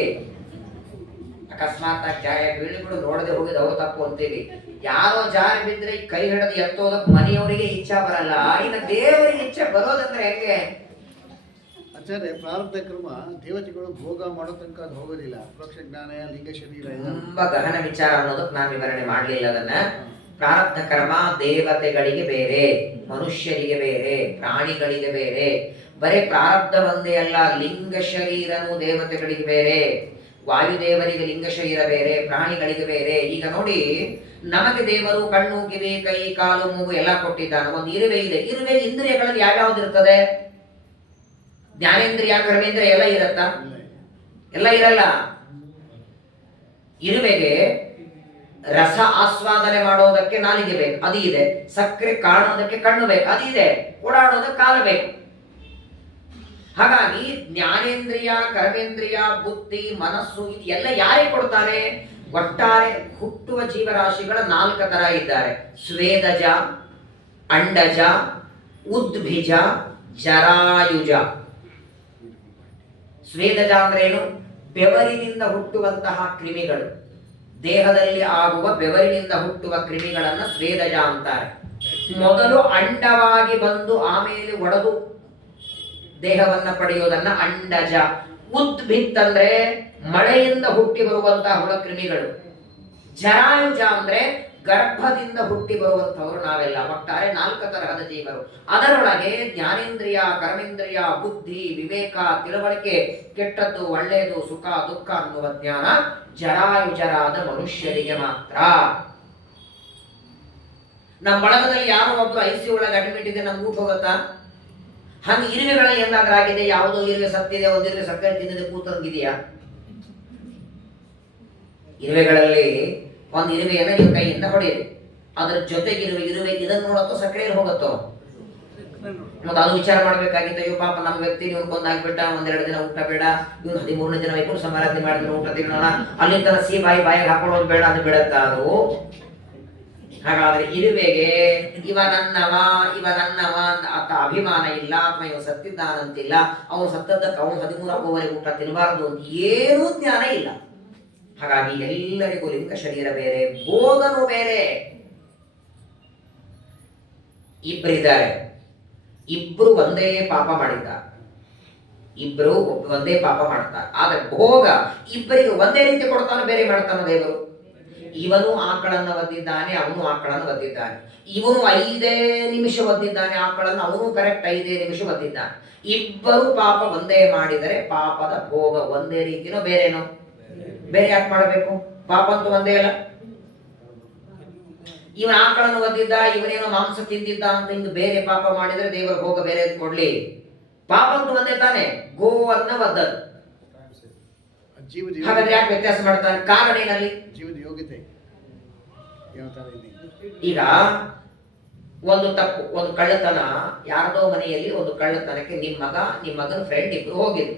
ಅಕಸ್ಮಾತ್ ಜಾಯ ಬೀಳ್ಬಿಡು, ನೋಡದೆ ಹೋಗಿದ್ ಅವ್ರು ತಪ್ಪು ಅಂತೀವಿ. ಯಾರೋ ಜಾರಿ ಬಿದ್ರೆ ಕೈ ಹಿಡಿದು ಎತ್ತೋದಕ್ಕೆ ಮನೆಯವರಿಗೆ ಇಚ್ಛೆ ಬರಲ್ಲ, ಇನ್ನು ದೇವರಿಗೆ ಇಚ್ಛೆ ಬರೋದಂದ್ರೆ ಹೆಂಗೆ? ಆಚಾರ್ಯ, ಪ್ರಾರಬ್ಧ ಕರ್ಮ ದೇವತೆಗಳು ಭೋಗ ಮಾಡೋ ತನಕ ಅದು ಹೋಗೋದಿಲ್ಲ. ಅಪರೋಕ್ಷ ಜ್ಞಾನ, ಲಿಂಗ ಶರೀರ ತುಂಬಾ ಗಹನ ವಿಚಾರ ಅನ್ನೋದಕ್ಕೆ ನಾನು ವಿವರಣೆ ಮಾಡಲಿಲ್ಲ ಅದನ್ನ. ಪ್ರಾರಬ್ಧ ಕರ್ಮ ದೇವತೆಗಳಿಗೆ ಬೇರೆ, ಮನುಷ್ಯರಿಗೆ ಬೇರೆ, ಪ್ರಾಣಿಗಳಿಗೆ ಬೇರೆ. ಬರೇ ಪ್ರಾರಬ್ಧ ಒಂದೇ ಅಲ್ಲ, ಲಿಂಗ ಶರೀರನು ದೇವತೆಗಳಿಗೆ ಬೇರೆ, ವಾಯುದೇವರಿಗೆ ಲಿಂಗ ಶರೀರ ಬೇರೆ, ಪ್ರಾಣಿಗಳಿಗೆ ಬೇರೆ. ಈಗ ನೋಡಿ, ನಮಗೆ ದೇವರು ಕಣ್ಣು, ಕಿವಿ, ಕೈ, ಕಾಲು, ಮೂಗು ಎಲ್ಲ ಕೊಟ್ಟಿದ್ದಾನೆ. ಒಂದು ಇರುವೆ ಇದೆ. ಇರುವೆ ಇಂದ್ರಿಯಗಳಲ್ಲಿ ಯಾವ್ಯಾವ್ದು ಇರ್ತದೆ? ಜ್ಞಾನೇಂದ್ರಿಯ, ಕರ್ಮೇಂದ್ರಿಯ ಎಲ್ಲ ಇರತ್ತಾ? ಎಲ್ಲ ಇರಲ್ಲ. ಇರುವೆಗೆ ರಸ ಆಸ್ವಾದನೆ ಮಾಡೋದಕ್ಕೆ ನಾಲಿಗೆ ಬೇಕು, ಅದು ಇದೆ. ಸಕ್ಕರೆ ಕಾಣೋದಕ್ಕೆ ಕಣ್ಣು ಬೇಕು, ಅದು ಇದೆ. ಓಡಾಡೋದಕ್ಕೆ ಕಾಲು ಬೇಕು. ಹಾಗಾಗಿ ಜ್ಞಾನೇಂದ್ರಿಯ, ಕರ್ಮೇಂದ್ರಿಯ, ಬುದ್ಧಿ, ಮನಸ್ಸು ಇದು ಎಲ್ಲ ಯಾರಿಗೆ ಕೊಡ್ತಾರೆ? ಒಟ್ಟಾರೆ ಹುಟ್ಟುವ ಜೀವರಾಶಿಗಳ 4 ತರ ಇದ್ದಾರೆ: ಸ್ವೇದಜ, ಅಂಡಜ, ಉದ್ಭಿಜ, ಜರಾಯುಜ. ಸ್ವೇದಜ ಅಂದ್ರೇನು? ಬೆವರಿನಿಂದ ಹುಟ್ಟುವಂತಹ ಕ್ರಿಮಿಗಳು, ದೇಹದಲ್ಲಿ ಆಗುವ ಬೆವರಿನಿಂದ ಹುಟ್ಟುವ ಕ್ರಿಮಿಗಳನ್ನು ಸ್ವೇದಜ ಅಂತಾರೆ. ಮೊದಲು ಅಂಡವಾಗಿ ಬಂದು ಆಮೇಲೆ ಒಡೆದು ದೇಹವನ್ನ ಪಡೆಯುವುದನ್ನ ಅಂಡಜ. ಉದ್ಭಿತ್ ಅಂದ್ರೆ ಮಳೆಯಿಂದ ಹುಟ್ಟಿ ಬರುವಂತಹ ಹುಳ ಕ್ರಿಮಿಗಳು. ಜರಾಯುಜ ಅಂದ್ರೆ ಗರ್ಭದಿಂದ ಹುಟ್ಟಿ ಬರುವಂತವರು ನಾವೆಲ್ಲ. ಒಟ್ಟಾರೆ 4 ತರಹದ ಜೀವರು. ಅದರೊಳಗೆ ಜ್ಞಾನೇಂದ್ರಿಯ, ಕರ್ಮೇಂದ್ರಿಯ, ಬುದ್ಧಿ, ವಿವೇಕ, ತಿಳುವಳಿಕೆ, ಕೆಟ್ಟದ್ದು, ಒಳ್ಳೆಯದು, ಸುಖ, ದುಃಖ ಅನ್ನುವ ಜ್ಞಾನ ಜರಾಯುಜರಾದ ಮನುಷ್ಯರಿಗೆ ಮಾತ್ರ. ನಮ್ಮ ಬಳಗದಲ್ಲಿ ಯಾರೋ ಒಬ್ರು IC ಒಳಗೆ ಅಡ್ಮಿಟ್ ಇದೆ, ನಮ್ಗೆ ಊಟ ಹೋಗುತ್ತಾ? ಹಂಗೆ ಇರುವೆಗಳಲ್ಲಿ ಏನಾದ್ರೂ ಆಗಿದೆ? ಯಾವುದೋ ಇರುವೆ ಸತ್ತಿದೆ, ಒಂದು ಇರುವೆ ಸಕ್ಕರೆ ತಿನ್ನದೆ ಕೂತಂಗಿದೆಯಾ? ಇರುವೆಗಳಲ್ಲಿ ಒಂದು ಇರುವೆಯನ್ನು ನೀವು ಕೈಯಿಂದ ಹೊಡೆಯಿರಿ, ಅದ್ರ ಜೊತೆಗಿರುವ ಇರುವೆ ಇದನ್ನು ನೋಡತ್ತೋ ಸಕ್ಕರೆಯಲ್ಲಿ ಹೋಗುತ್ತೋ? ಮತ್ತೆ ಅದು ವಿಚಾರ ಮಾಡ್ಬೇಕಾಗಿತ್ತು. ಅಯ್ಯೋ ಪಾಪ ನಮ್ಮ ವ್ಯಕ್ತಿ ನೀವು ಕೊಂದಾಗ್ಬಿಟ್ಟ, 1-2 ದಿನ ಊಟ ಬೇಡ, ಇವ್ನು 13ನೇ ದಿನ ವೈಕುಂಠ ಸಮಾರಾಧನೆ ಮಾಡಿದ್ರೆ ಊಟ ತಿನ್ನೋಣ, ಅಲ್ಲಿ ತರ ಬಾಯಿಗೆ ಹಾಕೊಳ್ಳೋದು ಬೇಡ, ಅದು ಬಿಡತ್ತ ಅದು. ಹಾಗಾದ್ರೆ ಇರುವೆಗೆ ಇವ ನನ್ನವ ಅಂತ ಅಭಿಮಾನ ಇಲ್ಲ, ಅಥವಾ ಇವ ಸತ್ತಿದ್ದಾನಂತಿಲ್ಲ, ಅವನು ಸತ್ತದ್ದಕ್ಕೆ ಅವನು 13 ಆಗುವವರೆಗೆ ಊಟ ತಿನ್ನಬಾರದು ಅಂತ ಏನೂ ಜ್ಞಾನ ಇಲ್ಲ. ಹಾಗಾಗಿ ಎಲ್ಲರಿಗೂ ಲಿಂಗ ಶರೀರ ಬೇರೆ, ಭೋಗನು ಬೇರೆ. ಇಬ್ಬರಿದ್ದಾರೆ, ಇಬ್ರು ಒಂದೇ ಪಾಪ ಮಾಡಿದ್ದಾರೆ, ಇಬ್ರು ಒಂದೇ ಪಾಪ ಮಾಡ್ತಾರೆ. ಆದ್ರೆ ಭೋಗ ಇಬ್ಬರಿಗೆ ಒಂದೇ ರೀತಿ ಕೊಡ್ತಾನೆ, ಬೇರೆ ಮಾಡ್ತಾನೆ ದೇವರು. ಇವನು ಆಕಳನ್ನು ಒದ್ದಿದ್ದಾನೆ, ಅವನು ಆಕಳನ್ನು ಒದ್ದಿದ್ದಾನೆ. ಇವನು 5 ನಿಮಿಷ ಒದ್ದಿದ್ದಾನೆ ಆಕಳನ್ನು, ಅವನು ಕರೆಕ್ಟ್ 5 ನಿಮಿಷ ಒದ್ದಿದ್ದಾನೆ. ಇಬ್ಬರು ಪಾಪ ಒಂದೇ ಮಾಡಿದರೆ ಪಾಪದ ಭೋಗ ಒಂದೇ ರೀತಿನೋ ಬೇರೆನೋ? ಬೇರೆ ಯಾಕೆ ಮಾಡಬೇಕು? ಪಾಪ ಅಂತೂ ಒಂದೇ ಅಲ್ಲ. ಇವನ ಆಕಳನ್ನು ಒದ್ದಿದ್ದ, ಇವನೇನೋ ಮಾಂಸ ತಿಂದಿದ್ದ ಅಂತ ಹಿಂಗೆ ಬೇರೆ ಪಾಪ ಮಾಡಿದರೆ ದೇವರ ಭೋಗ ಬೇರೆ ಕೊಡ್ಲಿ? ಪಾಪ ಅಂತೂ ಒಂದೇ ತಾನೆ, ಗೋವನ್ನ ಒದ್ದದ್ದು. ಹಾಗಾದ್ರೆ ಯಾಕೆ ವ್ಯತ್ಯಾಸ ಮಾಡ್ತಾನೆ? ಕಾರಣ ಏನಲ್ಲಿ? ಜೀವದ ಯೋಗ್ಯತೆ. ಈಗ ಒಂದು ತಪ್ಪು, ಒಂದು ಕಳ್ಳತನ, ಯಾರದೋ ಮನೆಯಲ್ಲಿ ಒಂದು ಕಳ್ಳತನಕ್ಕೆ ನಿಮ್ಮ ಮಗನ ಫ್ರೆಂಡ್ ಇಬ್ರು ಹೋಗಿದ್ರು.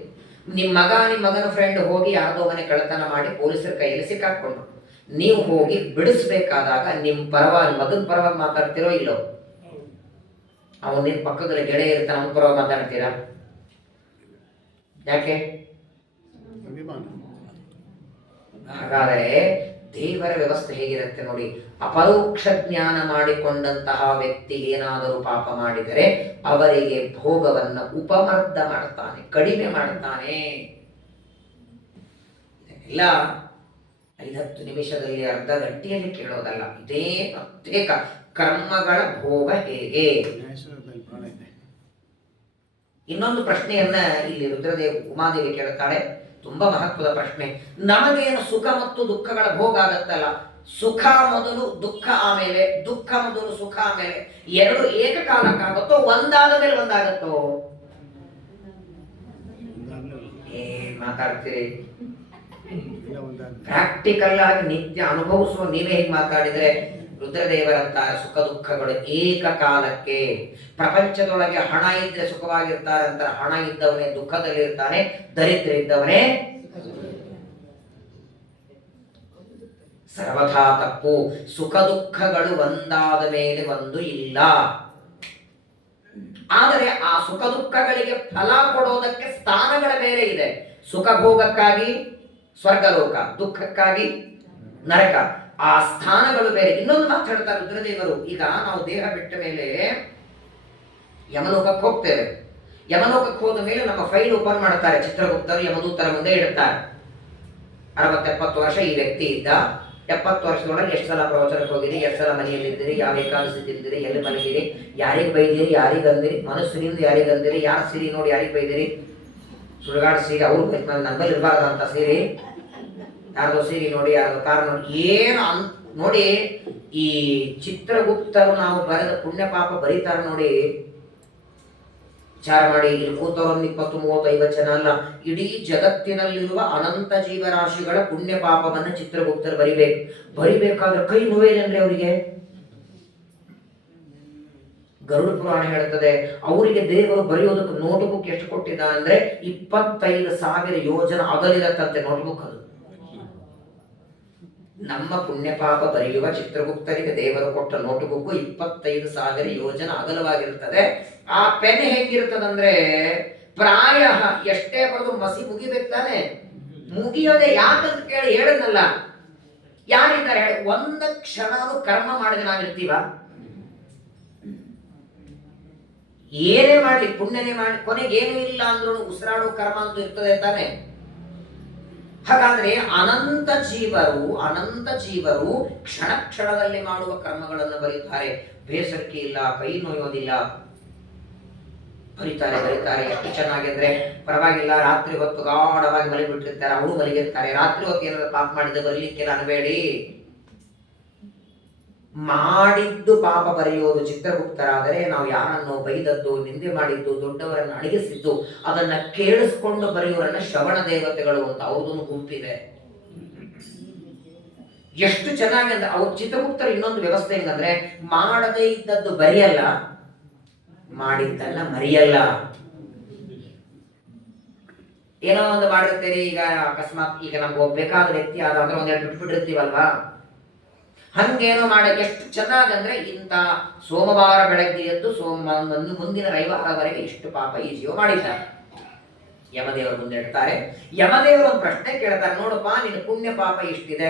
ನಿಮ್ಮ ಮಗನ ಫ್ರೆಂಡ್ ಹೋಗಿ ಯಾರದೋ ಮನೆ ಕಳ್ಳತನ ಮಾಡಿ ಪೊಲೀಸರ ಕೈಯಲ್ಲಿ ಸಿಕ್ಕಾಕೊಂಡು, ನೀವು ಹೋಗಿ ಬಿಡಿಸ್ಬೇಕಾದಾಗ ನಿಮ್ಮ ಪರವಾಗಿ, ಮಗನ ಪರವಾಗಿ ಮಾತಾಡ್ತಿರೋ ಇಲ್ಲೋ? ಅವನ ನಿನ್ನ ಪಕ್ಕದಲ್ಲಿ ಗೆಳೆಯ ಇರ್ತಾನೆ, ಅವನ ಪರವಾಗಿ ಮಾತಾಡ್ತೀರಾ? ಯಾಕೆ? ಹಾಗಾದರೆ ದೇವರ ವ್ಯವಸ್ಥೆ ಹೇಗಿರುತ್ತೆ ನೋಡಿ. ಅಪರೋಕ್ಷ ಜ್ಞಾನ ಮಾಡಿಕೊಂಡಂತಹ ವ್ಯಕ್ತಿ ಏನಾದರೂ ಪಾಪ ಮಾಡಿದರೆ ಅವರಿಗೆ ಭೋಗವನ್ನು ಉಪಮರ್ದ ಮಾಡ್ತಾನೆ, ಕಡಿಮೆ ಮಾಡ್ತಾನೆ. ಇದೆಲ್ಲ 5-10 ನಿಮಿಷದಲ್ಲಿ, ಅರ್ಧ ಗಂಟೆಯಲ್ಲಿ ಕೇಳೋದಲ್ಲ. ಇದೇ ಪ್ರತ್ಯೇಕ ಕರ್ಮಗಳ ಭೋಗ ಹೇಗೆ. ಇನ್ನೊಂದು ಪ್ರಶ್ನೆಯನ್ನ ಇಲ್ಲಿ ರುದ್ರದೇವ್ ಉಮಾದೇವಿ ಕೇಳುತ್ತಾಳೆ, ತುಂಬಾ ಮಹತ್ವದ ಪ್ರಶ್ನೆ. ನಮಗೇನು ಸುಖ ಮತ್ತು ದುಃಖಗಳ ಭೋಗ ಆಗತ್ತಲ್ಲ, ಸುಖ ಮೊದಲು ದುಃಖ ಆಮೇಲೆ, ದುಃಖ ಮೊದಲು ಸುಖ ಆಮೇಲೆ, ಎರಡು ಏಕಕಾಲಕ್ಕಾಗುತ್ತೋ, ಒಂದಾದ ಮೇಲೆ ಒಂದಾಗತ್ತೋ? ಏನ್ ಮಾತಾಡ್ತೀರಿ? ಪ್ರಾಕ್ಟಿಕಲ್ ಆಗಿ ನಿತ್ಯ ಅನುಭವಿಸುವ ನೀವೇ ಹೀಗೆ ಮಾತಾಡಿದ್ರೆ, ರುದ್ರದೇವರಂತ ಸುಖ ದುಃಖಗಳು ಏಕಕಾಲಕ್ಕೆ. ಪ್ರಪಂಚದೊಳಗೆ ಹಣ ಇದ್ರೆ ಸುಖವಾಗಿರ್ತಾರೆ ಅಂತ, ಹಣ ಇದ್ದವನೇ ದುಃಖದಲ್ಲಿರ್ತಾನೆ, ದರಿದ್ರ ಇದ್ದವನೇ ಸರ್ವಥಾ ತಪ್ಪು. ಸುಖ ದುಃಖಗಳು ಒಂದಾದ ಮೇಲೆ ಒಂದು ಇಲ್ಲ. ಆದರೆ ಆ ಸುಖ ದುಃಖಗಳಿಗೆ ಫಲ ಕೊಡೋದಕ್ಕೆ ಸ್ಥಾನಗಳ ಬೇರೆ ಇದೆ. ಸುಖ ಭೋಗಕ್ಕಾಗಿ ಸ್ವರ್ಗಲೋಕ, ದುಃಖಕ್ಕಾಗಿ ನರಕ. ಆ ಸ್ಥಾನಗಳು ಬೇರೆ. ಇನ್ನೊಂದು ಮಾತು ಹೇಳ್ತಾರೆ ರುದ್ರದೇವರು, ಈಗ ನಾವು ದೇಹ ಬಿಟ್ಟ ಮೇಲೆ ಯಮಲೋಕಕ್ಕೆ ಹೋಗ್ತೇವೆ. ಯಮಲೋಕಕ್ಕೆ ಹೋದ ಮೇಲೆ ನಮ್ಮ ಫೈಲ್ ಓಪನ್ ಮಾಡ್ತಾರೆ ಚಿತ್ರಗುಪ್ತರು, ಯಮದೂತರ ಮುಂದೆ ಇಡುತ್ತಾರೆ. 60-70 ವರ್ಷ ಈ ವ್ಯಕ್ತಿ ಇದ್ದ, 70 ವರ್ಷದೊಳಗೆ ಎಷ್ಟು ಸಲ ಪ್ರವಚನಕ್ಕೆ ಹೋಗಿರಿ, ಎಷ್ಟು ಸಲ ಮನೆಯಲ್ಲಿದ್ದೀರಿ, ಯಾವ ಏಕಾದಶಿ ತಿಂದಿರಿ, ಎಲ್ಲಿ ಮಲಗಿರಿ, ಯಾರಿಗೆ ಬೈದಿರಿ, ಯಾರಿಗೆ ಅಂದಿರಿ, ಮನಸ್ಸಿನಿಂದ ಯಾರಿಗೆ ಅಂದಿರಿ, ಯಾರ ಸೀರೆ ನೋಡಿ ಯಾರಿಗೆ ಬೈದಿರಿ, ಸುಡುಗಾಡ ಸೀರೆ ಅವ್ರು ನಮ್ಮಲ್ಲಿ ಇರಬಾರ್ದಂತ ಸೀರೆ, ಯಾರ್ದೋ ಸೀರೆ ನೋಡಿ, ಯಾರ್ದೋ ಕಾರಣ ನೋಡಿ, ಏನು ನೋಡಿ. ಈ ಚಿತ್ರಗುಪ್ತರು ನಾವು ಬರೆದ ಪುಣ್ಯ ಪಾಪ ಬರೀತಾರೆ ನೋಡಿ. ವಿಚಾರ ಮಾಡಿ, ಇಲ್ಲಿ ಕೂತವರೊಂದು 20-30-50 ಜನ ಅಲ್ಲ, ಇಡೀ ಜಗತ್ತಿನಲ್ಲಿರುವ ಅನಂತ ಜೀವರಾಶಿಗಳ ಪುಣ್ಯ ಪಾಪವನ್ನ ಚಿತ್ರಗುಪ್ತರು ಬರಿಬೇಕಾದ್ರೆ ಕೈ ನೋವೇನಂದ್ರೆ ಅವರಿಗೆ. ಗರುಡ ಪುರಾಣ ಹೇಳ್ತದೆ, ಅವರಿಗೆ ದೇವರು ಬರೆಯೋದಕ್ಕೆ ನೋಟ್ಬುಕ್ ಎಷ್ಟು ಕೊಟ್ಟಿದ್ದಾನೆ ಅಂದ್ರೆ 25,000 ಯೋಜನ ಅಗಲಿರತ್ತಂತೆ ನೋಟ್ಬುಕ್ ಅದು. ನಮ್ಮ ಪುಣ್ಯ ಪಾಪ ಬರೆಯುವ ಚಿತ್ರಗುಪ್ತರಿಗೆ ದೇವರು ಕೊಟ್ಟ ನೋಟ್ಬುಕ್ 25,000 ಯೋಜನ ಅಗಲವಾಗಿರುತ್ತದೆ. ಆ ಪೆನ್ ಹೇಗಿರ್ತದಂದ್ರೆ ಪ್ರಾಯ ಎಷ್ಟೇ ಬರೆದು ಮಸಿ ಮುಗಿಬೇಕು ತಾನೆ, ಮುಗಿಯೋದೆ ಯಾಕಂತ ಕೇಳಿ ಹೇಳದ್ನಲ್ಲ. ಯಾರಿದ್ದಾರೆ ಹೇಳಿ, ಒಂದು ಕ್ಷಣನೂ ಕರ್ಮ ಮಾಡಿದ್ರೆ ನಾವಿರ್ತೀವ? ಏನೇ ಮಾಡ್ಲಿ, ಪುಣ್ಯನೇ ಮಾಡಿ ಕೊನೆಗೆ ಏನೂ ಇಲ್ಲ ಅಂದ್ರೂ ಉಸಿರಾಡೋ ಕರ್ಮ ಅಂತೂ ಇರ್ತದೆ ತಾನೆ. ಹಾಗಾದ್ರೆ ಅನಂತ ಜೀವರು ಕ್ಷಣ ಕ್ಷಣದಲ್ಲಿ ಮಾಡುವ ಕರ್ಮಗಳನ್ನು ಬರೀತಾರೆ. ಬೇಸರಿಕೆ ಇಲ್ಲ, ಕೈ ನೋಯೋದಿಲ್ಲ, ಬರೀತಾರೆ. ಎಷ್ಟು ಚೆನ್ನಾಗಿ ಅಂದ್ರೆ ಪರವಾಗಿಲ್ಲ. ರಾತ್ರಿ ಹೊತ್ತು ಗಾಢವಾಗಿ ಮಲಗಿಬಿಟ್ಟಿರ್ತಾರೆ, ಅವರು ಮಲಗಿರ್ತಾರೆ. ರಾತ್ರಿ ಹೊತ್ತು ಏನಾದ್ರು ಪಾಪ ಮಾಡಿದ ಬರಲಿಕ್ಕೆಲ್ಲ ಅನ್ಬೇಡಿ. ಮಾಡಿದ್ದು ಪಾಪ ಬರೆಯೋದು ಚಿತ್ರಗುಪ್ತರಾದರೆ, ನಾವು ಯಾರನ್ನು ಬೈದದ್ದು, ನಿಂದೆ ಮಾಡಿದ್ದು, ದೊಡ್ಡವರನ್ನು ಅಡಗಿಸಿದ್ದು ಅದನ್ನ ಕೇಳಿಸ್ಕೊಂಡು ಬರೆಯೋರನ್ನ ಶ್ರವಣ ದೇವತೆಗಳು ಅಂತ ಅವ್ರದೊಂದು ಗುಂಪಿದೆ. ಎಷ್ಟು ಚೆನ್ನಾಗಿ ಅಂದ್ರೆ ಅವ್ರ ಚಿತ್ರಗುಪ್ತರ ಇನ್ನೊಂದು ವ್ಯವಸ್ಥೆ ಹೆಂಗಂದ್ರೆ, ಮಾಡದೇ ಇದ್ದದ್ದು ಬರೆಯಲ್ಲ, ಮಾಡಿದ್ದನ್ನ ಮರೆಯಲ್ಲ. ಏನೋ ಒಂದು ಮಾಡಿರ್ತೀರಿ, ಈಗ ಅಕಸ್ಮಾತ್ ಈಗ ನಮ್ಗೆ ಒಬ್ಬಬೇಕಾದ ವ್ಯಕ್ತಿ ಆದ ಅಂದ್ರೆ ಒಂದೆರಡು ಬಿಟ್ಬಿಟ್ಟಿರ್ತೀವಲ್ವಾ, ಹಂಗೇನೋ ಮಾಡಕ್ಕೆ ಎಷ್ಟು ಚೆನ್ನಾಗಿ ಅಂದ್ರೆ, ಇಂಥ ಸೋಮವಾರ ಬೆಳಗ್ಗೆ ಎದ್ದು ಮುಂದಿನ ರವಿವಾರವರೆಗೆ ಇಷ್ಟು ಪಾಪ ಈ ಜೀವ ಮಾಡಿದ್ದಾರೆ. ಯಮದೇವರು ಮುಂದೆ ಇಡ್ತಾರೆ. ಯಮದೇವರು ಒಂದು ಪ್ರಶ್ನೆ ಕೇಳ್ತಾರೆ, ನೋಡಪ್ಪ ನಿನ್ನ ಪುಣ್ಯ ಪಾಪ ಇಷ್ಟಿದೆ,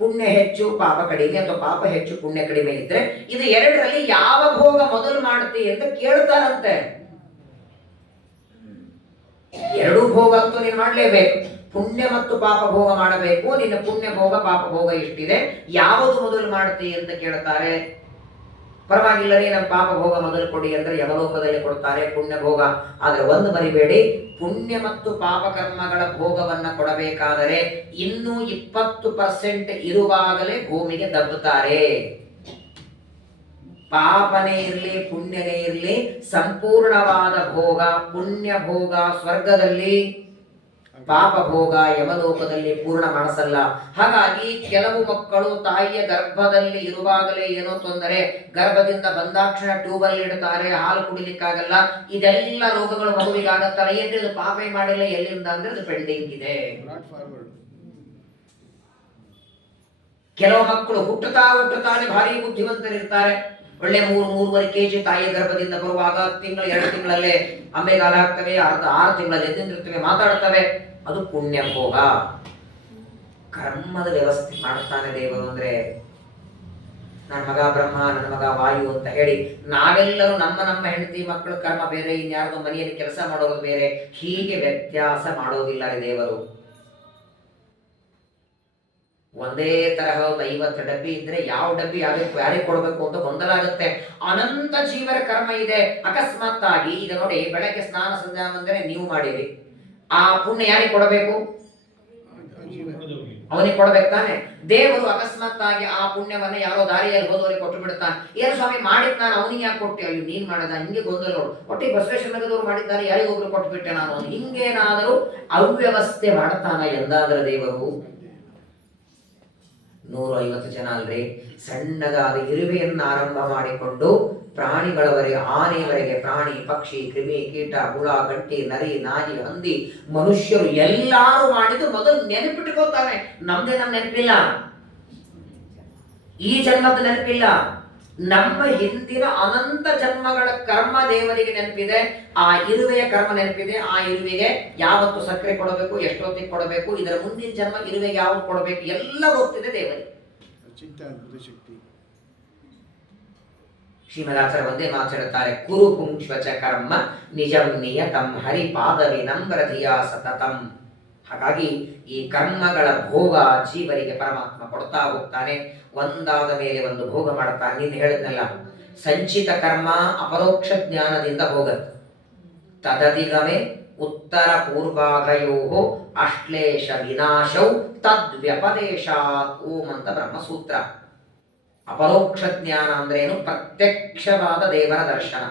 ಪುಣ್ಯ ಹೆಚ್ಚು ಪಾಪ ಕಡಿಮೆ, ಅಥವಾ ಪಾಪ ಹೆಚ್ಚು ಪುಣ್ಯ ಕಡಿಮೆ ಇದ್ರೆ ಇದು ಎರಡರಲ್ಲಿ ಯಾವ ಭೋಗ ಮೊದಲು ಮಾಡ್ತಿ ಅಂತ ಕೇಳ್ತಾರಂತೆ. ಎರಡೂ ಭೋಗ ಅಂತೂ ನೀನು ಮಾಡ್ಲೇಬೇಕು, ಪುಣ್ಯ ಮತ್ತು ಪಾಪ ಭೋಗ ಮಾಡಬೇಕು. ನಿನ್ನ ಪುಣ್ಯ ಭೋಗ ಪಾಪ ಭೋಗ ಇಷ್ಟಿದೆ, ಯಾವುದು ಮೊದಲು ಮಾಡ್ತಿ ಅಂತ ಕೇಳ್ತಾರೆ. ಪರವಾಗಿಲ್ಲ ರೀ, ನಮ್ಮ ಪಾಪ ಭೋಗ ಮೊದಲು ಕೊಡಿ ಅಂದ್ರೆ ಯಮಲೋಕದಲ್ಲಿ ಕೊಡ್ತಾರೆ ಪುಣ್ಯ ಭೋಗ. ಆದ್ರೆ ಒಂದು ಬರಿಬೇಡಿ, ಪುಣ್ಯ ಮತ್ತು ಪಾಪ ಕರ್ಮಗಳ ಭೋಗವನ್ನ ಕೊಡಬೇಕಾದರೆ ಇನ್ನೂ 20% ಇರುವಾಗಲೇ ಭೂಮಿಗೆ ದಬ್ಬುತ್ತಾರೆ. ಪಾಪನೇ ಇರಲಿ ಪುಣ್ಯನೇ ಇರಲಿ, ಸಂಪೂರ್ಣವಾದ ಭೋಗ ಪುಣ್ಯ ಭೋಗ ಸ್ವರ್ಗದಲ್ಲಿ, ಪಾಪ ಭೋಗ ಯಮಲೋಕದಲ್ಲಿ ಪೂರ್ಣ ಮಾಡಿಸಲ್ಲ. ಹಾಗಾಗಿ ಕೆಲವು ಮಕ್ಕಳು ತಾಯಿಯ ಗರ್ಭದಲ್ಲಿ ಇರುವಾಗಲೇ ಏನೋ ತೊಂದರೆ, ಗರ್ಭದಿಂದ ಬಂದಾಕ್ಷಣ ಟ್ಯೂಬಲ್ಲಿ ಇಡ್ತಾರೆ, ಹಾಲು ಕುಡಿಲಿಕ್ಕಾಗಲ್ಲ, ಇದೆಲ್ಲ ರೋಗಗಳು ಮಗುವಿಗಾಗತ್ತಲ್ಲ. ಏನ್ರಿ ಪಾಪ ಮಾಡಿಲ್ಲ, ಎಲ್ಲಿಂದ ಅಂದ್ರೆ ಅದು ಪೆಂಡಿಂಗ್ ಇದೆ. ಕೆಲವು ಮಕ್ಕಳು ಹುಟ್ಟುತ್ತಾನೆ ಭಾರಿ ಬುದ್ಧಿವಂತರಿರ್ತಾರೆ, ಒಳ್ಳೆ 3-3.5 kg ತಾಯಿಯ ಗರ್ಭದಿಂದ ಬರುವಾಗ 2 ತಿಂಗಳಲ್ಲೇ ಅಂಬೆಗಾಲ ಆಗ್ತವೆ, 6 ತಿಂಗಳಲ್ಲಿ ಎದ್ದಿರ್ತವೆ, ಮಾತಾಡ್ತವೆ. ಅದು ಪುಣ್ಯ ಭೋಗ. ಕರ್ಮದ ವ್ಯವಸ್ಥೆ ಮಾಡ್ತಾನೆ ದೇವರು. ಅಂದ್ರೆ ನನ್ನ ಮಗ ಬ್ರಹ್ಮ, ನನ್ನ ಮಗ ವಾಯು ಅಂತ ಹೇಳಿ ನಾವೆಲ್ಲರೂ ನಮ್ಮ ಹೆಂಡತಿ ಮಕ್ಕಳ ಕರ್ಮ ಬೇರೆ, ಇನ್ಯಾರ್ದೋ ಮನೆಯಲ್ಲಿ ಕೆಲಸ ಮಾಡೋದು ಬೇರೆ, ಹೀಗೆ ವ್ಯತ್ಯಾಸ ಮಾಡೋದಿಲ್ಲ ದೇವರು. ಒಂದೇ ತರಹ 50 ಡಬ್ಬಿ ಇದ್ರೆ ಯಾವ ಡಬ್ಬಿ ಯಾರಿಗೆ ಕೊಡಬೇಕು ಅಂತ ಗೊಂದಲ ಆಗುತ್ತೆ. ಅನಂತ ಜೀವರ ಕರ್ಮ ಇದೆ. ಅಕಸ್ಮಾತ್ ಆಗಿ ಈಗ ನೋಡಿ, ಬೆಳಗ್ಗೆ ಸ್ನಾನ ಸಂಧ್ಯಾ ಬಂದರೆ ನೀವು ಮಾಡಿರಿ, ಆ ಪುಣ್ಯ ಯಾರಿಗೆ ಕೊಡಬೇಕು? ಅವನಿಗೆ ಕೊಡ್ಬೇಕು ತಾನೆ. ದೇವರು ಅಕಸ್ಮಾತ್ ಆಗಿ ಆ ಪುಣ್ಯವನ್ನ ಯಾರೋ ದಾರಿಯಲ್ಲಿ ಹೋದವರಿಗೆ ಕೊಟ್ಟು ಬಿಡ್ತಾನೆ. ಏನು ಸ್ವಾಮಿ ಮಾಡಿದ್ ನಾನು ಅವನಿಗೆ ಯಾಕೆ ಕೊಟ್ಟೆ? ಅಯ್ಯೋ ನೀನ್ ಮಾಡದ, ಹಿಂಗೆ ಗೊಂದಲ ನೋಡು. ಒಟ್ಟಿಗೆ ಬಸವೇಶ್ವರ ನಗರದವ್ರು ಮಾಡಿದ್ದಾರೆ, ಯಾರಿಗೊಬ್ರು ಕೊಟ್ಟು ಬಿಟ್ಟೆ ನಾನು. ಹಿಂಗೇನಾದರೂ ಅವ್ಯವಸ್ಥೆ ಮಾಡ್ತಾನ ಎಂದಾದ್ರೆ ದೇವರು. 150 ಜನ ಅಲ್ರಿ, ಸಣ್ಣದಾದ ಇರುವೆಯನ್ನು ಆರಂಭ ಮಾಡಿಕೊಂಡು ಪ್ರಾಣಿಗಳವರೆಗೆ, ಆನೆಯವರೆಗೆ, ಪ್ರಾಣಿ ಪಕ್ಷಿ ಕ್ರಿಮಿ ಕೀಟ ಹುಳ ಗಂಟಿ ನರಿ ನಾಯಿ ಹಂದಿ ಮನುಷ್ಯರು ಎಲ್ಲಾರು ಮಾಡಿದ್ದು ಮೊದಲು ನೆನಪಿಟ್ಟುಕೋತಾನೆ. ನಮ್ದೇ ನೆನಪಿಲ್ಲ, ಈ ಜನ್ಮದ ನೆನಪಿಲ್ಲ, ನಮ್ಮ ಹಿಂದಿನ ಅನಂತ ಜನ್ಮಗಳ ಕರ್ಮ ದೇವರಿಗೆ ನೆನಪಿದೆ. ಆ ಇರುವೆಯ ಕರ್ಮ ನೆನಪಿದೆ. ಆ ಇರುವೆಗೆ ಯಾವತ್ತು ಸಕ್ಕರೆ ಕೊಡಬೇಕು, ಎಷ್ಟೊತ್ತಿಗೆ ಕೊಡಬೇಕು, ಇದರ ಮುಂದಿನ ಜನ್ಮ ಇರುವೆಗೆ ಯಾವತ್ತು ಕೊಡಬೇಕು ಎಲ್ಲ ಗೊತ್ತಿದೆ ದೇವರಿಗೆ. ಶ್ರೀಮದಾಚಾರ್ಯ ಒಂದೇ ಮಾತಾಡುತ್ತಾರೆ, ಕುರು ಪುಂಕ್ಷ್ವಚ ಕರ್ಮ ನಿಜಂ ನಿಯತಂ ಹರಿಪಾದ ವಿನಮ್ರಧಿಯ ಸತತಂ. ಹಾಗಾಗಿ ಈ ಕರ್ಮಗಳ ಭೋಗ ಜೀವರಿಗೆ ಪರಮಾತ್ಮ ಕೊಡ್ತಾ ಹೋಗ್ತಾನೆ. ಒಂದಾದ ಮೇಲೆ ಒಂದು ಭೋಗ ಮಾಡ್ತಾನೆ. ನೀನು ಹೇಳಿದ್ನಲ್ಲ, ಸಂಚಿತ ಕರ್ಮ ಅಪರೋಕ್ಷ ಜ್ಞಾನದಿಂದ ಹೋಗತ್ತೆ. ತದಧಿಗಮೆ ಉತ್ತರ ಪೂರ್ವಾಘಯೋ ಅಶ್ಲೇಷ ವಿನಾಶೌ ತದ್ವ್ಯಪದೇಶಾತ್ ಓಂ ಅಂತ ಬ್ರಹ್ಮಸೂತ್ರ. ಅಪರೋಕ್ಷ ಜ್ಞಾನ ಅಂದ್ರೇನು? ಪ್ರತ್ಯಕ್ಷವಾದ ದೇವರ ದರ್ಶನ.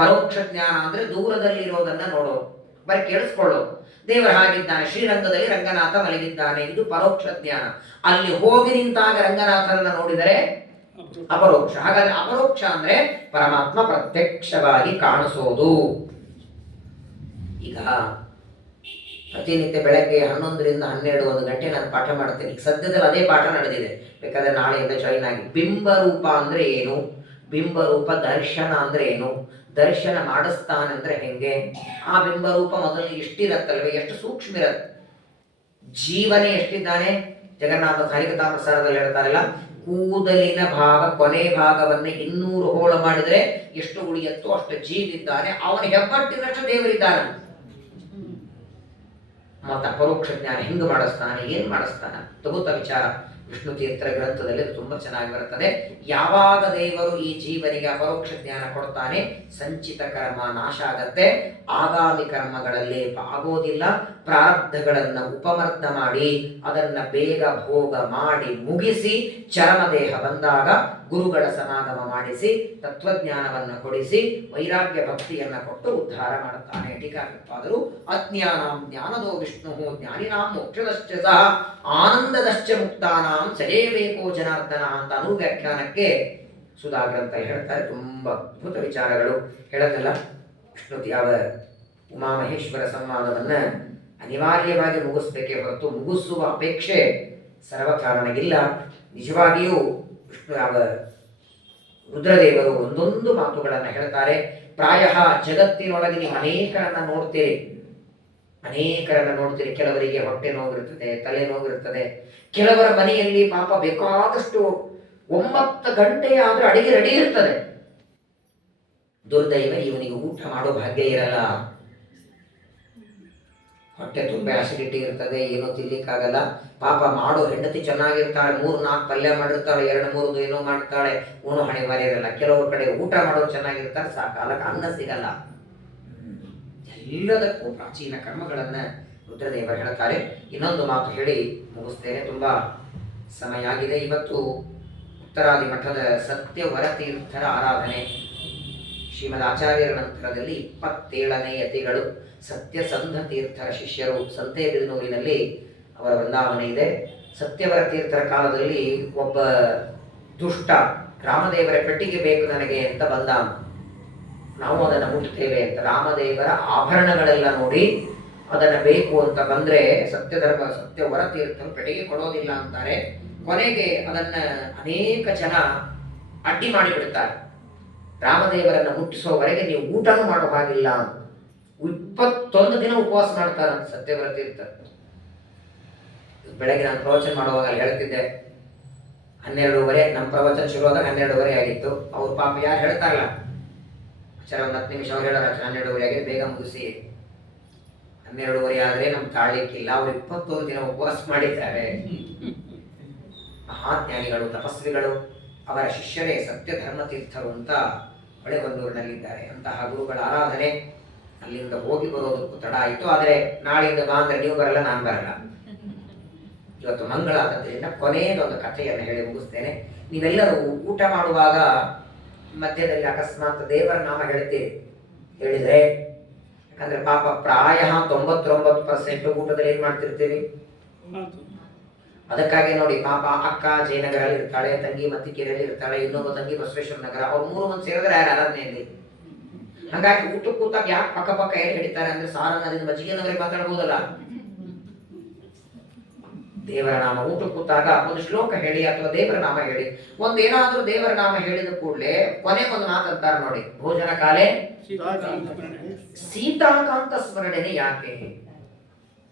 ಪರೋಕ್ಷ ಜ್ಞಾನ ಅಂದ್ರೆ ದೂರದಲ್ಲಿರೋದನ್ನ ನೋಡೋದು, ಬರೀ ಕೇಳಿಸ್ಕೊಳ್ಳೋದು. ದೇವರು ಹಾಗಿದ್ದಾನೆ, ಶ್ರೀರಂಗದಲ್ಲಿ ರಂಗನಾಥ ಮಲಗಿದ್ದಾನೆ, ಇದು ಪರೋಕ್ಷ ಜ್ಞಾನ. ಅಲ್ಲಿ ಹೋಗಿ ನಿಂತಾಗ ರಂಗನಾಥರನ್ನ ನೋಡಿದರೆ ಅಪರೋಕ್ಷ. ಹಾಗಾದ್ರೆ ಅಪರೋಕ್ಷ ಅಂದ್ರೆ ಪರಮಾತ್ಮ ಪ್ರತ್ಯಕ್ಷವಾಗಿ ಕಾಣಿಸೋದು. ಈಗ ಪ್ರತಿನಿತ್ಯ ಬೆಳಗ್ಗೆ 11ರಿಂದ 12 1 ಗಂಟೆ ನಾನು ಪಾಠ ಮಾಡ್ತೇನೆ. ಈಗ ಸದ್ಯದಲ್ಲಿ ಅದೇ ಪಾಠ ನಡೆದಿದೆ, ಬೇಕಾದ್ರೆ ನಾಳೆಯಿಂದ ಜಾಯಿನ್ ಆಗಿ. ಬಿಂಬರೂಪ ಅಂದ್ರೆ ಏನು, ಬಿಂಬರೂಪ ದರ್ಶನ ಅಂದ್ರೆ ಏನು, ದರ್ಶನ ಮಾಡಿಸ್ತಾನಂದ್ರೆ ಹೆಂಗೆ, ಆ ಬಿಂಬರೂಪ ಮೊದಲು ಎಷ್ಟಿರತ್ತಲ್ವೇ, ಎಷ್ಟು ಸೂಕ್ಷ್ಮ ಇರತ್ತೆ, ಜೀವನೇ ಎಷ್ಟಿದ್ದಾನೆ. ಜಗನ್ನಾಥ ಹರಿಕಥಾಮೃತದಲ್ಲಿ ಹೇಳ್ತಾರಲ್ಲ, ಕೂದಲಿನ ಭಾಗ ಕೊನೆ ಭಾಗವನ್ನೇ 200 ಹೋಳು ಮಾಡಿದ್ರೆ ಎಷ್ಟು ಉಳಿಯತ್ತೋ ಅಷ್ಟು ಜೀವಿದ್ದಾನೆ, ಅವನ ಹೆಬ್ಬಟ್ಟಿನಷ್ಟು ದೇವರಿದ್ದಾನೆ. ಮತ್ತು ಅಪರೋಕ್ಷ ಜ್ಞಾನ ಹೆಂಗೆ ಮಾಡಿಸ್ತಾನೆ, ಏನು ಮಾಡಿಸ್ತಾನೆ, ಅದ್ಭುತ ವಿಚಾರ. ವಿಷ್ಣು ತೀರ್ಥರ ಗ್ರಂಥದಲ್ಲಿ ತುಂಬಾ ಚೆನ್ನಾಗಿ ಬರುತ್ತದೆ. ಯಾವಾಗ ದೇವರು ಈ ಜೀವನಿಗೆ ಅಪರೋಕ್ಷ ಜ್ಞಾನ ಕೊಡ್ತಾನೆ, ಸಂಚಿತ ಕರ್ಮ ನಾಶ ಆಗತ್ತೆ, ಆಗಾಮಿ ಕರ್ಮಗಳಲ್ಲಿ ಆಗೋದಿಲ್ಲ. ಪ್ರಾರಬ್ಧಗಳನ್ನ ಉಪಮರ್ದ ಮಾಡಿ ಅದನ್ನ ಬೇಗ ಭೋಗ ಮಾಡಿ ಮುಗಿಸಿ ಚರಮದೇಹ ಬಂದಾಗ ಗುರುಗಳ ಸಮಾಗಮ ಮಾಡಿಸಿ ತತ್ವಜ್ಞಾನವನ್ನು ಕೊಡಿಸಿ ವೈರಾಗ್ಯ ಭಕ್ತಿಯನ್ನ ಕೊಟ್ಟು ಉದ್ಧಾರ ಮಾಡುತ್ತಾನೆ. ಟೀಕಾಕೃತ್ಪಾದರು ಅಜ್ಞಾನಾಂ ಜ್ಞಾನದೋ ವಿಷ್ಣು ಜ್ಞಾನಿನಾಂ ಮೋಕ್ಷದಶ್ಚ ಸಹ ಆನಂದದಶ್ಚ ಮುಕ್ತಾನಾಂ ಸರೇಬೇಕೋ ಜನಾರ್ದನ ಅಂತ ಅನುವ್ಯಾಖ್ಯಾನಕ್ಕೆ ಸುಧಾ ಗ್ರಂಥ ಹೇಳ್ತಾರೆ. ತುಂಬಾ ಅದ್ಭುತ ವಿಚಾರಗಳು ಹೇಳೋದಲ್ಲ. ವಿಷ್ಣು ಯಾವ ಉಮಾಮಹೇಶ್ವರ ಸಂವಾದವನ್ನ ಅನಿವಾರ್ಯವಾಗಿ ಮುಗಿಸ್ಬೇಕೇ ಹೊರತು ಮುಗಿಸುವ ಅಪೇಕ್ಷೆ ಸರ್ವಕಾರಣಗಿಲ್ಲ. ನಿಜವಾಗಿಯೂ ವಿಷ್ಣು ಯಾವ ರುದ್ರದೇವರು ಒಂದೊಂದು ಮಾತುಗಳನ್ನು ಹೇಳ್ತಾರೆ. ಪ್ರಾಯ ಜಗತ್ತಿನೊಳಗೆ ನೀವು ಅನೇಕರನ್ನ ನೋಡ್ತೀರಿ. ಕೆಲವರಿಗೆ ಹೊಟ್ಟೆ ನೋವಿರುತ್ತದೆ, ತಲೆ ನೋವಿರುತ್ತದೆ. ಕೆಲವರ ಮನೆಯಲ್ಲಿ ಪಾಪ ಬೇಕಾದಷ್ಟು 9 ಗಂಟೆ ಆದ್ರೂ ಅಡಿಗೆ ರೆಡಿ ಇರ್ತದೆ. ದುರ್ದೈವ ಇವನಿಗೆ ಊಟ ಮಾಡೋ ಭಾಗ್ಯ ಇರಲ್ಲ, ಹೊಟ್ಟೆ ತುಂಬ ಆಸಿಡಿಟಿ ಇರ್ತದೆ, ಏನೋ ತಿನ್ಲಿಕ್ಕಾಗಲ್ಲ. ಪಾಪ ಮಾಡೋ ಹೆಂಡತಿ ಚೆನ್ನಾಗಿರ್ತಾಳೆ, 3-4 ಪಲ್ಯ ಮಾಡಿರ್ತಾಳೆ, 2-3 ಏನೋ ಮಾಡ್ತಾಳೆ, ಉಣೋ ಹಣೆ ಬಾರಿ ಇರಲ್ಲ. ಕೆಲವ್ರ ಕಡೆ ಊಟ ಮಾಡೋರು ಚೆನ್ನಾಗಿರ್ತಾರೆ, ಸಾಕಾಲಕ್ಕೆ ಅನ್ನ ಸಿಗಲ್ಲ. ಎಲ್ಲದಕ್ಕೂ ಪ್ರಾಚೀನ ಕರ್ಮಗಳನ್ನ ರುದ್ರದೇವರು ಹೇಳ್ತಾರೆ. ಇನ್ನೊಂದು ಮಾತು ಹೇಳಿ ಮುಗಿಸ್ತೇನೆ, ತುಂಬಾ ಸಮಯ ಆಗಿದೆ. ಇವತ್ತು ಉತ್ತರಾದಿ ಮಠದ ಸತ್ಯವರ ತೀರ್ಥರ ಆರಾಧನೆ. ಶ್ರೀಮದ್ ಆಚಾರ್ಯರ ನಂತರದಲ್ಲಿ 27ನೇ ಯತಿಗಳು ಸತ್ಯಸಂಧ ತೀರ್ಥರ ಶಿಷ್ಯರು. ಸಂತೇಬಿದನೂರಿನಲ್ಲಿ ಅವರ ವೃಂದಾವನ ಇದೆ. ಸತ್ಯವರ ತೀರ್ಥರ ಕಾಲದಲ್ಲಿ ಒಬ್ಬ ದುಷ್ಟ ರಾಮದೇವರ ಪೆಟ್ಟಿಗೆ ಬೇಕು ನನಗೆ ಅಂತ ಬಂದ. ನಾವು ಅದನ್ನು ಮುಟ್ಟುತ್ತೇವೆ ಅಂತ ರಾಮದೇವರ ಆಭರಣಗಳೆಲ್ಲ ನೋಡಿ ಅದನ್ನು ಬೇಕು ಅಂತ ಬಂದ್ರೆ ಸತ್ಯವರ ತೀರ್ಥರು ಪೆಟ್ಟಿಗೆ ಕೊಡೋದಿಲ್ಲ ಅಂತಾರೆ. ಕೊನೆಗೆ ಅದನ್ನ ಅನೇಕ ಜನ ಅಡ್ಡಿ ಮಾಡಿಬಿಡ್ತಾರೆ. ರಾಮದೇವರನ್ನ ಮುಟ್ಟಿಸೋವರೆಗೆ ನೀವು ಊಟನೂ ಮಾಡೋ ಹಾಗಿಲ್ಲ ಅಂತ 21 ದಿನ ಉಪವಾಸ ಮಾಡ್ತಾರಂತ ಸತ್ಯವರ ತೀರ್ಥ. ಬೆಳಗ್ಗೆ ನಾನು ಪ್ರವಚನ ಮಾಡುವಾಗ ಅಲ್ಲಿ ಹೇಳ್ತಿದ್ದೆ, 12:30 ನಮ್ಮ ಪ್ರವಚನ ಶುರುವಾದಾಗ 12:30 ಆಗಿತ್ತು. ಅವ್ರ ಪಾಪ ಯಾರು ಹೇಳ್ತಾರಲ್ಲ ಸರ್, ಒಂದು 10 ನಿಮಿಷ ಅವ್ರು ಹೇಳೋಣ, 12:30 ಆಗಿದೆ, ಬೇಗ ಮುಗಿಸಿ. 12:30 ಆದ್ರೆ ನಮ್ಗೆ ತಾಳ್ಲಿಕ್ಕಿಲ್ಲ. ಅವ್ರು 21 ದಿನ ಉಪವಾಸ ಮಾಡಿದ್ದಾರೆ. ಮಹಾಜ್ಞಾನಿಗಳು, ತಪಸ್ವಿಗಳು, ಅವರ ಶಿಷ್ಯರೇ ಸತ್ಯ ಧರ್ಮ ತೀರ್ಥರು ಅಂತ ಹೊಳೆಬಂದೂರಿನಲ್ಲಿದ್ದಾರೆ. ಅಂತಹ ಗುರುಗಳ ಆರಾಧನೆ. ಅಲ್ಲಿಂದ ಹೋಗಿ ಬರೋದಕ್ಕೂ ತಡ ಆಯಿತು. ಆದರೆ ನಾಳೆಯಿಂದ ಬಾ ಅಂದ್ರೆ ನೀವು ಬರಲ್ಲ, ನಾನು ಬರಲ್ಲ. ಇವತ್ತು ಮಂಗಳ ಆದದ್ರಿಂದ ಕೊನೆಯದೊಂದು ಕಥೆಯನ್ನು ಹೇಳಿ ಮುಗಿಸ್ತೇನೆ. ನೀವೆಲ್ಲರೂ ಊಟ ಮಾಡುವಾಗ ಮಧ್ಯದಲ್ಲಿ ಅಕಸ್ಮಾತ್ ದೇವರ ನಾಮ ಹೇಳಿದ್ರೆ, ಯಾಕಂದ್ರೆ ಪಾಪ ಪ್ರಾಯ 99% ಊಟದಲ್ಲಿ ಏನ್ ಮಾಡ್ತಿರ್ತೀವಿ. ಅದಕ್ಕಾಗಿ ನೋಡಿ, ಪಾಪ ಅಕ್ಕ ಜಯನಗರಲ್ಲಿ ಇರ್ತಾಳೆ, ತಂಗಿ ಮತ್ತಿಕೆರೆಯಲ್ಲಿ ಇರ್ತಾಳೆ, ಇನ್ನೊಬ್ಬ ತಂಗಿ ಬಸವೇಶ್ವರ ನಗರ, ಅವ್ರು 3 ಮಂದಿ ಸೇರಿದ್ರೆ ಯಾರು ಆರಾಧನೆಯಲ್ಲಿ. ಹಾಗಾಗಿ ಊಟ ಕೂತಾಗ ಯಾಕೆ ಪಕ್ಕ ಏನು ಹಿಡಿತಾರೆ ಅಂದ್ರೆ, ಸಾರನ್ನದಿಂದ ಮಜ್ಜಿಗೆನವರಿಗೆ ಮಾತಾಡ್ಬೋದಲ್ಲ. ದೇವರ ನಾಮ ಊಟ ಕೂತಾಗ ಒಂದು ಶ್ಲೋಕ ಹೇಳಿ ಅಥವಾ ದೇವರ ನಾಮ ಹೇಳಿ. ಒಂದೇನಾದ್ರೂ ದೇವರ ನಾಮ ಹೇಳಿದ ಕೂಡಲೇ ಕೊನೆಗೊಂದು ಮಾತಂತಾರ ನೋಡಿ, ಭೋಜನ ಕಾಲೇ ಸೀತಾಕಾಂತ ಸ್ಮರಣೆನೆ. ಯಾಕೆ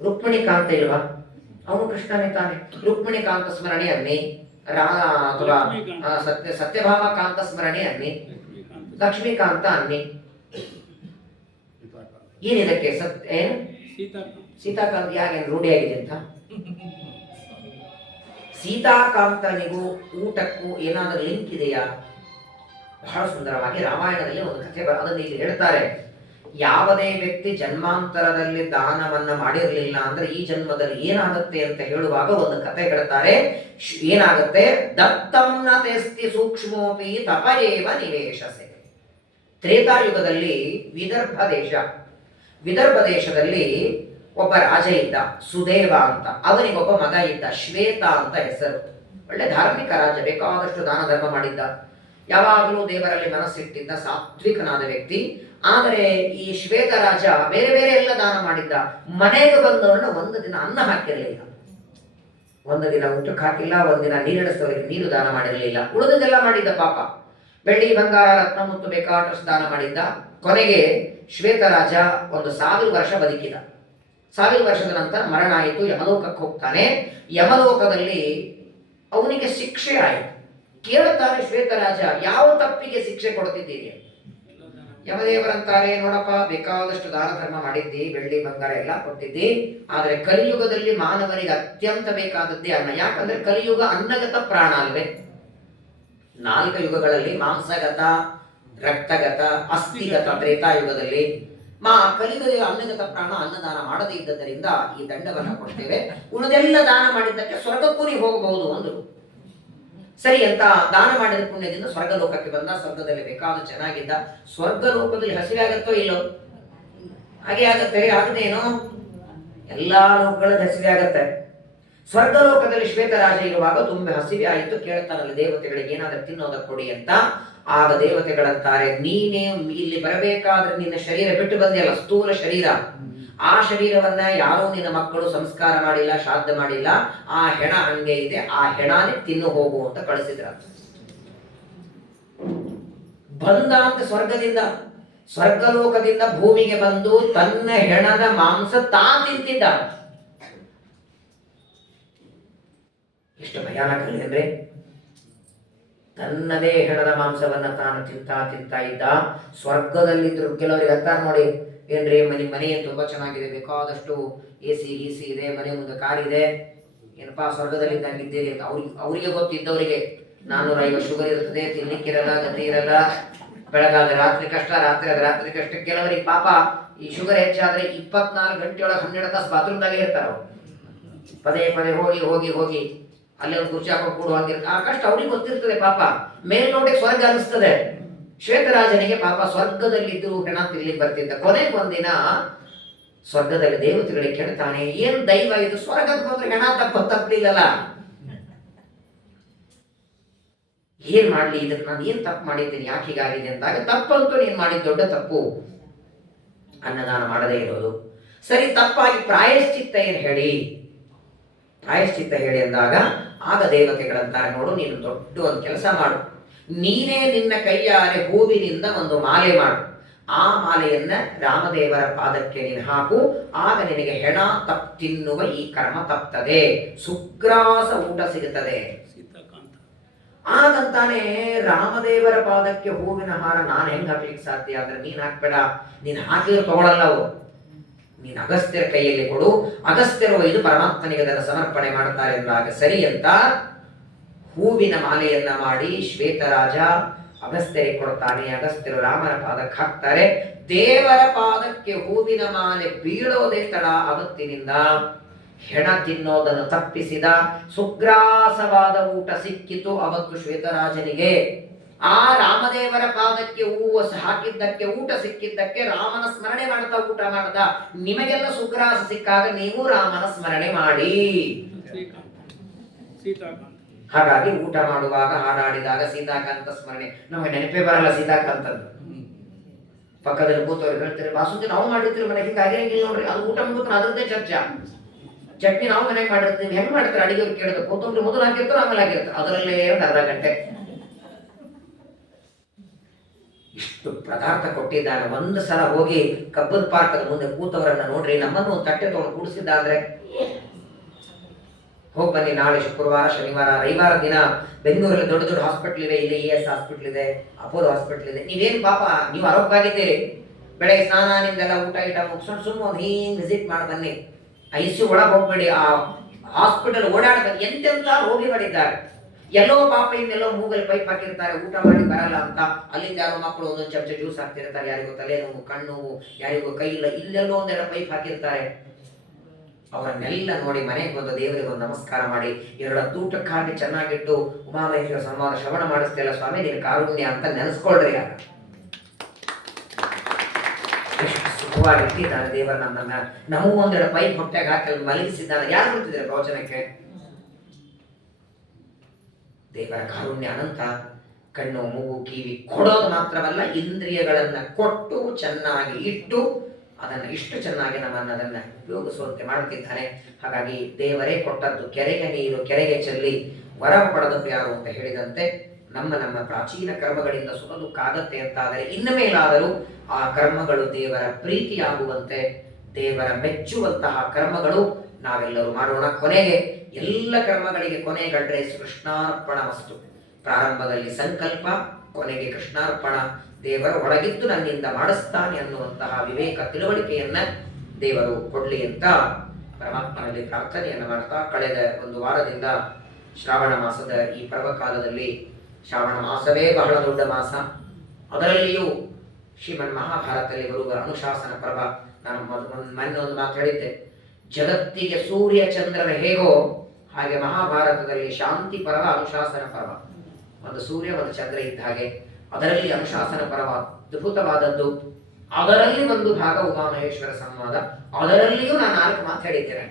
ರುಕ್ಮಿಣಿ ಕಾಂತ ಇಲ್ವಾ? ಅವನು ಕೃಷ್ಣನೇ ತಾನೆ. ರುಕ್ಮಿಣಿ ಕಾಂತ ಸ್ಮರಣೆ ಅನ್ನಿ, ಅಥವಾ ಸತ್ಯಭಾಮ ಕಾಂತ ಸ್ಮರಣೆ ಅನ್ನಿ, ಲಕ್ಷ್ಮೀಕಾಂತ ಅನ್ನಿ. ಏನಿದಕ್ಕೆ ಏನು ಸೀತಾಕಾಂತ ಯಾಕೆ ರೂಢಿಯಾಗಿದೆ ಅಂತ? ಸೀತಾಕಾಂತನಿಗೂ ಊಟಕ್ಕೂ ಏನಾದರೂ ಲಿಂಕ್ ಇದೆಯಾ? ಬಹಳ ಸುಂದರವಾಗಿ ರಾಮಾಯಣದಲ್ಲಿ ಒಂದು ಕಥೆ ಅದನ್ನು ಇಲ್ಲಿ ಹೇಳ್ತಾರೆ. ಯಾವುದೇ ವ್ಯಕ್ತಿ ಜನ್ಮಾಂತರದಲ್ಲಿ ದಾನವನ್ನ ಮಾಡಿರಲಿಲ್ಲ ಅಂದ್ರೆ ಈ ಜನ್ಮದಲ್ಲಿ ಏನಾಗುತ್ತೆ ಅಂತ ಹೇಳುವಾಗ ಒಂದು ಕಥೆ ಹೇಳ್ತಾರೆ. ಏನಾಗುತ್ತೆ? ದತ್ತಂನ ತೆಸ್ತಿ ಸೂಕ್ಷ್ಮೋಪಿ ತಪಯೇವ ನಿವೇಶಸೆ. ತ್ರೇತಾಯುಗದಲ್ಲಿ ವಿದರ್ಭ ದೇಶದಲ್ಲಿ ಒಬ್ಬ ರಾಜ ಇದ್ದ, ಸುದೇವ ಅಂತ. ಅವನಿಗೊಬ್ಬ ಮಗ ಇದ್ದ, ಶ್ವೇತ ಅಂತ ಹೆಸರು. ಒಳ್ಳೆ ಧಾರ್ಮಿಕ ರಾಜ, ಬೇಕಾದಷ್ಟು ದಾನ ಧರ್ಮ ಮಾಡಿದ್ದ, ಯಾವಾಗಲೂ ದೇವರಲ್ಲಿ ಮನಸ್ಸಿಟ್ಟಿದ್ದ ಸಾತ್ವಿಕನಾದ ವ್ಯಕ್ತಿ. ಆದರೆ ಈ ಶ್ವೇತ ರಾಜ ಬೇರೆ ಬೇರೆ ಎಲ್ಲ ದಾನ ಮಾಡಿದ್ದ, ಮನೆಗೆ ಬಂದವರನ್ನ ಒಂದು ದಿನ ಅನ್ನ ಹಾಕಿರಲಿಲ್ಲ, ಒಂದು ದಿನ ಊಟಕ್ಕೆ ಹಾಕಿಲ್ಲ, ಒಂದಿನ ನೀರಿಡಿಸೋರಿಗೆ ನೀರು ದಾನ ಮಾಡಿರಲಿಲ್ಲ. ಉಳಿದದೆಲ್ಲ ಮಾಡಿದ್ದ ಪಾಪ. ಬೆಳ್ಳಿ ಬಂಗಾರ ರತ್ನ ಮುತ್ತು ಬೇಕಾದಷ್ಟು ದಾನ ಮಾಡಿದ್ದ. ಕೊನೆಗೆ ಶ್ವೇತರಾಜ 1000 ವರ್ಷ ಬದುಕಿದ. 1000 ವರ್ಷದ ನಂತರ ಮರಣ ಆಯಿತು, ಯಮಲೋಕಕ್ಕೆ ಹೋಗ್ತಾನೆ. ಯಮಲೋಕದಲ್ಲಿ ಅವನಿಗೆ ಶಿಕ್ಷೆ ಆಯಿತು. ಕೇಳುತ್ತಾರೆ ಶ್ವೇತರಾಜ, ಯಾವ ತಪ್ಪಿಗೆ ಶಿಕ್ಷೆ ಕೊಡ್ತಿದ್ದೀರಿ? ಯಮದೇವರಂತಾರೆ, ನೋಡಪ್ಪ, ಬೇಕಾದಷ್ಟು ದಾನ ಧರ್ಮ ಮಾಡಿದ್ದಿ, ಬೆಳ್ಳಿ ಬಂಗಾರ ಎಲ್ಲ ಕೊಟ್ಟಿದ್ದಿ, ಆದರೆ ಕಲಿಯುಗದಲ್ಲಿ ಮಾನವನಿಗೆ ಅತ್ಯಂತ ಬೇಕಾದದ್ದೇ ಅನ್ನ. ಯಾಕಂದ್ರೆ ಕಲಿಯುಗ ಅನ್ನಗತ ಪ್ರಾಣ ಅಲ್ವೇ? 4 ಯುಗಗಳಲ್ಲಿ ಮಾಂಸಗತ, ರಕ್ತಗತ, ಅಸ್ಥಿಗತ ತ್ರೇತಾಯುಗದಲ್ಲಿ, ಕಲಿಯುಗದಲ್ಲಿ ಅನ್ನಗತ ಪ್ರಾಣ ಅನ್ನದಾನ ಮಾಡದೇ ಇದ್ದದರಿಂದ ಈ ದಂಡವನ್ನು ಕೊಡ್ತೇವೆ. ಉಳಿದೆಲ್ಲ ದಾನ ಮಾಡಿದ್ದಕ್ಕೆ ಸ್ವರ್ಗಕ್ಕೂ ನೀವು ಹೋಗಬಹುದು ಅಂದರು. ಸರಿ ಅಂತ ದಾನ ಮಾಡಿದ ಪುಣ್ಯದಿಂದ ಸ್ವರ್ಗಲೋಕಕ್ಕೆ ಬಂದ. ಸ್ವರ್ಗದಲ್ಲಿ ಬೇಕಾದ ಚೆನ್ನಾಗಿದ್ದ. ಸ್ವರ್ಗಲೋಕದಲ್ಲಿ ಹಸಿವೆ ಆಗತ್ತೋ ಇಲ್ಲೋ? ಹಾಗೆ ಆಗತ್ತೆ, ಆಗದೇನೋ? ಎಲ್ಲಾ ಲೋಕಗಳಲ್ಲಿ ಹಸಿವೆ ಆಗತ್ತೆ. ಸ್ವರ್ಗಲೋಕದಲ್ಲಿ ಶ್ವೇತರಾಜ ಇರುವಾಗ ತುಂಬಾ ಹಸಿವೆ ಆಯಿತು. ಕೇಳ್ತಾರಲ್ಲಿ ದೇವತೆಗಳಿಗೆ ಏನಾದ್ರೂ ತಿನ್ನೋದಕ್ಕೆ ಕೊಡಿ ಅಂತ. ಆಗ ದೇವತೆಗಳಂತಾರೆ, ನೀನೇ ಇಲ್ಲಿ ಬರಬೇಕಾದ್ರೆ ನಿನ್ನ ಶರೀರ ಬಿಟ್ಟು ಬಂದಿಯಲ್ಲ, ಸ್ಥೂಲ ಶರೀರ, ಆ ಶರೀರವನ್ನ ಯಾರೋ ನಿನ್ನ ಮಕ್ಕಳು ಸಂಸ್ಕಾರ ಮಾಡಿಲ್ಲ, ಶ್ರಾದ್ದ ಮಾಡಿಲ್ಲ, ಆ ಹೆಣ ಹಂಗೆ ಇದೆ, ಆ ಹೆಣಾನೇ ತಿನ್ನು ಹೋಗು ಅಂತ ಕಳಿಸಿದ್ರ. ಬಂದ ಅಂತ ಸ್ವರ್ಗಲೋಕದಿಂದ ಭೂಮಿಗೆ ಬಂದು ತನ್ನ ಹೆಣದ ಮಾಂಸ ತಿಂತಿದ್ದ. ಎಷ್ಟು ಭಯಾನಕ ಅಂದ್ರೆ, ತನ್ನದೇ ಹೆಣದ ಮಾಂಸವನ್ನ ತಾನು ತಿಂತಾ ಇದ್ದ. ಸ್ವರ್ಗದಲ್ಲಿದ್ರು ಕೆಲವರಿಗೆ ಅಂತಾರೆ ನೋಡಿ, ಏನ್ರಿ ಮನೆ ಏನು ತುಂಬಾ ಚೆನ್ನಾಗಿದೆ, ಬೇಕಾದಷ್ಟು AC ಗೀಸಿ ಇದೆ, ಮನೆ ಮುಂದೆ ಕಾರ್ ಇದೆ, ಏನಪ್ಪಾ ಸ್ವರ್ಗದಲ್ಲಿ ಇದ್ದಂಗಿದ್ದೀರಿ ಅಂತ. ಅವ್ರಿಗೆ ಗೊತ್ತಿದ್ದವರಿಗೆ 450 ಶುಗರ್ ಇರ್ತದೆ, ತಿನ್ಲಿಕ್ಕಿರಲ್ಲ, ಗತಿ ಇರಲ್ಲ, ಬೆಳಗಾದ ರಾತ್ರಿ ಕಷ್ಟ, ರಾತ್ರಿ ಕಷ್ಟ. ಕೆಲವರಿಗೆ ಪಾಪ ಈ ಶುಗರ್ ಹೆಚ್ಚಾದ್ರೆ 24 ಗಂಟೆಯೊಳಗೆ 12 ತಾಸು ಬಾತ್ರೂಮ್ದಾಗೆ ಇರ್ತಾರ. ಪದೇ ಹೋಗಿ ಅಲ್ಲೇ ಒಂದು ಕುರ್ಚಿ ಹಾಕೊಂಡು ಕೂಡು ಆಗಿರ್ತಾರೆ. ಆ ಕಷ್ಟ ಅವ್ರಿಗೆ ಗೊತ್ತಿರ್ತದೆ ಪಾಪ. ಮೇಲ್ನೋಟಕ್ಕೆ ಸ್ವರ್ಗ ಅನಿಸ್ತದೆ. ಶ್ವೇತರಾಜನಿಗೆ ಪಾಪ ಸ್ವರ್ಗದಲ್ಲಿದ್ದು ಹೆಣ ತಿರ್ಲಿಕ್ಕೆ ಬರ್ತಿದ್ದ. ಕೊನೆಗೆ ಒಂದಿನ ಸ್ವರ್ಗದಲ್ಲಿ ದೇವತೆಗಳಿಗೆ ಕೇಳ್ತಾನೆ, ಏನ್ ದೈವ ಇದು, ಸ್ವರ್ಗಕ್ಕೆ ಬಂದ್ರೆ ಹೆಣ ತಪ್ಪಲಿಲ್ಲಲ್ಲ, ಏನ್ ಮಾಡ್ಲಿ, ಇದಕ್ಕೆ ನಾನು ಏನ್ ತಪ್ಪು ಮಾಡಿದ್ದೀನಿ, ಯಾಕೆ ಹೀಗಾಗಿದೆ ಅಂದಾಗ, ತಪ್ಪಂತೂ ನೀನ್ ಮಾಡಿದ ದೊಡ್ಡ ತಪ್ಪು ಅನ್ನದಾನ ಮಾಡದೇ ಇರೋದು. ಸರಿ, ತಪ್ಪಾಗಿ ಪ್ರಾಯಶ್ಚಿತ್ತ ಹೇಳಿ ಅಂದಾಗ, ಆಗ ದೇವತೆಗಳಂತಾರೆ, ನೋಡು, ನೀನು ದೊಡ್ಡ ಒಂದು ಕೆಲಸ ಮಾಡು, ನೀನೇ ನಿನ್ನ ಕೈಯಾರೆ ಹೂವಿನಿಂದ ಒಂದು ಮಾಲೆ ಮಾಡು, ಆ ಮಾಲೆಯನ್ನ ರಾಮದೇವರ ಪಾದಕ್ಕೆ ನೀನು ಹಾಕು, ಆಗ ನಿನಗೆ ಹೆಣ ತಿನ್ನುವ ಈ ಕರ್ಮ ತಪ್ತದೆ, ಸುಗ್ರಾಸ ಊಟ ಸಿಗುತ್ತದೆ. ಆಗಂತಾನೆ ರಾಮದೇವರ ಪಾದಕ್ಕೆ ಹೂವಿನ ಹಾರ ನಾನು ಹೆಂಗ್ ಹಾಕ್ಲಿಕ್ಕೆ ಸಾಧ್ಯ ಅಂದ್ರೆ, ನೀನ್ ಹಾಕ್ಬೇಡ, ನೀನ್ ಹಾಕಿದ್ರು ತಗೊಳಲ್ಲ ಅವರು, ನೀನು ಅಗಸ್ತ್ಯರ ಕೈಯಲ್ಲಿ ಕೊಡು, ಅಗಸ್ತ್ಯರು ಒಯ್ದು ಪರಮಾತ್ಮನಿಗೆ ಅದನ್ನು ಸಮರ್ಪಣೆ ಮಾಡ್ತಾರೆ ಎಂದಾಗ ಸರಿ ಅಂತ ಹೂವಿನ ಮಾಲೆಯನ್ನ ಮಾಡಿ ಶ್ವೇತರಾಜ ಅಗಸ್ತ್ಯರಿಗೆ ಕೊಡ್ತಾನೆ. ಅಗಸ್ತ್ಯರು ರಾಮನ ಪಾದಕ್ಕೆ ಹಾಕ್ತಾರೆ. ದೇವರ ಪಾದಕ್ಕೆ ಹೂವಿನ ಮಾಲೆ ಬೀಳೋದೇ ತಡ. ಅವತ್ತಿನಿಂದ ಹೆಣ ತಿನ್ನೋದನ್ನು ತಪ್ಪಿಸಿದ, ಸುಗ್ರಾಸವಾದ ಊಟ ಸಿಕ್ಕಿತು ಅವತ್ತು ಶ್ವೇತರಾಜನಿಗೆ. ಆ ರಾಮದೇವರ ಪಾದಕ್ಕೆ ಹೂವು ಹಾಕಿದ್ದಕ್ಕೆ, ಊಟ ಸಿಕ್ಕಿದ್ದಕ್ಕೆ ರಾಮನ ಸ್ಮರಣೆ ಮಾಡ್ತಾ ಊಟ ಮಾಡ್ದ. ನಿಮಗೆಲ್ಲ ಸುಗ್ರಾಸ ಸಿಕ್ಕಾಗ ನೀವು ರಾಮನ ಸ್ಮರಣೆ ಮಾಡಿ. ಹಾಗಾಗಿ ಊಟ ಮಾಡುವಾಗ ಹಾಡಾಡಿದಾಗ ಸೀತಾಕಾಂತ ಸ್ಮರಣೆ ನಮಗೆ ನೆನಪೇ ಬರಲ್ಲ. ಸೀತಾಕಾಂತದ್ದು ಪಕ್ಕದಲ್ಲಿ ಕೂತವ್ರು ಹೇಳ್ತಾರೆ, ಬಾಸುಂದಿ ನಾವು ಮಾಡಿರ್ತೀವಿ ಮನೆಗೆ, ಹಿಂಗಾಗಿ ನೋಡ್ರಿ, ಅದು ಊಟ ಮುಗಿದ್ರೆ ಅದರದ್ದೇ ಚರ್ಚಾ. ಚಟ್ನಿ ನಾವು ಮನೆಗೆ ಮಾಡಿರ್ತೀವಿ, ಹೆಂಗ್ ಮಾಡ್ತಾರೆ ಅಡಿಗೆವ್ರು ಕೇಳಿದ್ರೆ, ಕೊತ್ತಂಬರಿ ಮೊದಲು ಹಾಕಿರ್ತಾರೆ, ಆಮೇಲೆ ಹಾಕಿರ್ತಾರೆ, ಅದರಲ್ಲೇ ಒಂದು ಅರ್ಧ ಗಂಟೆ. ಇಷ್ಟು ಪದಾರ್ಥ ಕೊಟ್ಟಿದ್ದಾನೆ. ಒಂದು ಸಲ ಹೋಗಿ ಕಬ್ಬನ್ ಪಾರ್ಕದ ಮುಂದೆ ಕೂತವರನ್ನ ನೋಡ್ರಿ, ನಮ್ಮನ್ನು ಒಂದು ತಟ್ಟೆ ತಗೊಂಡು ಕೂಡಿಸಿದ್ದ ಅಂದ್ರೆ ಹೋಗಿ ಬನ್ನಿ. ನಾಳೆ ಶುಕ್ರವಾರ, ಶನಿವಾರ, ರವಿವಾರ ದಿನ ಬೆಂಗಳೂರಲ್ಲಿ ದೊಡ್ಡ ಹಾಸ್ಪಿಟಲ್ ಇದೆ, ಇಲ್ಲಿ ES ಹಾಸ್ಪಿಟಲ್ ಇದೆ, ಅಪೋಲೋ ಹಾಸ್ಪಿಟಲ್ ಇದೆ. ನೀವೇನು ಪಾಪ ನೀವು ಆರೋಗ್ಯವಾಗಿದ್ದೀರಿ, ಬೆಳಗ್ಗೆ ಸ್ನಾನ ನಿಮ್ದೆಲ್ಲ ಊಟ ಮುಗಿಸ್ಕೊಂಡು ಸುಮ್ಮನೆ ಒಂದು ಹಿಂಗ್ ವಿಸಿಟ್ ಮಾಡಿ ಬನ್ನಿ. ICU ಒಳಗೆ ಹೋಗ್ಬೇಡಿ, ಆ ಹಾಸ್ಪಿಟಲ್ ಓಡಾಡಬೇಕು. ಎಂತೆಂತ ರೋಗಿಗಳಿದ್ದಾರೆ, ಎಲ್ಲೋ ಪಾಪ ಇನ್ನೆಲ್ಲೋ ಮೂಗಲ್ಲಿ ಪೈಪ್ ಹಾಕಿರ್ತಾರೆ, ಊಟ ಮಾಡಿ ಬರಲ್ಲ ಅಂತ. ಅಲ್ಲಿಂದ ಯಾರೋ ಮಕ್ಕಳು ಒಂದೊಂದು ಚಮಚ ಜ್ಯೂಸ್ ಹಾಕ್ತಿರ್ತಾರೆ, ಯಾರಿಗೂ ತಲೆನೋವು, ಕಣ್ಣು, ಯಾರಿಗೂ ಕೈ ಇಲ್ಲ, ಇಲ್ಲೆಲ್ಲೋ ಒಂದೆರಡು ಪೈಪ್ ಹಾಕಿರ್ತಾರೆ. ಅವರನ್ನೆಲ್ಲ ನೋಡಿ ಮನೆಗೆ ಬಂದು ದೇವರಿಗೆ ಒಂದು ನಮಸ್ಕಾರ ಮಾಡಿ 2 ತೂಟಕ್ಕಾಗಿ ಚೆನ್ನಾಗಿಟ್ಟು ಉಮಾಮಹೇಶ್ವರ ಸಂವಾದ ಶ್ರವಣ ಮಾಡಿಸ್ತೇಲ್ಲ ಸ್ವಾಮಿ, ನಿನ್ನ ಕಾರುಣ್ಯ ಅಂತ ನೆನೆಸ್ಕೊಳ್ರಿ. ಸುಖವಾಗಿ ಇಟ್ಟಿದ್ದಾನೆ ದೇವರು ನಮ್ಮನ್ನ. ನಮಗೂ ಒಂದೆರಡು ಪೈ ಹೊಟ್ಟೆಗೆ ಹಾಕಿ ಮಲಗಿಸಿದ್ದಾನೆ. ಯಾರು ಗೊತ್ತಿದ್ದಾರೆ ಪ್ರವಚನಕ್ಕೆ? ದೇವರ ಕಾರುಣ್ಯ ಅನಂತ. ಕಣ್ಣು ಮೂಗು ಕಿವಿ ಕೊಡೋದು ಮಾತ್ರವಲ್ಲ, ಇಂದ್ರಿಯಗಳನ್ನ ಕೊಟ್ಟು ಚೆನ್ನಾಗಿ ಇಟ್ಟು ಅದನ್ನು ಇಷ್ಟು ಚೆನ್ನಾಗಿ ನಮ್ಮನ್ನು ಅದನ್ನು ಉಪಯೋಗಿಸುವಂತೆ ಮಾಡುತ್ತಿದ್ದಾನೆ. ಹಾಗಾಗಿ ದೇವರೇ ಕೊಟ್ಟದ್ದು ಕೆರೆಗೆ ನೀರು ಕೆರೆಗೆ ಚೆಲ್ಲಿ ವರ ಪಡೆದದ್ದು ಯಾರು ಅಂತ ಹೇಳಿದಂತೆ ನಮ್ಮ ಪ್ರಾಚೀನ ಕರ್ಮಗಳಿಂದ ಸುಖ ದುಃಖ ಆಗತ್ತೆ ಅಂತಾದರೆ ಇನ್ನು ಮೇಲಾದರೂ ಆ ಕರ್ಮಗಳು ದೇವರ ಪ್ರೀತಿಯಾಗುವಂತೆ, ದೇವರ ಮೆಚ್ಚುವಂತಹ ಕರ್ಮಗಳು ನಾವೆಲ್ಲರೂ ಮಾಡೋಣ. ಕೊನೆಗೆ ಎಲ್ಲ ಕರ್ಮಗಳಿಗೆ ಕೊನೆಗೆ ಅಡ್ರೆಸ್ ಕೃಷ್ಣಾರ್ಪಣ ವಸ್ತು. ಪ್ರಾರಂಭದಲ್ಲಿ ಸಂಕಲ್ಪ, ಕೊನೆಗೆ ಕೃಷ್ಣಾರ್ಪಣ. ದೇವರ ಒಳಗಿದ್ದು ನನ್ನಿಂದ ಮಾಡಿಸ್ತಾನೆ ಅನ್ನುವಂತಹ ವಿವೇಕ ತಿಳುವಳಿಕೆಯನ್ನ ದೇವರು ಕೊಡ್ಲಿ ಅಂತ ಪರಮಾತ್ಮನಲ್ಲಿ ಪ್ರಾರ್ಥನೆಯನ್ನು ಮಾಡ್ತಾ, ಕಳೆದ ಒಂದು ವಾರದಿಂದ ಶ್ರಾವಣ ಮಾಸದ ಈ ಪರ್ವಕಾಲದಲ್ಲಿ, ಶ್ರಾವಣ ಮಾಸವೇ ಬಹಳ ದೊಡ್ಡ ಮಾಸ, ಅದರಲ್ಲಿಯೂ ಶ್ರೀಮನ್ ಮಹಾಭಾರತದಲ್ಲಿ ಬರುವ ಅನುಶಾಸನ ಪರ್ವ. ನಾನು ಮೊನ್ನೆ ಒಂದು ಮಾತು ಹೇಳಿದ್ದೆ, ಜಗತ್ತಿಗೆ ಸೂರ್ಯ ಚಂದ್ರನ ಹೇಗೋ ಹಾಗೆ ಮಹಾಭಾರತದಲ್ಲಿ ಶಾಂತಿ ಪರ್ವ ಅನುಶಾಸನ ಪರ್ವ. ಒಂದು ಸೂರ್ಯ ಒಂದು ಚಂದ್ರ ಇದ್ದ ಹಾಗೆ ಅದರಲ್ಲಿ ಅನುಶಾಸನ ಪರ್ವ ಅದ್ಭುತವಾದದ್ದು. ಅದರಲ್ಲಿ ಒಂದು ಭಾಗ ಉಮಾಮಹೇಶ್ವರ ಸಂವಾದ, ಅದರಲ್ಲಿಯೂ ನಾನು 4 ಮಾತು ಹೇಳಿದ್ದೇನೆ.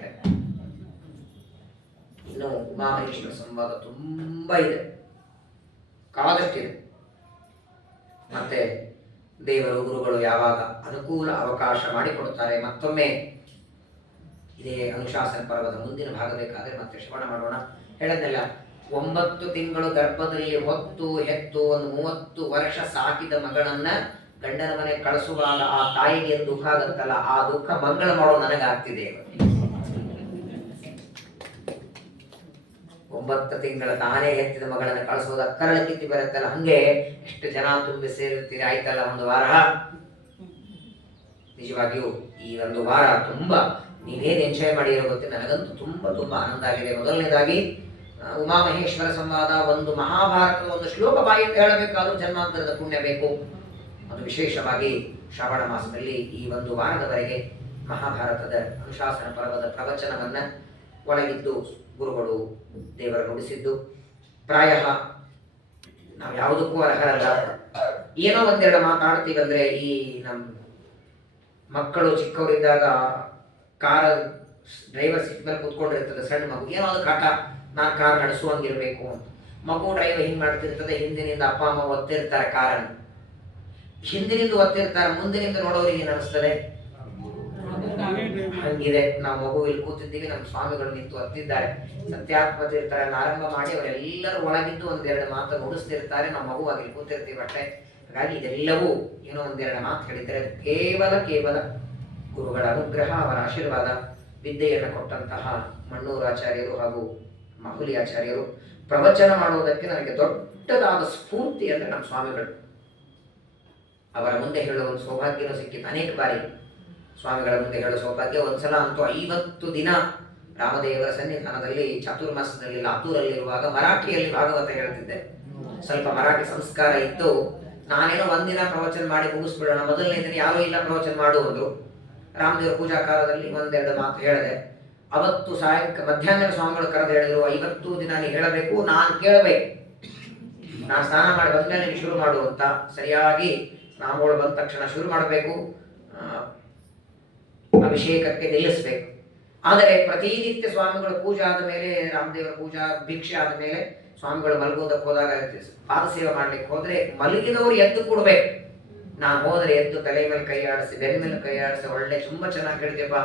ಇನ್ನು ಉಮಾಮಹೇಶ್ವರ ಸಂವಾದ ತುಂಬಾ ಇದೆ, ಕಾದಷ್ಟಿದೆ. ಮತ್ತೆ ದೇವರು ಗುರುಗಳು ಯಾವಾಗ ಅನುಕೂಲ ಅವಕಾಶ ಮಾಡಿಕೊಡುತ್ತಾರೆ ಮತ್ತೊಮ್ಮೆ ಇದೇ ಅನುಶಾಸನ ಪರ್ವದ ಮುಂದಿನ ಭಾಗ ಬೇಕಾದರೆ ಮತ್ತೆ ಶ್ರವಣ ಮಾಡೋಣ. ಹೇಳದ್ನೆಲ್ಲ 9 ತಿಂಗಳು ಗರ್ಭದಲ್ಲಿ ಹೊತ್ತು ಹೆತ್ತು ಒಂದು 30 ವರ್ಷ ಸಾಕಿದ ಮಗಳನ್ನ ಗಂಡನ ಮನೆ ಕಳಿಸುವಾಗ ಆ ತಾಯಿಗೆ ಏನು ದುಃಖ ಆಗತ್ತಲ್ಲ, ಆ ದುಃಖ ಮಂಗಳ ಮಾಡೋ ನನಗಾಗ್ತಿದೆ. 9 ತಿಂಗಳ ತಾನೇ ಹೆತ್ತಿದ ಮಗಳನ್ನ ಕಳಿಸೋದ ಕರಳ ಕಿತ್ತಿ ಬರುತ್ತಲ್ಲ, ಹಂಗೆ ಎಷ್ಟು ಜನ ತುಂಬಿ ಸೇರಿರ್ತೀರಿ. ಆಯ್ತಲ್ಲ ಒಂದು ವಾರ. ನಿಜವಾಗಿಯೂ ಈ ಒಂದು ವಾರ ತುಂಬಾ ನೀವೇನು ಎಂಜಾಯ್ ಮಾಡಿರೋ ಗೊತ್ತಿಲ್ಲ, ನನಗಂತೂ ತುಂಬಾ ಆನಂದ ಆಗಿದೆ. ಮೊದಲನೇದಾಗಿ ಉಮಾಮಹೇಶ್ವರ ಸಂವಾದ, ಒಂದು ಮಹಾಭಾರತದ ಒಂದು ಶ್ಲೋಕ ಬಾಯಿಂದ ಹೇಳಬೇಕಾದ್ರೂ ಜನ್ಮಾಂತರದ ಪುಣ್ಯ ಬೇಕು. ಅದು ವಿಶೇಷವಾಗಿ ಶ್ರಾವಣ ಮಾಸದಲ್ಲಿ ಈ ಒಂದು ವಾರದವರೆಗೆ ಮಹಾಭಾರತದ ಅನುಶಾಸನ ಪರ್ವದ ಪ್ರವಚನವನ್ನ ಒಳಗಿದ್ದು ಗುರುಗಳು ದೇವರು ನುಡಿಸಿದ್ದು. ಪ್ರಾಯ ನಾವು ಯಾವುದಕ್ಕೂ ಅರ್ಹರಲ್ಲ, ಏನೋ ಒಂದೆರಡು ಮಾತಾಡ್ತೀವಂದ್ರೆ, ಈ ನಮ್ಮ ಮಕ್ಕಳು ಚಿಕ್ಕವರಿದ್ದಾಗ ಕಾರ್ ಡ್ರೈವರ್ ಸೀಟ್ ಮೇಲೆ ಕೂತ್ಕೊಂಡಿರ್ತದೆ ಸಣ್ಣ ಮಗು, ಏನೋ ಅದು ಕಾಟ, ನಾನು ಕಾರ್ ನಡೆಸುವಂಗಿರ್ಬೇಕು ಅಂತ. ಮಗು ಡ್ರೈವರ್ ಹಿಂಗೆ ಮಾಡ್ತಿರ್ತದೆ, ಹಿಂದಿನಿಂದ ಅಪ್ಪ ಅಮ್ಮ ಒತ್ತಿರ್ತಾರೆ ಕಾರನ್ನು, ಹಿಂದಿನಿಂದ ಒತ್ತಿರ್ತಾರೆ, ಮುಂದಿನಿಂದ ನೋಡೋರಿಗೆ ಏನು ಅನಿಸ್ತದೆ? ಹಂಗಿದೆ. ನಾವು ಮಗು ಇಲ್ಲಿ ಕೂತಿದ್ದೀವಿ, ನಮ್ಮ ಸ್ವಾಮಿಗಳು ನಿಂತು ಒತ್ತಿದ್ದಾರೆ, ಸತ್ಯಾತ್ಮತೆ ಇರ್ತಾರೆ, ಆರಂಭ ಮಾಡಿ ಅವರೆಲ್ಲರೂ ಒಳಗಿದ್ದು ಒಂದೆರಡು ಮಾತು ನುಡಿಸ್ತಿರ್ತಾರೆ, ನಾವು ಮಗುವಾಗಿ ಇಲ್ಲಿ ಕೂತಿರ್ತೀವಿ ಅಷ್ಟೇ. ಹಾಗಾಗಿ ಇದೆಲ್ಲವೂ ಏನೋ ಒಂದೆರಡು ಮಾತು ಹೇಳಿದರೆ ಕೇವಲ ಗುರುಗಳ ಅನುಗ್ರಹ, ಅವರ ಆಶೀರ್ವಾದ. ವಿದ್ಯೆಯನ್ನು ಕೊಟ್ಟಂತಹ ಮಣ್ಣೂರಾಚಾರ್ಯರು ಹಾಗೂ ಮಾಹುಲಿ ಆಚಾರ್ಯರು ಪ್ರವಚನ ಮಾಡುವುದಕ್ಕೆ ನನಗೆ ದೊಡ್ಡದಾದ ಸ್ಫೂರ್ತಿ ಅಂದರೆ ನಮ್ಮ ಸ್ವಾಮಿಗಳು. ಅವರ ಮುಂದೆ ಹೇಳುವ ಒಂದು ಸೌಭಾಗ್ಯನೂ ಸಿಕ್ಕಿತ್ತು. ಅನೇಕ ಬಾರಿ ಸ್ವಾಮಿಗಳ ಮುಂದೆ ಹೇಳೋ ಸೌಭಾಗ್ಯ. ಒಂದ್ಸಲ ಅಂತೂ 50 ದಿನ ರಾಮದೇವರ ಸನ್ನಿಧಾನದಲ್ಲಿ ಚಾತುರ್ಮಾಸದಲ್ಲಿ ಲಾತೂರಲ್ಲಿರುವಾಗ ಮರಾಠಿಯಲ್ಲಿ ಭಾಗವತ ಹೇಳ್ತಿದ್ದೆ. ಸ್ವಲ್ಪ ಮರಾಠಿ ಸಂಸ್ಕಾರ ಇತ್ತು. ನಾನೇನೋ ಒಂದಿನ ಪ್ರವಚನ ಮಾಡಿ ಮುಗಿಸ್ಬಿಡೋಣ, ಮೊದಲನೇ ದಿನ ಯಾರೂ ಇಲ್ಲ ಪ್ರವಚನ ಮಾಡು ಅಂದ್ರು. ರಾಮದೇವರ ಪೂಜಾ ಕಾಲದಲ್ಲಿ ಒಂದೆರಡು ಮಾತು ಹೇಳಿದೆ. ಅವತ್ತು ಮಧ್ಯಾಹ್ನ ಸ್ವಾಮಿಗಳು ಕರೆದು ಹೇಳಿದ್ರು, 50 ದಿನ ನೀ ಹೇಳಬೇಕು, ನಾನು ಕೇಳಬೇಕು, ನಾನು ಸ್ನಾನ ಮಾಡಿ ಬಂದ್ಮೇಲೆ ನೀವು ಶುರು ಮಾಡು ಅಂತ. ಸರಿಯಾಗಿ ಸ್ನಾನಗಳು ಬಂದ ತಕ್ಷಣ ಶುರು ಮಾಡಬೇಕು, ಅಭಿಷೇಕಕ್ಕೆ ನಿಲ್ಲಿಸಬೇಕು. ಆದರೆ ಪ್ರತಿನಿತ್ಯ ಸ್ವಾಮಿಗಳು ಪೂಜೆ ಆದ ಮೇಲೆ, ರಾಮದೇವರ ಪೂಜಾ ಭಿಕ್ಷೆ ಆದ ಮೇಲೆ ಸ್ವಾಮಿಗಳು ಮಲಗೋದಕ್ಕೆ ಹೋದಾಗ ಪಾದ ಸೇವೆ ಮಾಡ್ಲಿಕ್ಕೆ ಹೋದ್ರೆ ಮಲಗಿದವರು ಎದ್ದು ಕೊಡ್ಬೇಕು. ನಾನು ಹೋದ್ರೆ ಎದ್ದು ತಲೆ ಮೇಲೆ ಕೈ ಆಡಿಸಿ, ಬೆನ್ನ ಮೇಲೆ ಕೈ ಆಡಿಸಿ, ಒಳ್ಳೆ ತುಂಬಾ ಚೆನ್ನಾಗಿ ಹೇಳ್ತೇಪ್ಪ,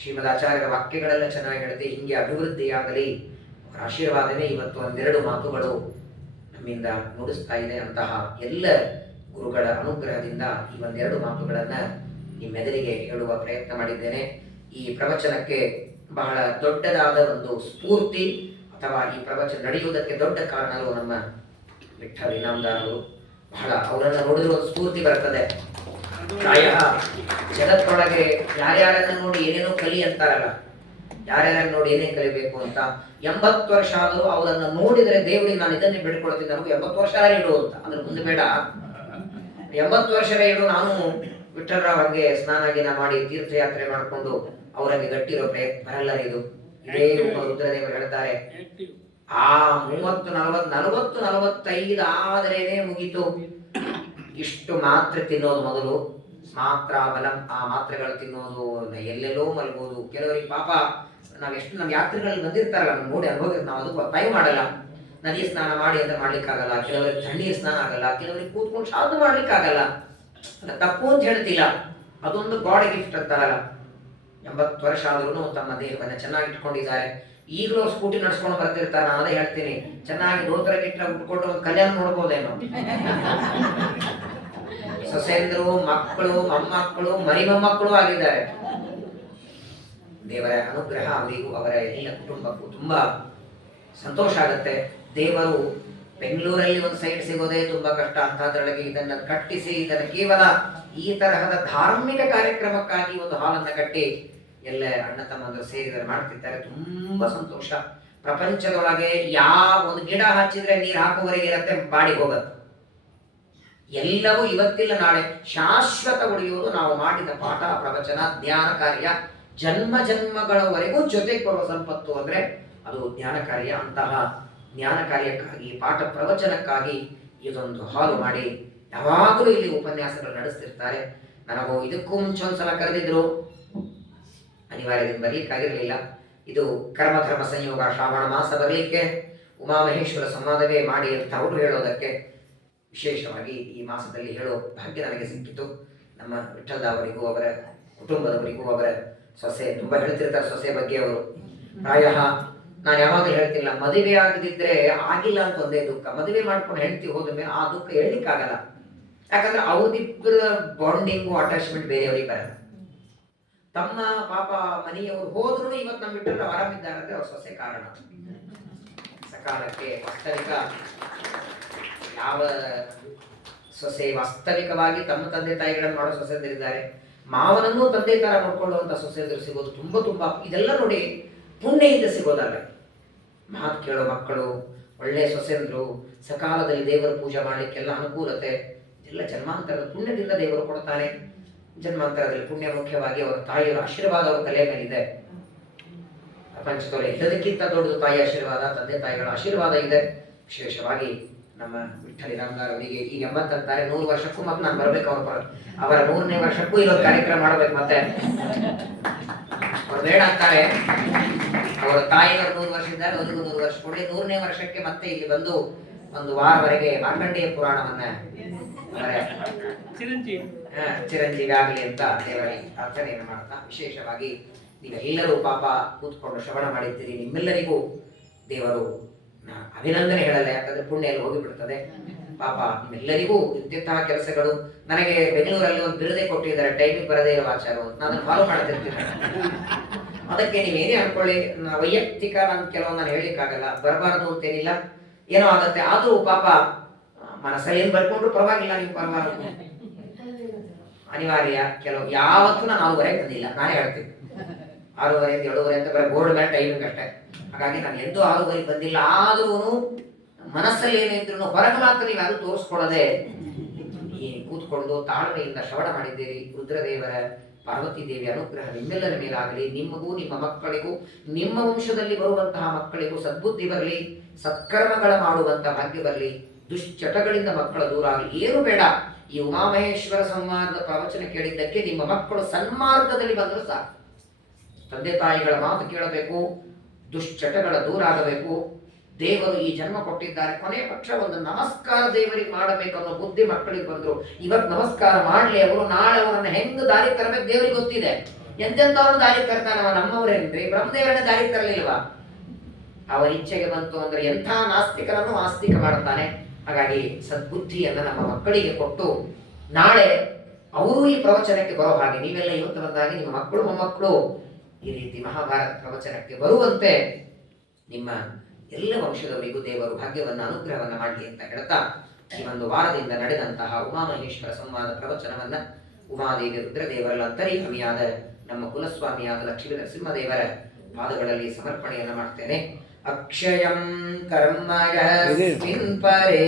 ಶ್ರೀಮದ್ ಆಚಾರ್ಯರ ವಾಕ್ಯಗಳೆಲ್ಲ ಚೆನ್ನಾಗಿ ಹೇಳ್ತೆ, ಹಿಂಗೆ ಅಭಿವೃದ್ಧಿಯಾಗಲಿ, ಅವರ ಆಶೀರ್ವಾದವೇ ಇವತ್ತು ಒಂದೆರಡು ಮಾತುಗಳು ನಮ್ಮಿಂದ ನುಡಿಸ್ತಾ ಇದೆ. ಅಂತಹ ಎಲ್ಲ ಗುರುಗಳ ಅನುಗ್ರಹದಿಂದ ಈ ಒಂದೆರಡು ಮಾತುಗಳನ್ನ ನಿಮ್ಮೆದುರಿಗೆ ಹೇಳುವ ಪ್ರಯತ್ನ ಮಾಡಿದ್ದೇನೆ. ಈ ಪ್ರವಚನಕ್ಕೆ ಬಹಳ ದೊಡ್ಡದಾದ ಒಂದು ಸ್ಫೂರ್ತಿ ಅಥವಾ ಈ ಪ್ರವಚನ ನಡೆಯುವುದಕ್ಕೆ ದೊಡ್ಡ ಕಾರಣರು ನಮ್ಮ ವಿಠ್ಠಲ ಇನಾಮದಾರರು. ಬಹಳ ಅವರನ್ನು ನೋಡಿದ್ರೆ ಒಂದು ಸ್ಫೂರ್ತಿ ಬರ್ತದೆ. ಪ್ರಾಯ ಜಗತ್ತೊಳಗೆ ಯಾರ್ಯಾರನ್ನ ನೋಡಿ ಏನೇನೋ ಕಲಿ ಅಂತಾರಲ್ಲ, ಯಾರ್ಯಾರನ್ನ ನೋಡಿ ಏನೇನು ಕಲಿಬೇಕು ಅಂತ. 80 ವರ್ಷ ಆದರೂ ಅವರನ್ನು ನೋಡಿದರೆ ದೇವರಿಗೆ ನಾನು ಇದನ್ನೇ ಬಿಡ್ಕೊಳ್ತೀನಿ, ನನಗೂ 80 ವರ್ಷ ಇಡು ಅಂತ. ಅದ್ರ ಮುಂದೆ ಬೇಡ, 80 ವರ್ಷದ ಇಡು. ನಾನು ವಿಠ್ಠಲರಾವ್ ಹಂಗೆ ಸ್ನಾನ ಗಿನ ಮಾಡಿ ತೀರ್ಥಯಾತ್ರೆ ಮಾಡಿಕೊಂಡು ಅವರಂಗೆ ಗಟ್ಟಿರೋ ಪ್ರಯತ್ನ ಬರಲ್ಲ. ಇದು ಇದೇ ರುದ್ರದೇವರು ಹೇಳ್ತಾರೆ, ಆ 30, 40, 45 ಆದ್ರೇನೆ ಮುಗೀತು. ಇಷ್ಟು ಮಾತ್ರ ತಿನ್ನೋದು ಮೊದಲು, ಮಾತ್ರ ಬಲಂ, ಆ ಮಾತ್ರೆಗಳು ತಿನ್ನೋದು, ಎಲ್ಲೆಲ್ಲೋ ಮಲ್ಬೋದು. ಕೆಲವರಿಗೆ ಪಾಪ ನಾವೆಷ್ಟು ನಮ್ಮ ಯಾತ್ರೆಗಳಲ್ಲಿ ಬಂದಿರ್ತಾರಲ್ಲ, ನಮ್ಮ ನೋಡಿ ಅನುಭವ, ನಾವು ಅದಕ್ಕೆ ಒತ್ತಾಯ ಮಾಡಲ್ಲ. ನದಿ ಸ್ನಾನ ಮಾಡಿ ಅಂತ ಮಾಡ್ಲಿಕ್ಕಾಗಲ್ಲ, ಕೆಲವರಿಗೆ ತಣ್ಣೀರು ಸ್ನಾನ ಆಗಲ್ಲ, ಕೆಲವರಿಗೆ ಕೂತ್ಕೊಂಡು ಸಾಧು ಮಾಡ್ಲಿಕ್ಕಾಗಲ್ಲ. ಅಲ್ಲ, ತಪ್ಪು ಅಂತ ಹೇಳ್ತಿಲ್ಲ, ಅದೊಂದು ಗಾಡ್ ಗಿಫ್ಟ್ ಅಂತಾರಲ್ಲ. 80 ವರ್ಷ ಆದ್ರೂ ತಮ್ಮ ದೇಹವನ್ನ ಚೆನ್ನಾಗಿ ಇಟ್ಕೊಂಡಿದ್ದಾರೆ. ಈಗಲೂ ಸ್ಕೂಟಿ ನಡ್ಸ್ಕೊಂಡು ಬರ್ತಿರ್ತಾರೆ. ನಾನು ಅದೇ ಹೇಳ್ತೀನಿ, ಚೆನ್ನಾಗಿ ದೋತರ ಗಿಟ್ಟ ಉಟ್ಕೊಂಡು ಒಂದು ಕಲ್ಯಾಣ ನೋಡ್ಬೋದೇನೋ. ಸೊಸೆಂದ್ರು, ಮಕ್ಕಳು, ಮೊಮ್ಮಕ್ಕಳು, ಮರಿ ಮೊಮ್ಮಕ್ಕಳು ಆಗಿದ್ದಾರೆ. ದೇವರ ಅನುಗ್ರಹ ಅವರಿಗೂ ಅವರ ಎಲ್ಲ ಕುಟುಂಬಕ್ಕೂ ತುಂಬಾ ಸಂತೋಷ ಆಗುತ್ತೆ. ದೇವರು ಬೆಂಗಳೂರಲ್ಲಿ ಒಂದು ಸೈಟ್ ಸಿಗೋದೇ ತುಂಬಾ ಕಷ್ಟ. ಅಂತದ್ರೊಳಗೆ ಇದನ್ನ ಕಟ್ಟಿಸಿ, ಇದನ್ನು ಕೇವಲ ಈ ತರಹದ ಧಾರ್ಮಿಕ ಕಾರ್ಯಕ್ರಮಕ್ಕಾಗಿ ಒಂದು ಹಾಲನ್ನು ಕಟ್ಟಿ ಎಲ್ಲ ಅಣ್ಣ ತಮ್ಮಂದರು ಸೇರಿದರೆ ಮಾಡ್ತಿದ್ದಾರೆ. ತುಂಬಾ ಸಂತೋಷ. ಪ್ರಪಂಚದೊಳಗೆ ಯಾವ ಒಂದು ಗಿಡ ಹಚ್ಚಿದ್ರೆ ನೀರು ಹಾಕುವವರೆಗೆ ಇರತ್ತೆ, ಬಾಡಿ ಹೋಗುತ್ತೆ. ಎಲ್ಲವೂ ಇವತ್ತಿಲ್ಲ ನಾಳೆ ಶಾಶ್ವತ ಉಳಿಯುವುದು ನಾವು ಮಾಡಿದ ಪಾಠ, ಪ್ರವಚನ, ಜ್ಞಾನ ಕಾರ್ಯ, ಜನ್ಮ ಜನ್ಮಗಳವರೆಗೂ ಜೊತೆಗೆ ಬರುವ ಸಂಪತ್ತು ಅಂದ್ರೆ ಅದು ಜ್ಞಾನ ಕಾರ್ಯ. ಅಂತಹ ಜ್ಞಾನ ಕಾರ್ಯಕ್ಕಾಗಿ, ಪಾಠ ಪ್ರವಚನಕ್ಕಾಗಿ ಇದೊಂದು ಹಾಲು ಮಾಡಿ ಯಾವಾಗಲೂ ಇಲ್ಲಿ ಉಪನ್ಯಾಸಗಳು ನಡೆಸ್ತಿರ್ತಾರೆ. ನನಗೂ ಇದಕ್ಕೂ ಮುಂಚೆ ಒಂದ್ಸಲ ಕರೆದಿದ್ರು, ಅನಿವಾರ್ಯದಿಂದ ಬರ್ಲಿಕ್ಕಾಗಿರ್ಲಿಲ್ಲ. ಇದು ಕರ್ಮಧರ್ಮ ಸಂಯೋಗ ಶ್ರಾವಣ ಮಾಸ ಬರಲಿಕ್ಕೆ ಉಮಾಮಹೇಶ್ವರ ಸಂವಾದವೇ ಮಾಡಿ ಅಂತ ಅವರು ಹೇಳೋದಕ್ಕೆ ವಿಶೇಷವಾಗಿ ಈ ಮಾಸದಲ್ಲಿ ಹೇಳೋ ಭಾಗ್ಯ ನನಗೆ ಸಿಕ್ಕಿತು. ನಮ್ಮ ವಿಠ್ಠಲದವರಿಗೂ, ಅವರ ಕುಟುಂಬದವರಿಗೂ, ಅವರ ಸೊಸೆ ತುಂಬ ಹೇಳ್ತಿರ್ತಾರೆ ಸೊಸೆ ಬಗ್ಗೆ ಅವರು. ಪ್ರಾಯ ನಾನು ಯಾವಾಗಲೂ ಹೇಳ್ತಿಲ್ಲ, ಮದುವೆ ಆಗದಿದ್ರೆ ಆಗಿಲ್ಲ ಅಂತ ಒಂದೇ ದುಃಖ. ಮದುವೆ ಮಾಡ್ಕೊಂಡು ಹೆಂಡತಿ ಹೋದ ಮೇಲೆ ಆ ದುಃಖ ಹೇಳಲಿಕ್ಕಾಗಲ್ಲ. ಯಾಕಂದ್ರೆ ಅವ್ರದಿಬ್ಬರ ಬಾಂಡಿಂಗು, ಅಟ್ಯಾಚ್ಮೆಂಟ್ ಬೇರೆಯವ್ರಿಗೆ ಬರಲ್ಲ. ತಮ್ಮ ಪಾಪ ಮನೆಯವರು ಹೋದ್ರು ಇವತ್ತು ನಮ್ಮ ಬಿಟ್ಟರೆ ಆರಾಮಿದ್ದಾರೆ ಅಂದ್ರೆ ಅವ್ರ ಸೊಸೆ ಕಾರಣ. ಸಕಾಲಕ್ಕೆ ವಾಸ್ತವಿಕ ಯಾವ ಸೊಸೆ ವಾಸ್ತವಿಕವಾಗಿ ತಮ್ಮ ತಂದೆ ತಾಯಿಗಳನ್ನು ಮಾಡೋ ಸೊಸೆಂದಿರಿದ್ದಾರೆ, ಮಾವನನ್ನು ತಂದೆ ತರ ನೋಡ್ಕೊಳ್ಳುವಂತ ಸೊಸೆಂದರು ಸಿಗೋದು ತುಂಬಾ ಇದೆಲ್ಲ ನೋಡಿ ಪುಣ್ಯದಿಂದ ಸಿಗೋದಲ್ಲ. ಮಾತು ಕೇಳೋ ಮಕ್ಕಳು, ಒಳ್ಳೆ ಸೊಸೆಂದ್ರು, ಸಕಾಲದಲ್ಲಿ ದೇವರ ಪೂಜೆ ಮಾಡಲಿಕ್ಕೆಲ್ಲ ಅನುಕೂಲತೆ, ಇದೆಲ್ಲ ಜನ್ಮಾಂತರದ ಪುಣ್ಯದಿಂದ ದೇವರು ಕೊಡ್ತಾರೆ. ಜನ್ಮಾಂತರದಲ್ಲಿ ಪುಣ್ಯ ಮುಖ್ಯವಾಗಿ ಅವರ ತಾಯಿಯವರ ಆಶೀರ್ವಾದ ಅವರ ತಲೆ ಮೇಲಿದೆ. ಪ್ರಪಂಚದಲ್ಲಿ ಎಲ್ಲದಕ್ಕಿಂತ ದೊಡ್ಡದು ತಾಯಿ ಆಶೀರ್ವಾದ, ತಂದೆ ತಾಯಿಗಳ ಆಶೀರ್ವಾದ ಇದೆ. ವಿಶೇಷವಾಗಿ ನಮ್ಮ ವಿಠ್ಠಲಿ ರಾಮದಾರ್ ಅವರಿಗೆ ಈಗ 80 ಅಂತಾರೆ, 100 ವರ್ಷಕ್ಕೂ ಮತ್ತೆ ನಾನು ಬರ್ಬೇಕು ಅವರ 100ನೇ ವರ್ಷಕ್ಕೂ ಇಲ್ಲೊಂದು ಕಾರ್ಯಕ್ರಮ ಮಾಡ್ಬೇಕು. ಮತ್ತೆ ಅವ್ರು ಬೇಡ ಅಂತಾರೆ, ಅವರ ತಾಯಿಯವರು 100 ವರ್ಷ ಇದ್ದಾರೆ, ಅವರಿಗೂ 100 ವರ್ಷ ಕೊಡಿ. 100ನೇ ವರ್ಷಕ್ಕೆ ಮತ್ತೆ ಇಲ್ಲಿ ಬಂದು ಒಂದು ವಾರವರೆಗೆ ಮಾರ್ಕಂಡೇಯ ಪುರಾಣವನ್ನ ಚಿರಂಜೀವಿ ಆಗಲಿ ಅಂತ ದೇವರಿಗೆ ಪ್ರಾರ್ಥನೆಯನ್ನು ಮಾಡ್ತಾ, ವಿಶೇಷವಾಗಿ ನೀವೆಲ್ಲರೂ ಪಾಪ ಕೂತ್ಕೊಂಡು ಶ್ರವಣ ಮಾಡಿದ್ದೀರಿ. ನಿಮ್ಮೆಲ್ಲರಿಗೂ ದೇವರು ಅಭಿನಂದನೆ ಹೇಳಲ್ಲ, ಯಾಕಂದ್ರೆ ಪುಣ್ಯ ಎಲ್ಲ ಹೋಗಿಬಿಡ್ತದೆ. ಪಾಪ ನಿಮ್ಮೆಲ್ಲರಿಗೂ ಇಂತಹ ಕೆಲಸಗಳು. ನನಗೆ ಬೆಂಗಳೂರಲ್ಲಿ ಒಂದು ಬಿರುದೇ ಕೊಟ್ಟಿದ್ದಾರೆ, ಟೈಮಿಗೆ ಬರದೇ ಇರೋ ಆಚಾರ. ನಾನು ಅದನ್ನು ಫಾಲೋ ಮಾಡ್ತಿರ್ತೀನಿ. ಅದಕ್ಕೆ ನೀವೇನೇ ಅನ್ಕೊಳ್ಳಿ, ವೈಯಕ್ತಿಕ ನಾನು ಕೆಲವೊಂದು ನಾನು ಹೇಳಿಕ್ಕಾಗಲ್ಲ, ಬರಬಾರದು ಅಂತೇನಿಲ್ಲ, ಏನೋ ಆಗತ್ತೆ. ಆದ್ರೂ ಪಾಪ ಮನಸ್ಸಲ್ಲಿ ಏನು ಬರ್ಕೊಂಡ್ರು ಪರವಾಗಿಲ್ಲ, ನೀವು ಪರವಾಗಿಲ್ಲ, ಅನಿವಾರ್ಯ. ಕೆಲವು ಯಾವತ್ತೂ ನಾನು 6:30 ಬಂದಿಲ್ಲ, ನಾನೇ ಹೇಳ್ತೀನಿ. 6:30 ಅಂತ 7:30 ಅಂತ ಬರೀ ಬೋರ್ಡ್ ಮೇಲೆ ಟೈಮಿಂಗ್ ಅಷ್ಟೇ. ಹಾಗಾಗಿ ನಾನು ಎಂದೂ 6:30 ಬಂದಿಲ್ಲ. ಆದ್ರೂ ಮನಸ್ಸಲ್ಲಿ ಏನಿದ್ರು ಹೊರಗೆ ಮಾತ್ರ ನೀವು ಅದು ತೋರಿಸ್ಕೊಳ್ಳದೆ ಈ ಕೂತ್ಕೊಂಡು ತಾಳ್ಮೆಯಿಂದ ಶ್ರವಣ ಮಾಡಿದ್ದೀರಿ. ರುದ್ರದೇವರ, ಪಾರ್ವತಿ ದೇವಿ ಅನುಗ್ರಹ ನಿಮ್ಮೆಲ್ಲರ ಮೇಲಾಗಲಿ. ನಿಮಗೂ, ನಿಮ್ಮ ಮಕ್ಕಳಿಗೂ, ನಿಮ್ಮ ವಂಶದಲ್ಲಿ ಬರುವಂತಹ ಮಕ್ಕಳಿಗೂ ಸದ್ಬುದ್ಧಿ ಬರಲಿ, ಸತ್ಕರ್ಮಗಳ ಮಾಡುವಂತ ಭಾಗ್ಯ ಬರಲಿ, ದುಶ್ಚಟಗಳಿಂದ ಮಕ್ಕಳ ದೂರ ಆಗಲಿ. ಏನು ಬೇಡ, ಈ ಉಮಾಮಹೇಶ್ವರ ಸಂವಾದದ ಪ್ರವಚನ ಕೇಳಿದ್ದಕ್ಕೆ ನಿಮ್ಮ ಮಕ್ಕಳು ಸನ್ಮಾರ್ಗದಲ್ಲಿ ಬಂದರೂ ಸಾಕು. ತಂದೆ ತಾಯಿಗಳ ಮಾತು ಕೇಳಬೇಕು, ದುಶ್ಚಟಗಳ ದೂರ ಆಗಬೇಕು. ದೇವರು ಈ ಜನ್ಮ ಕೊಟ್ಟಿದ್ದಾರೆ, ಕೊನೆ ಪಕ್ಷ ಒಂದು ನಮಸ್ಕಾರ ದೇವರಿಗೆ ಮಾಡಬೇಕು ಅನ್ನೋ ಬುದ್ಧಿ ಮಕ್ಕಳಿಗೆ ಬಂದ್ರು. ಇವತ್ತು ನಮಸ್ಕಾರ ಮಾಡ್ಲಿ ಅವರು, ನಾಳೆ ಅವರನ್ನ ಹೆಂಗ್ ದಾರಿ ತರಬೇಕು ದೇವರಿಗೆ ಗೊತ್ತಿದೆ. ಎಂತೆಂಥವ್ರನ್ನ ದಾರಿ ತರ್ತಾನವ, ನಮ್ಮವರೇನ್ರಿ ಬ್ರಹ್ಮದೇವರನ್ನ ದಾರಿ ತರಲಿಲ್ವಾ? ಅವರ ಇಚ್ಛೆಗೆ ಬಂತು ಅಂದ್ರೆ ಎಂಥ ನಾಸ್ತಿಕರನ್ನು ಆಸ್ತಿಕ ಮಾಡುತ್ತಾನೆ. ಹಾಗಾಗಿ ಸದ್ಬುದ್ಧಿಯನ್ನು ನಮ್ಮ ಮಕ್ಕಳಿಗೆ ಕೊಟ್ಟು ನಾಳೆ ಅವರು ಈ ಪ್ರವಚನಕ್ಕೆ ಬರೋ ಹಾಗೆ, ನೀವೆಲ್ಲ ಇವತ್ತು ಬಂದಾಗೆ ನಿಮ್ಮ ಮಕ್ಕಳು ಮೊಮ್ಮಕ್ಕಳು ಈ ರೀತಿ ಮಹಾಭಾರತ ಪ್ರವಚನಕ್ಕೆ ಬರುವಂತೆ ನಿಮ್ಮ ಎಲ್ಲ ವಂಶದವರಿಗೂ ದೇವರು ಭಾಗ್ಯವನ್ನು, ಅನುಗ್ರಹವನ್ನು ಮಾಡಲಿ ಅಂತ ಹೇಳ್ತಾ, ಈ ಒಂದು ವಾರದಿಂದ ನಡೆದಂತಹ ಉಮಾಮಹೇಶ್ವರ ಸಂವಾದ ಪ್ರವಚನವನ್ನ ಉಮಾದೇವಿ, ರುದ್ರದೇವರ ಅಂತರ್ಯಾಮಿಯಾದ ನಮ್ಮ ಕುಲಸ್ವಾಮಿಯಾದ ಲಕ್ಷ್ಮೀ ನರಸಿಂಹದೇವರ ಪಾದಗಳಲ್ಲಿ ಸಮರ್ಪಣೆಯನ್ನು ಮಾಡ್ತೇನೆ. ಅಕ್ಷಯಂ ಕರ್ಮ ಯಸ್ಮಿನ್ ಪರೇ